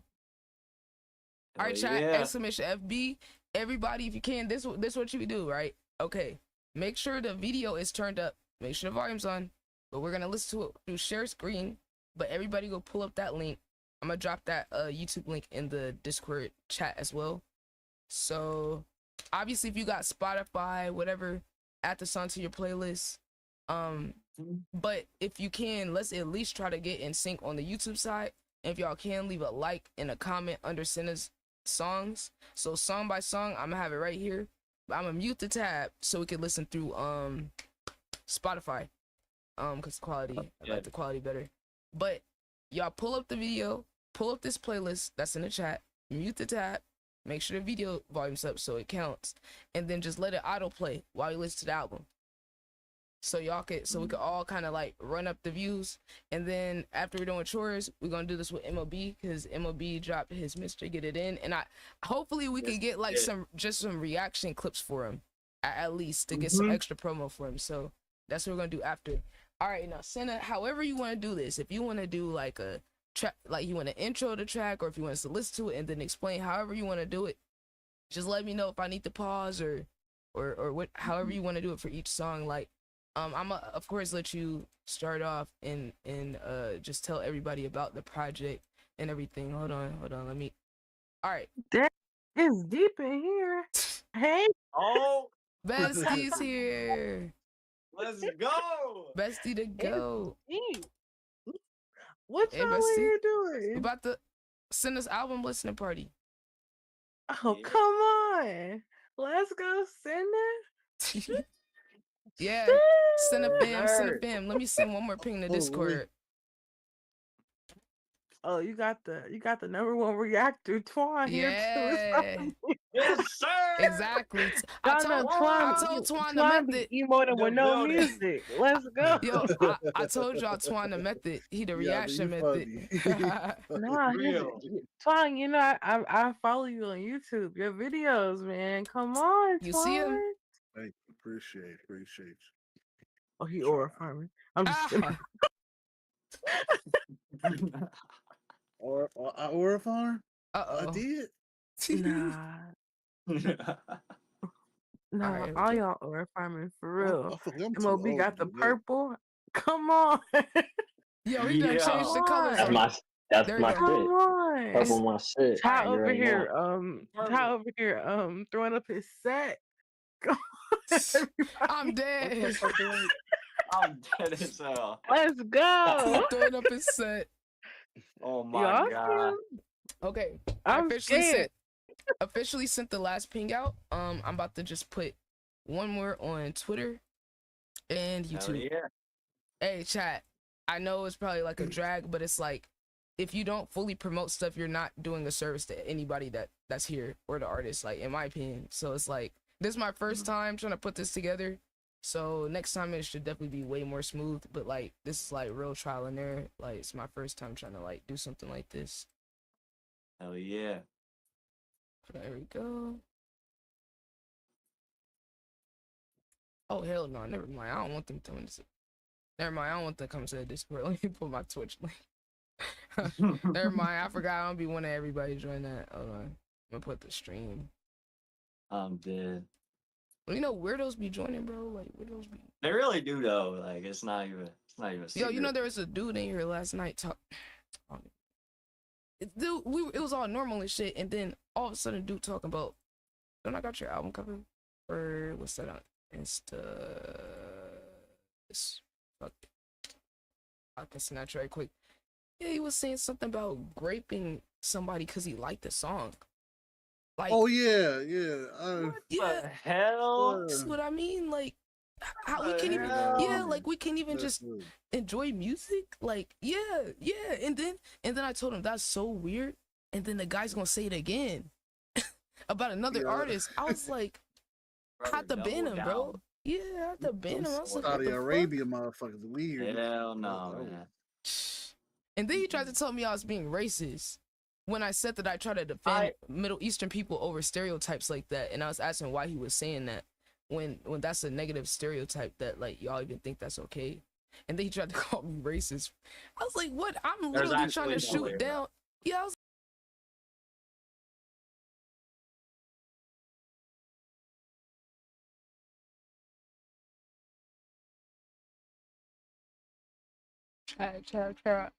All right, chat, yeah. exclamation FB. Everybody, if you can, this what you do, right? Okay. Make sure the video is turned up. Make sure the volume's on. But we're gonna listen to it through share screen. But everybody go pull up that link. I'm gonna drop that YouTube link in the Discord chat as well. So obviously, if you got Spotify, whatever, add the song to your playlist. But if you can, let's at least try to get in sync on the YouTube side. And if y'all can, leave a like and a comment under Senna's songs. So song by song, I'm gonna have it right here. But I'm gonna mute the tab so we can listen through Spotify. Cause quality, I like the quality better. But y'all pull up the video, pull up this playlist that's in the chat, mute the tab, make sure the video volume's up so it counts, and then just let it autoplay while you listen to the album. So y'all could, so we could all kind of like run up the views, and then after we're doing chores, we're gonna do this with MOB because MOB dropped his Mr. Get It In, and hopefully we could get like some reaction clips for him at least to get some extra promo for him. So that's what we're gonna do after. All right, now Senna, however you want to do this, if you want to do like a track, like you want to intro the track, or if you want us to listen to it and then explain, however you want to do it, just let me know if I need to pause or what, however you want to do it for each song. Like, I'm of course let you start off and just tell everybody about the project and everything. Hold on, let me. All right. That is deep in here. Hey. Oh. Bestie's here. Let's go. Bestie to go. What y'all are you doing? We're about to send us album listening party. Oh, come on. Let's go send it. Yeah. Send a fam. Let me send one more ping to Discord. Oh, you got the #1 reactor Twan here too. Yes, sir. Exactly. I told Twan the method. Emoting with no music. Let's go. Yo, I told y'all Twan the method. He the reaction method. Nah, Twan, you know I follow you on YouTube. Your videos, man. Come on, You see him? Thank you. Appreciate you. Oh, he aura farming. I'm just kidding. Aura farm? Uh-oh. I did. Nah, right, all y'all aura farming for real. I'm too MOB old got to the do that. purple. Come on. Yo, he done changed the colors. That's There my you shit. go. Come on. Purple my shit. Ty You over already here, know. throwing up his set. I'm dead. I'm dead as hell. Let's go. Throwing up his set. Oh my Y'all god. Okay. I'm officially sent the last ping out. I'm about to just put one more on Twitter and Hell YouTube. yeah. Hey, chat. I know it's probably like a drag, but it's like if you don't fully promote stuff, you're not doing a service to anybody that's here or the artist, like in my opinion. So it's like this is my first time trying to put this together. So next time it should definitely be way more smooth. But like this is like real trial and error. Like it's my first time trying to like do something like this. Hell yeah. There we go. Oh hell no, never mind. I don't want them coming to never mind, I don't want them coming to the Discord. Let me put my Twitch link. Never mind, I forgot I don't be wanting everybody to join that. Hold on. I'm gonna put the stream. I'm dead. You know, weirdos be joining, bro. Like weirdos be. They really do though. Like it's not even Yo, secret. you know there was a dude in here last night talk. Dude, it was all normal and shit, and then all of a sudden, dude talking about, "Don't I got your album cover?" Or what's that on Insta? Fuck. I can snatch right quick. Yeah, he was saying something about graping somebody because he liked the song. Like, Oh yeah. yeah, The hell? that's what I mean. Like, how we can't even, yeah, like we can't even just enjoy music. Like, yeah, and then I told him that's so weird, and then the guy's gonna say it again about another artist. I was like, I had to ban him, bro. Yeah, I had to ban him. I was like, what Saudi the fuck? Arabia motherfuckers weird. Hell no, man. And then he tried to tell me I was being racist when I said that I try to defend Middle Eastern people over stereotypes like that. And I was asking why he was saying that when that's a negative stereotype that like y'all even think that's okay. And then he tried to call me racist. I was like, what? I'm literally trying to shoot down. Yeah, I was Chat.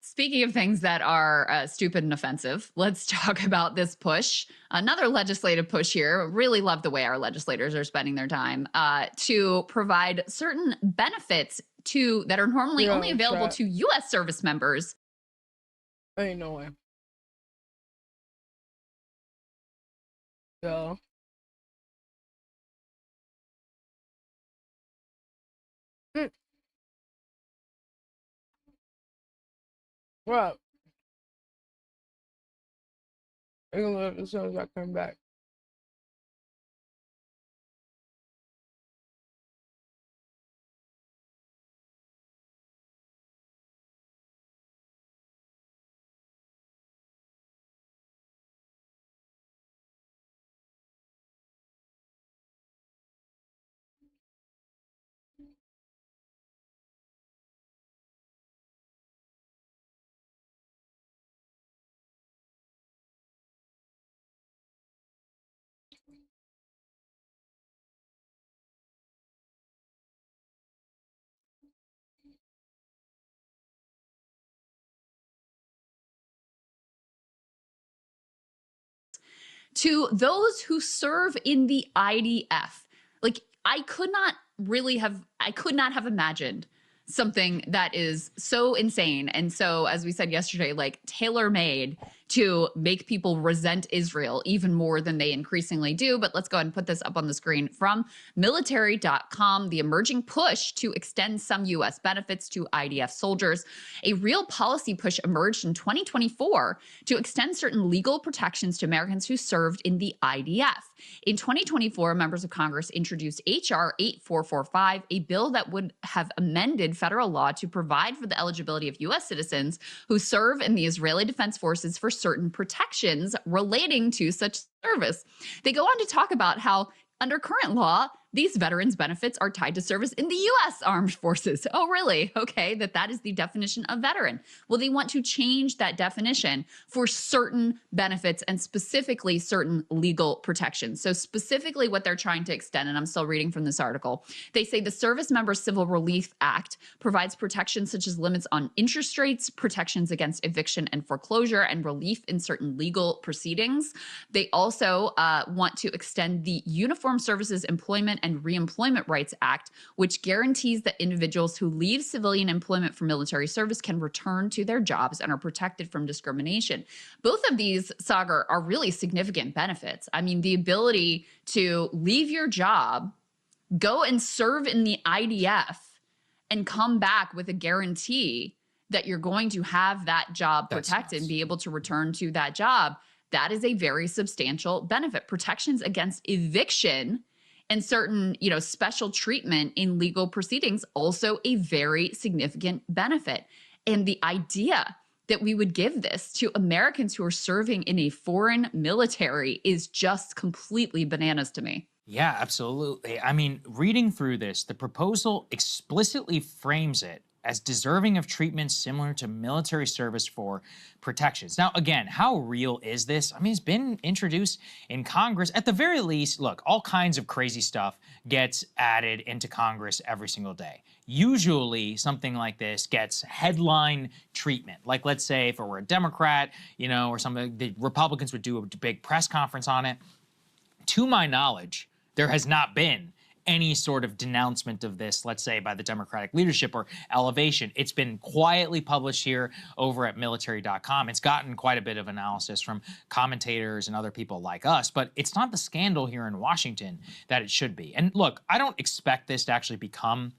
Speaking of things that are stupid and offensive, let's talk about this push. Another legislative push here. Really love the way our legislators are spending their time to provide certain benefits that are normally only available to U.S. service members. Ain't no way. Yo. What? I'm gonna live as soon as I come back. To those who serve in the IDF. Like, I could not have imagined something that is so insane and so, as we said yesterday, like tailor-made to make people resent Israel even more than they increasingly do. But let's go ahead and put this up on the screen from military.com, the emerging push to extend some U.S. benefits to IDF soldiers. A real policy push emerged in 2024 to extend certain legal protections to Americans who served in the IDF. In 2024, members of Congress introduced H.R. 8445, a bill that would have amended federal law to provide for the eligibility of U.S. citizens who serve in the Israeli Defense Forces for certain protections relating to such service. They go on to talk about how under current law, these veterans' benefits are tied to service in the U.S. Armed Forces. Oh, really? Okay, that is the definition of veteran. Well, they want to change that definition for certain benefits and specifically certain legal protections. So specifically what they're trying to extend, and I'm still reading from this article, they say the Service Member Civil Relief Act provides protections such as limits on interest rates, protections against eviction and foreclosure, and relief in certain legal proceedings. They also want to extend the Uniformed Services Employment and Reemployment Rights Act, which guarantees that individuals who leave civilian employment for military service can return to their jobs and are protected from discrimination. Both of these, Sagar, are really significant benefits. I mean, the ability to leave your job go and serve in the IDF and come back with a guarantee that you're going to have that job protected and be able to return to that job. That is a very substantial benefit. Protections against eviction and certain, special treatment in legal proceedings, also a very significant benefit. And the idea that we would give this to Americans who are serving in a foreign military is just completely bananas to me. Yeah, absolutely. I mean, reading through this, the proposal explicitly frames it as deserving of treatment similar to military service for protections. Now, again, how real is this? I mean, it's been introduced in Congress. At the very least, look, all kinds of crazy stuff gets added into Congress every single day. Usually, something like this gets headline treatment. Like, let's say if it were a Democrat, or something, the Republicans would do a big press conference on it. To my knowledge, there has not been any sort of denouncement of this, let's say, by the Democratic leadership or elevation. It's been quietly published here over at military.com. It's gotten quite a bit of analysis from commentators and other people like us, but it's not the scandal here in Washington that it should be. And look, I don't expect this to actually become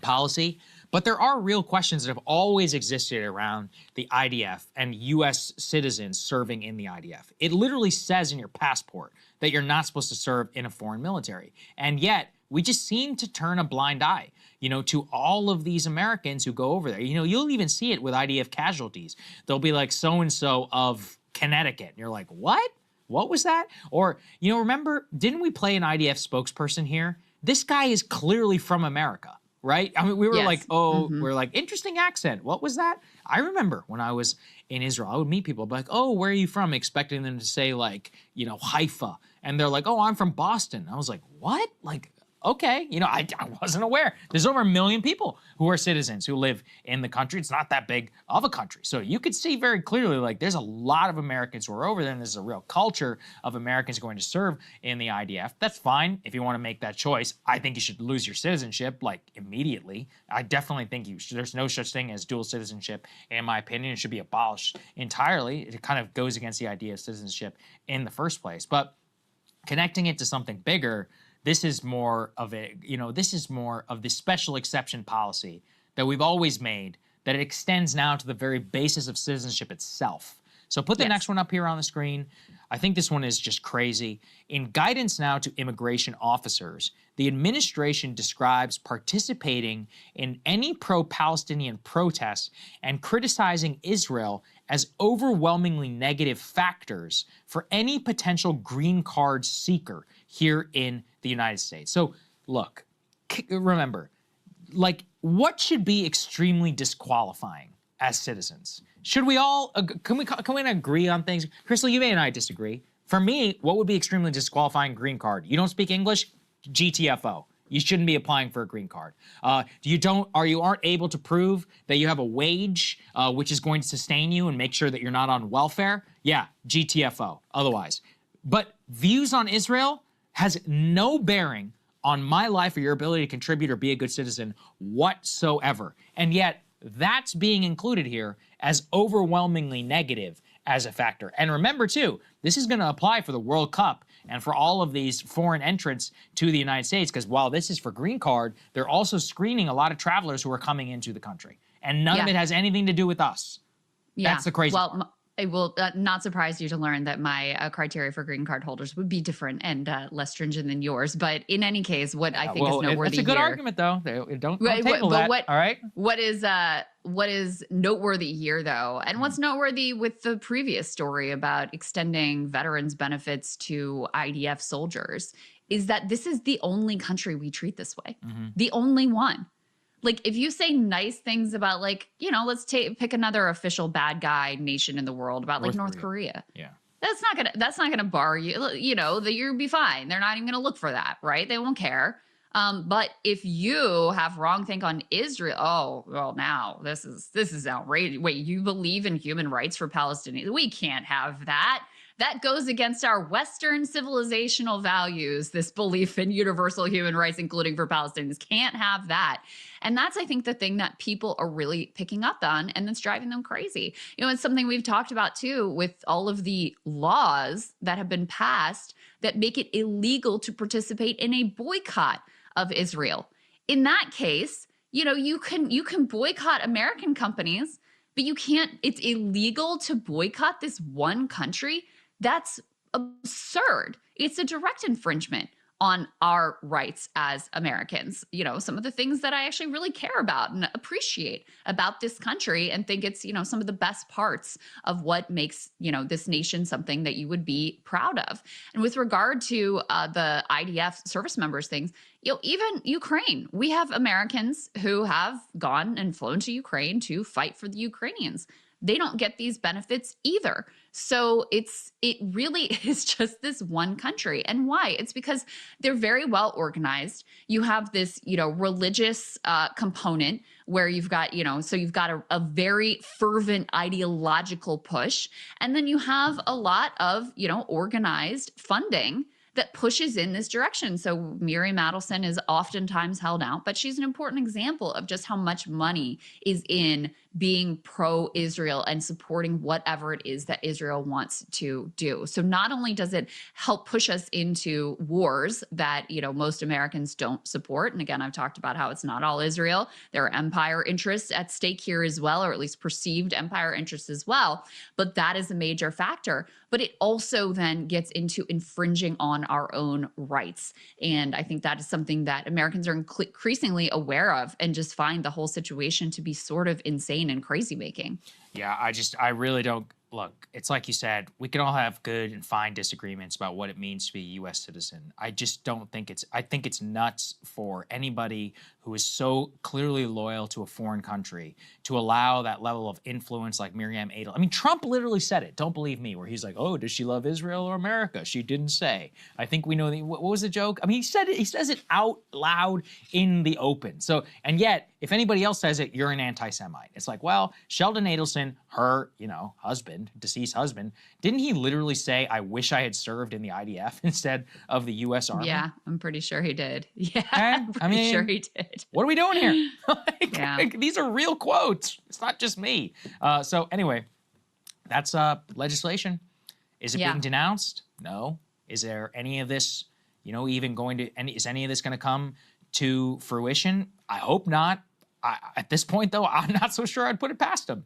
policy, but there are real questions that have always existed around the IDF and U.S. citizens serving in the IDF. It literally says in your passport that you're not supposed to serve in a foreign military. And yet, we just seem to turn a blind eye, to all of these Americans who go over there. You'll even see it with IDF casualties. They'll be like, so-and-so of Connecticut. And you're like, what? What was that? Or, remember, didn't we play an IDF spokesperson here? This guy is clearly from America. Right? I mean, we were like, we're like, interesting accent. What was that? I remember when I was in Israel, I would meet people, like, oh, where are you from? Expecting them to say like, Haifa. And they're like, oh, I'm from Boston. I was like, what? Like, okay. I wasn't aware. There's over 1 million people who are citizens who live in the country. It's not that big of a country. So you could see very clearly, like, there's a lot of Americans who are over there, and there's a real culture of Americans going to serve in the IDF. That's fine if you want to make that choice. I think you should lose your citizenship, like, immediately. I definitely think there's no such thing as dual citizenship, in my opinion. It should be abolished entirely. It kind of goes against the idea of citizenship in the first place. But connecting it to something bigger, this is more of the special exception policy that we've always made, that it extends now to the very basis of citizenship itself. So put the next one up here on the screen. I think this one is just crazy. In guidance now to immigration officers, the administration describes participating in any pro-Palestinian protests and criticizing Israel as overwhelmingly negative factors for any potential green card seeker here in the United States. So look, remember, like, what should be extremely disqualifying as citizens? Should we all, can we agree on things? Crystal, you and I disagree. For me, what would be extremely disqualifying? Green card. You don't speak English? GTFO. You shouldn't be applying for a green card. You aren't able to prove that you have a wage which is going to sustain you and make sure that you're not on welfare? Yeah, GTFO. Otherwise. But views on Israel has no bearing on my life or your ability to contribute or be a good citizen whatsoever. And yet, that's being included here as overwhelmingly negative as a factor. And remember, too, this is going to apply for the World Cup and for all of these foreign entrants to the United States, because while this is for green card, they're also screening a lot of travelers who are coming into the country. And none of it has anything to do with us. Yeah. That's the crazy part. It will not surprise you to learn that my criteria for green card holders would be different and less stringent than yours. But in any case, what I think is noteworthy It's a good here, argument, though. Don't table that. All right. What is noteworthy here, though, and what's noteworthy with the previous story about extending veterans benefits to IDF soldiers, is that this is the only country we treat this way. The only one. Like, if you say nice things about, like, let's pick another official bad guy nation in the world, about like North Korea. Yeah. That's not gonna bar you. That you'll be fine. They're not even gonna look for that, right? They won't care. But if you have wrong think on Israel, oh well, now this is outrageous. Wait, you believe in human rights for Palestinians? We can't have that. That goes against our Western civilizational values, this belief in universal human rights, including for Palestinians. Can't have that. And that's, I think, the thing that people are really picking up on, and that's driving them crazy. It's something we've talked about, too, with all of the laws that have been passed that make it illegal to participate in a boycott of Israel. In that case, you know, you can boycott American companies, but you can't, it's illegal to boycott this one country. That's absurd. It's a direct infringement on our rights as Americans. You know, some of the things that I actually really care about and appreciate about this country and think it's, you know, some of the best parts of what makes, you know, this nation something that you would be proud of. And with regard to the IDF service members things, you know, even Ukraine, we have Americans who have gone and flown to Ukraine to fight for the Ukrainians. They don't get these benefits either. So it really is just this one country. And why? It's because they're very well organized. You have this, you know, religious component where you've got, you know, so you've got a very fervent ideological push. And then you have a lot of, you know, organized funding that pushes in this direction. So Miriam Adelson is oftentimes held out, but she's an important example of just how much money is in being pro-Israel and supporting whatever it is that Israel wants to do. So not only does it help push us into wars that, you know, most Americans don't support, and again, I've talked about how it's not all Israel. There are empire interests at stake here as well, or at least perceived empire interests as well, but that is a major factor. But it also then gets into infringing on our own rights. And I think that is something that Americans are increasingly aware of and just find the whole situation to be sort of insane and crazy making. Yeah, I really don't. Look, it's like you said, we can all have good and fine disagreements about what it means to be a U.S. citizen. I just don't think I think it's nuts for anybody who is so clearly loyal to a foreign country to allow that level of influence like Miriam Adel. I mean, Trump literally said it, don't believe me, where he's like, oh, does she love Israel or America? She didn't say. I think we know, what was the joke? I mean, he said it, he says it out loud in the open. So, and yet, if anybody else says it, you're an anti-Semite. It's like, well, Sheldon Adelson, her, you know, husband, deceased husband, didn't he literally say, I wish I had served in the IDF instead of the U.S. Army? Yeah, I'm pretty sure he did. Yeah, I'm pretty sure he did. What are we doing here? Yeah. These are real quotes. It's not just me. So anyway, that's legislation. Is it being denounced? No. Is there any of this, you know, even going to, is any of this going to come to fruition? I hope not. At this point, though, I'm not so sure I'd put it past them.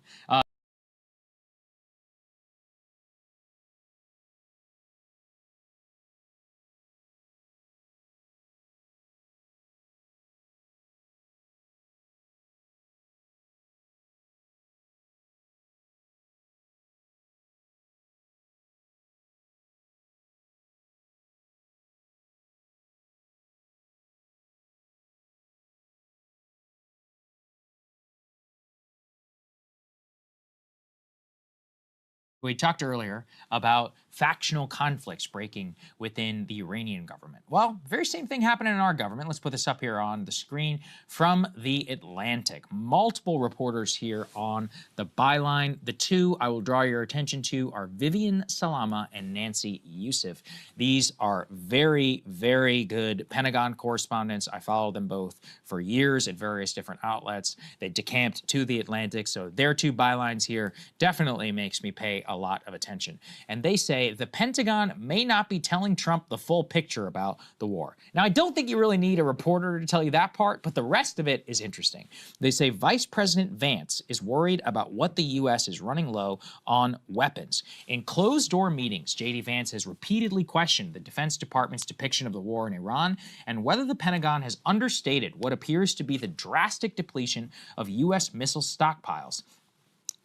We talked earlier about factional conflicts breaking within the Iranian government. Well, very same thing happening in our government. Let's put this up here on the screen from The Atlantic. Multiple reporters here on the byline. The two I will draw your attention to are Vivian Salama and Nancy Youssef. These are very, very good Pentagon correspondents. I followed them both for years at various different outlets. They decamped to The Atlantic, so their two bylines here definitely makes me pay a lot of attention. And they say the Pentagon may not be telling Trump the full picture about the war. Now, I don't think you really need a reporter to tell you that part, but the rest of it is interesting. They say Vice President Vance is worried about what the U.S. is running low on weapons. In closed-door meetings, J.D. Vance has repeatedly questioned the Defense Department's depiction of the war in Iran and whether the Pentagon has understated what appears to be the drastic depletion of U.S. missile stockpiles.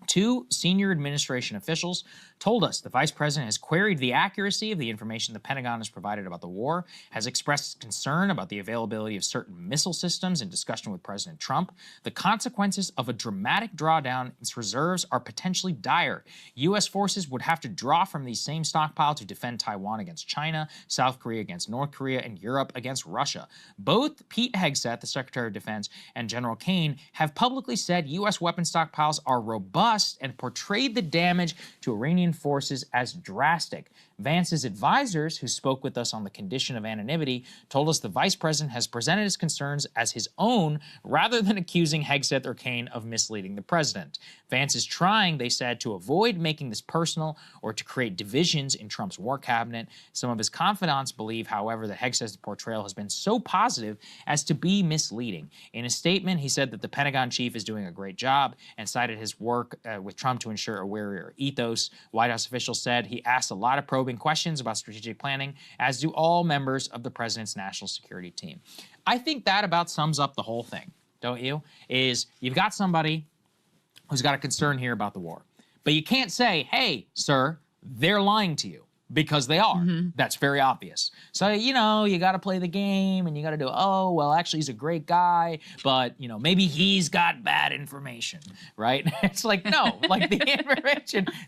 Two senior administration officials told us the vice president has queried the accuracy of the information the Pentagon has provided about the war, has expressed concern about the availability of certain missile systems in discussion with President Trump. The consequences of a dramatic drawdown in its reserves are potentially dire. U.S. forces would have to draw from these same stockpiles to defend Taiwan against China, South Korea against North Korea, and Europe against Russia. Both Pete Hegseth, the Secretary of Defense, and General Kane have publicly said U.S. weapon stockpiles are robust and portrayed the damage to Iranian forces as drastic. Vance's advisors, who spoke with us on the condition of anonymity, told us the vice president has presented his concerns as his own rather than accusing Hegseth or Kaine of misleading the president. Vance is trying, they said, to avoid making this personal or to create divisions in Trump's war cabinet. Some of his confidants believe, however, that Hegseth's portrayal has been so positive as to be misleading. In a statement, he said that the Pentagon chief is doing a great job and cited his work with Trump to ensure a warrior ethos. White House officials said he asked a lot of probing questions about strategic planning, as do all members of the president's national security team. I think that about sums up the whole thing, don't you? Is you've got somebody who's got a concern here about the war, but you can't say, hey, sir, they're lying to you, because they are. That's very obvious. So, you know, you got to play the game and you got to do, oh, well, actually, he's a great guy, but, you know, maybe he's got bad information, right? It's like, no, like the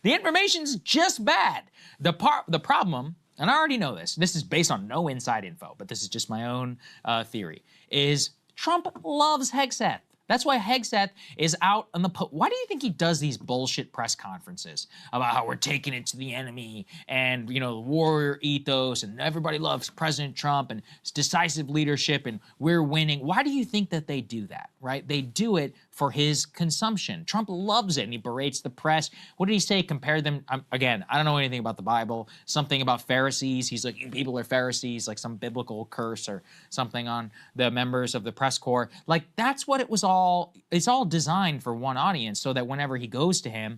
information's just bad. The problem, and I already know this is based on no inside info, but this is just my own theory, is Trump loves Hegseth. That's why Hegseth is out on the why do you think he does these bullshit press conferences about how we're taking it to the enemy and, you know, the warrior ethos and everybody loves President Trump and decisive leadership and we're winning? Why do you think that they do that, right? They do it for his consumption. Trump loves it and he berates the press. What did he say? Compare them, again, I don't know anything about the Bible, something about Pharisees. He's like, you people are Pharisees, like some biblical curse or something on the members of the press corps. Like, that's what it was all, it's all designed for one audience so that whenever he goes to him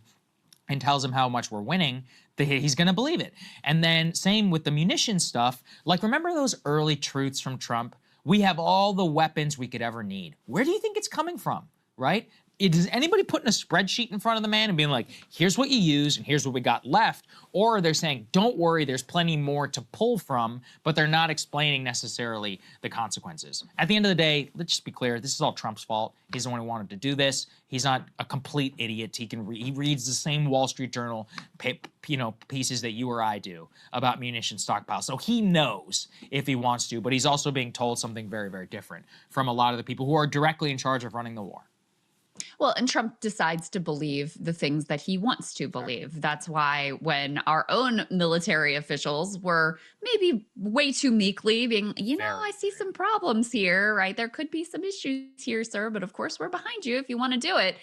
and tells him how much we're winning, he's going to believe it. And then same with the munitions stuff. Like, remember those early truths from Trump? We have all the weapons we could ever need. Where do you think it's coming from, right? Is anybody putting a spreadsheet in front of the man and being like, here's what you use and here's what we got left? Or they're saying, don't worry, there's plenty more to pull from, but they're not explaining necessarily the consequences. At the end of the day, let's just be clear, this is all Trump's fault. He's the one who wanted to do this. He's not a complete idiot. He reads the same Wall Street Journal pieces that you or I do about munition stockpiles. So he knows if he wants to, but he's also being told something very, very different from a lot of the people who are directly in charge of running the war. Well, and Trump decides to believe the things that he wants to believe. That's why when our own military officials were maybe way too meekly being, you know, I see some problems here, right? There could be some issues here, sir, but of course we're behind you if you want to do it.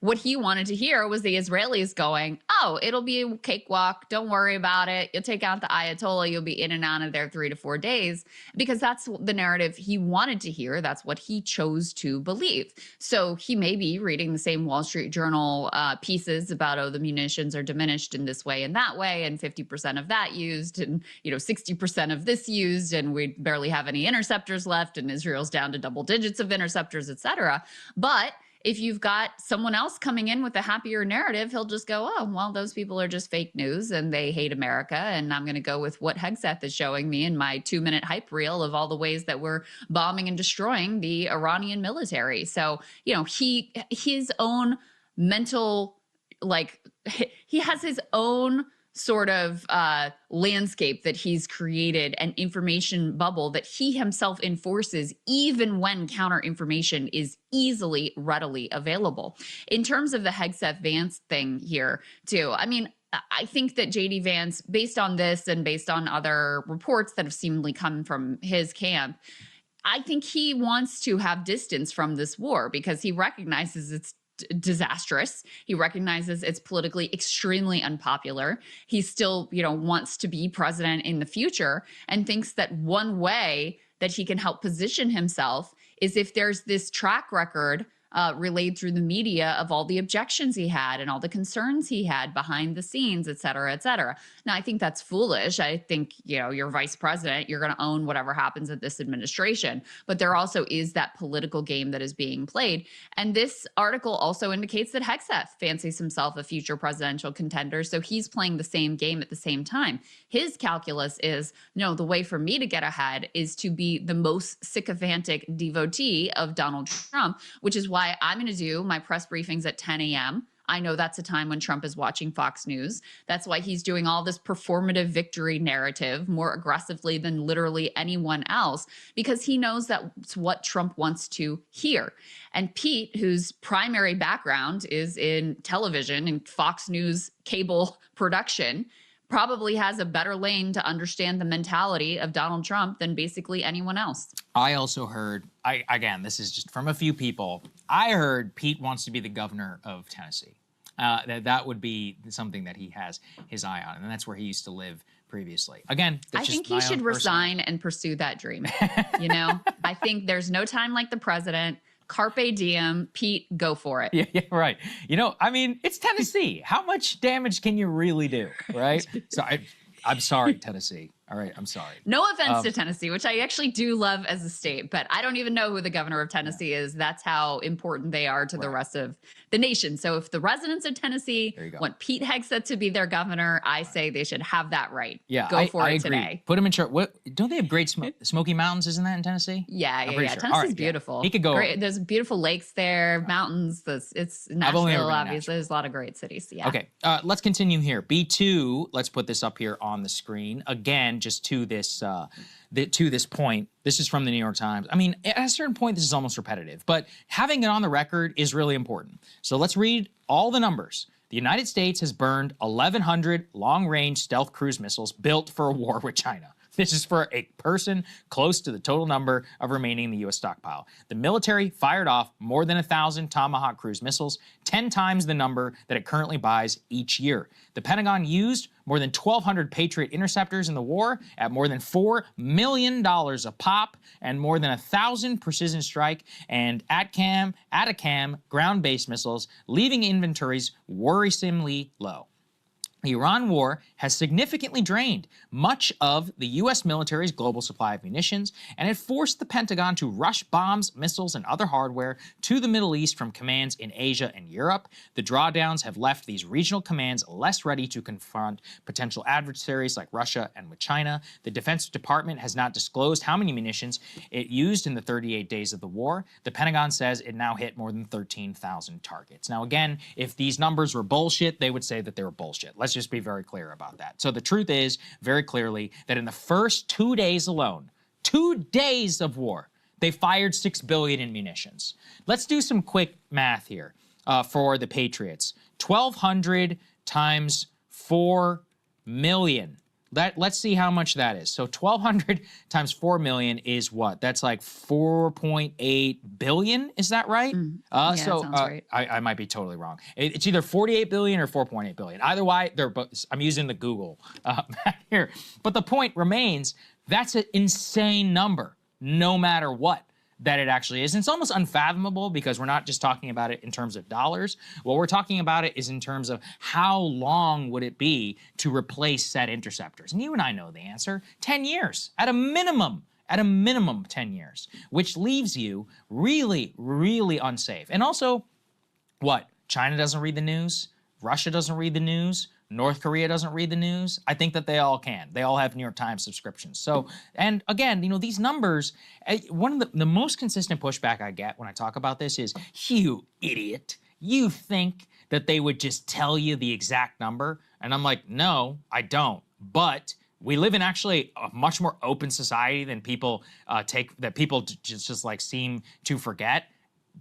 What he wanted to hear was the Israelis going, oh, it'll be a cakewalk. Don't worry about it. You'll take out the Ayatollah. You'll be in and out of there 3 to 4 days, because that's the narrative he wanted to hear. That's what he chose to believe. So he may be reading the same Wall Street Journal pieces about, oh, the munitions are diminished in this way and that way, and 50% of that used, and, you know, 60% of this used, and we barely have any interceptors left, and Israel's down to double digits of interceptors, et cetera. But if you've got someone else coming in with a happier narrative, he'll just go, oh, well, those people are just fake news and they hate America. And I'm going to go with what Hegseth is showing me in my 2-minute hype reel of all the ways that we're bombing and destroying the Iranian military. So, you know, his own mental, like, he has his own sort of landscape that he's created, an information bubble that he himself enforces even when counter information is easily, readily available. In terms of the Hegseth Vance thing here too, I mean, I think that JD Vance, based on this and based on other reports that have seemingly come from his camp, I think he wants to have distance from this war because he recognizes it's disastrous. He recognizes it's politically extremely unpopular. He still, you know, wants to be president in the future and thinks that one way that he can help position himself is if there's this track record relayed through the media of all the objections he had and all the concerns he had behind the scenes, et cetera, et cetera. Now, I think that's foolish. I think, you know, you're vice president, you're going to own whatever happens at this administration. But there also is that political game that is being played. And this article also indicates that Hegseth fancies himself a future presidential contender. So he's playing the same game at the same time. His calculus is, no, the way for me to get ahead is to be the most sycophantic devotee of Donald Trump, which is why I'm going to do my press briefings at 10 a.m. I know that's a time when Trump is watching Fox News. That's why he's doing all this performative victory narrative more aggressively than literally anyone else, because he knows that's what Trump wants to hear. And Pete, whose primary background is in television and Fox News cable production, probably has a better lane to understand the mentality of Donald Trump than basically anyone else. I also heard, again, this is just from a few people, I heard Pete wants to be the governor of Tennessee. That would be something that he has his eye on, and that's where he used to live previously. Again, I think he should resign and pursue that dream. You know, I think there's no time like the president. Carpe diem, Pete, go for it. Yeah, right. You know, I mean, it's Tennessee. How much damage can you really do, right? So I'm sorry, Tennessee. All right, I'm sorry. No offense to Tennessee, which I actually do love as a state, but I don't even know who the governor of Tennessee is. That's how important they are to the rest of the nation. So if the residents of Tennessee want Pete Hegseth to be their governor, I say they should have that right. Yeah, go for I it agree. today. Put him in charge. What, don't they have Great Smoky Mountains? Isn't that in Tennessee? Yeah. Sure. Tennessee's beautiful. He could go. Great. There's beautiful lakes there, mountains. It's Nashville, obviously. There's a lot of great cities. Yeah. Okay, let's continue here. B2, let's put this up here on the screen. Again, just to this point, this is from the New York Times. I mean, at a certain point, this is almost repetitive, but having it on the record is really important. So let's read all the numbers. The United States has burned 1,100 long-range stealth cruise missiles built for a war with China. This is for a person close to the total number of remaining in the U.S. stockpile. The military fired off more than 1,000 Tomahawk cruise missiles, 10 times the number that it currently buys each year. The Pentagon used more than 1,200 Patriot interceptors in the war at more than $4 million a pop, and more than 1,000 precision strike and ATACMS ground-based missiles, leaving inventories worrisomely low. The Iran war has significantly drained much of the U.S. military's global supply of munitions, and it forced the Pentagon to rush bombs, missiles, and other hardware to the Middle East from commands in Asia and Europe. The drawdowns have left these regional commands less ready to confront potential adversaries like Russia and with China. The Defense Department has not disclosed how many munitions it used in the 38 days of the war. The Pentagon says it now hit more than 13,000 targets. Now, again, if these numbers were bullshit, they would say that they were bullshit. Let's just be very clear about that. So the truth is, very clearly, that in the first 2 days alone, 2 days of war, they fired $6 billion in munitions. Let's do some quick math here for the Patriots. 1,200 times 4 million. Let's see how much that is. So 1,200 times 4 million is what? That's like 4.8 billion. Is that right? Yeah, sounds right. I might be totally wrong. It's either 48 billion or 4.8 billion. Either way, they're both. I'm using the Google back here. But the point remains, that's an insane number, no matter what that it actually is. And it's almost unfathomable because we're not just talking about it in terms of dollars. What we're talking about it is in terms of how long would it be to replace said interceptors. And you and I know the answer, 10 years at a minimum. At a minimum 10 years, which leaves you really, really unsafe. And also, what? China doesn't read the news? Russia doesn't read the news? North Korea doesn't read the news? I think that they all can. They all have New York Times subscriptions. So, and again, you know, these numbers, one of the most consistent pushback I get when I talk about this is, you idiot, you think that they would just tell you the exact number? And I'm like, no, I don't. But we live in actually a much more open society than people just like seem to forget.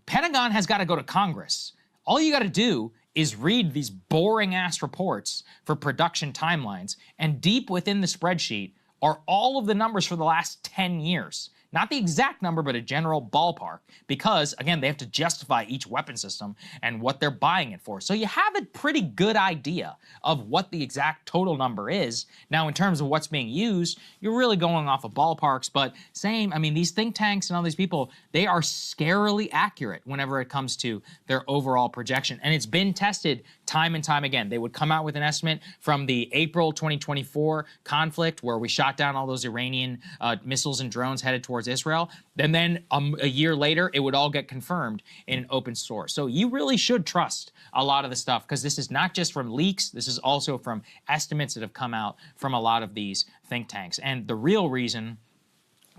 Pentagon has got to go to Congress. All you got to do is read these boring ass reports for production timelines, and deep within the spreadsheet are all of the numbers for the last 10 years. Not the exact number, but a general ballpark, because, again, they have to justify each weapon system and what they're buying it for. So you have a pretty good idea of what the exact total number is. Now, in terms of what's being used, you're really going off of ballparks, but same, I mean, these think tanks and all these people, they are scarily accurate whenever it comes to their overall projection. And it's been tested time and time again. They would come out with an estimate from the April 2024 conflict where we shot down all those Iranian missiles and drones headed towards Israel. And then a year later, it would all get confirmed in an open source. So you really should trust a lot of the stuff, because this is not just from leaks. This is also from estimates that have come out from a lot of these think tanks. And the real reason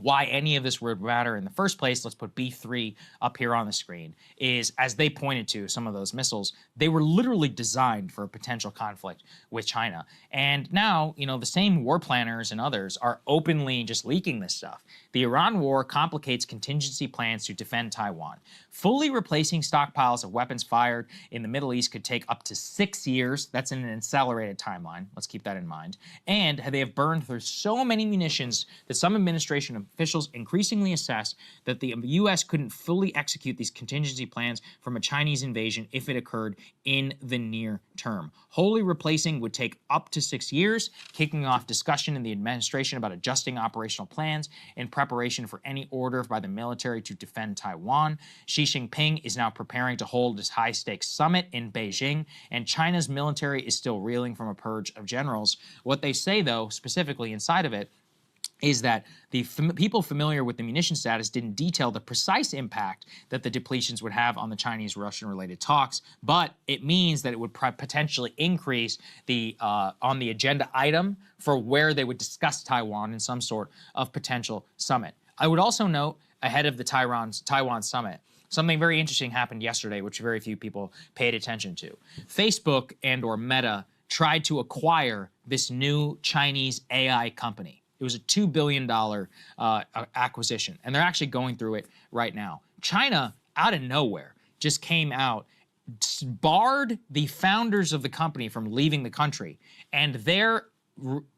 why any of this would matter in the first place, let's put B3 up here on the screen, is as they pointed to some of those missiles, they were literally designed for a potential conflict with China. And now, you know, the same war planners and others are openly just leaking this stuff. The Iran war complicates contingency plans to defend Taiwan. Fully replacing stockpiles of weapons fired in the Middle East could take up to 6 years. That's in an accelerated timeline. Let's keep that in mind. And they have burned through so many munitions that some administration officials increasingly assess that the U.S. couldn't fully execute these contingency plans from a Chinese invasion if it occurred in the near term. Wholly replacing would take up to 6 years, kicking off discussion in the administration about adjusting operational plans in preparation for any order by the military to defend Taiwan. Xi Jinping is now preparing to hold his high-stakes summit in Beijing, and China's military is still reeling from a purge of generals. What they say, though, specifically inside of it, is that the people familiar with the munition status didn't detail the precise impact that the depletions would have on the Chinese-Russian-related talks, but it means that it would potentially increase the on the agenda item for where they would discuss Taiwan in some sort of potential summit. I would also note, ahead of the Taiwan summit, something very interesting happened yesterday, which very few people paid attention to. Facebook and/or Meta tried to acquire this new Chinese AI company. It was a $2 billion acquisition, and they're actually going through it right now. China, out of nowhere, just came out, barred the founders of the company from leaving the country, and their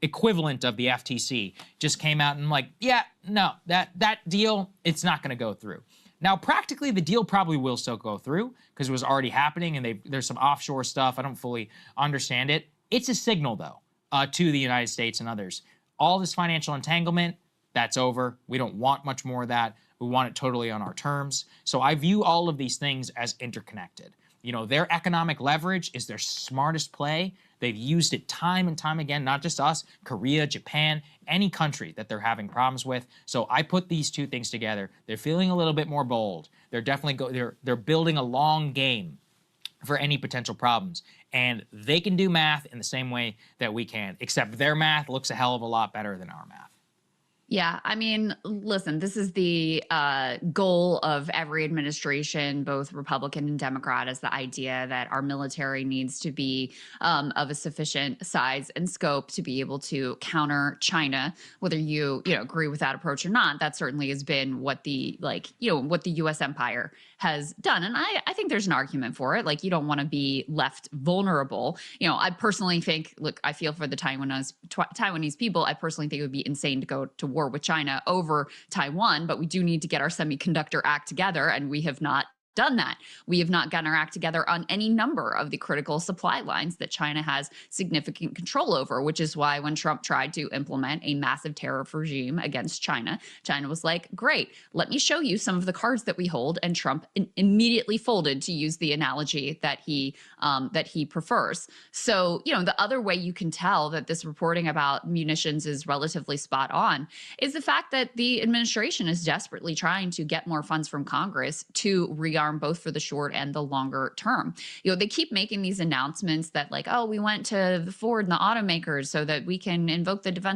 equivalent of the FTC just came out and like, yeah, no, that deal, it's not going to go through. Now, practically, the deal probably will still go through because it was already happening, and there's some offshore stuff. I don't fully understand it. It's a signal, though, to the United States and others. All this financial entanglement, that's over. We don't want much more of that. We want it totally on our terms. So I view all of these things as interconnected. You know, their economic leverage is their smartest play. They've used it time and time again, not just us, Korea, Japan, any country that they're having problems with. So I put these two things together. They're feeling a little bit more bold. They're definitely they're building a long game for any potential problems. And they can do math in the same way that we can, except their math looks a hell of a lot better than our math. Yeah, I mean, listen, this is the goal of every administration, both Republican and Democrat, is the idea that our military needs to be of a sufficient size and scope to be able to counter China. Whether you agree with that approach or not, that certainly has been what the what the U.S. empire has done. And I think there's an argument for it. Like, you don't want to be left vulnerable. You know, I personally think, look, I feel for the Taiwanese people. I personally think it would be insane to go to war with China over Taiwan, but we do need to get our semiconductor act together, and we have not done that. We have not gotten our act together on any number of the critical supply lines that China has significant control over, which is why when Trump tried to implement a massive tariff regime against China, China was like, great, let me show you some of the cards that we hold. And Trump immediately folded, to use the analogy that he prefers. So, you know, the other way you can tell that this reporting about munitions is relatively spot on is the fact that the administration is desperately trying to get more funds from Congress to rearm both for the short and the longer term. You know, they keep making these announcements that like, oh, we went to the Ford and the automakers so that we can invoke the Defense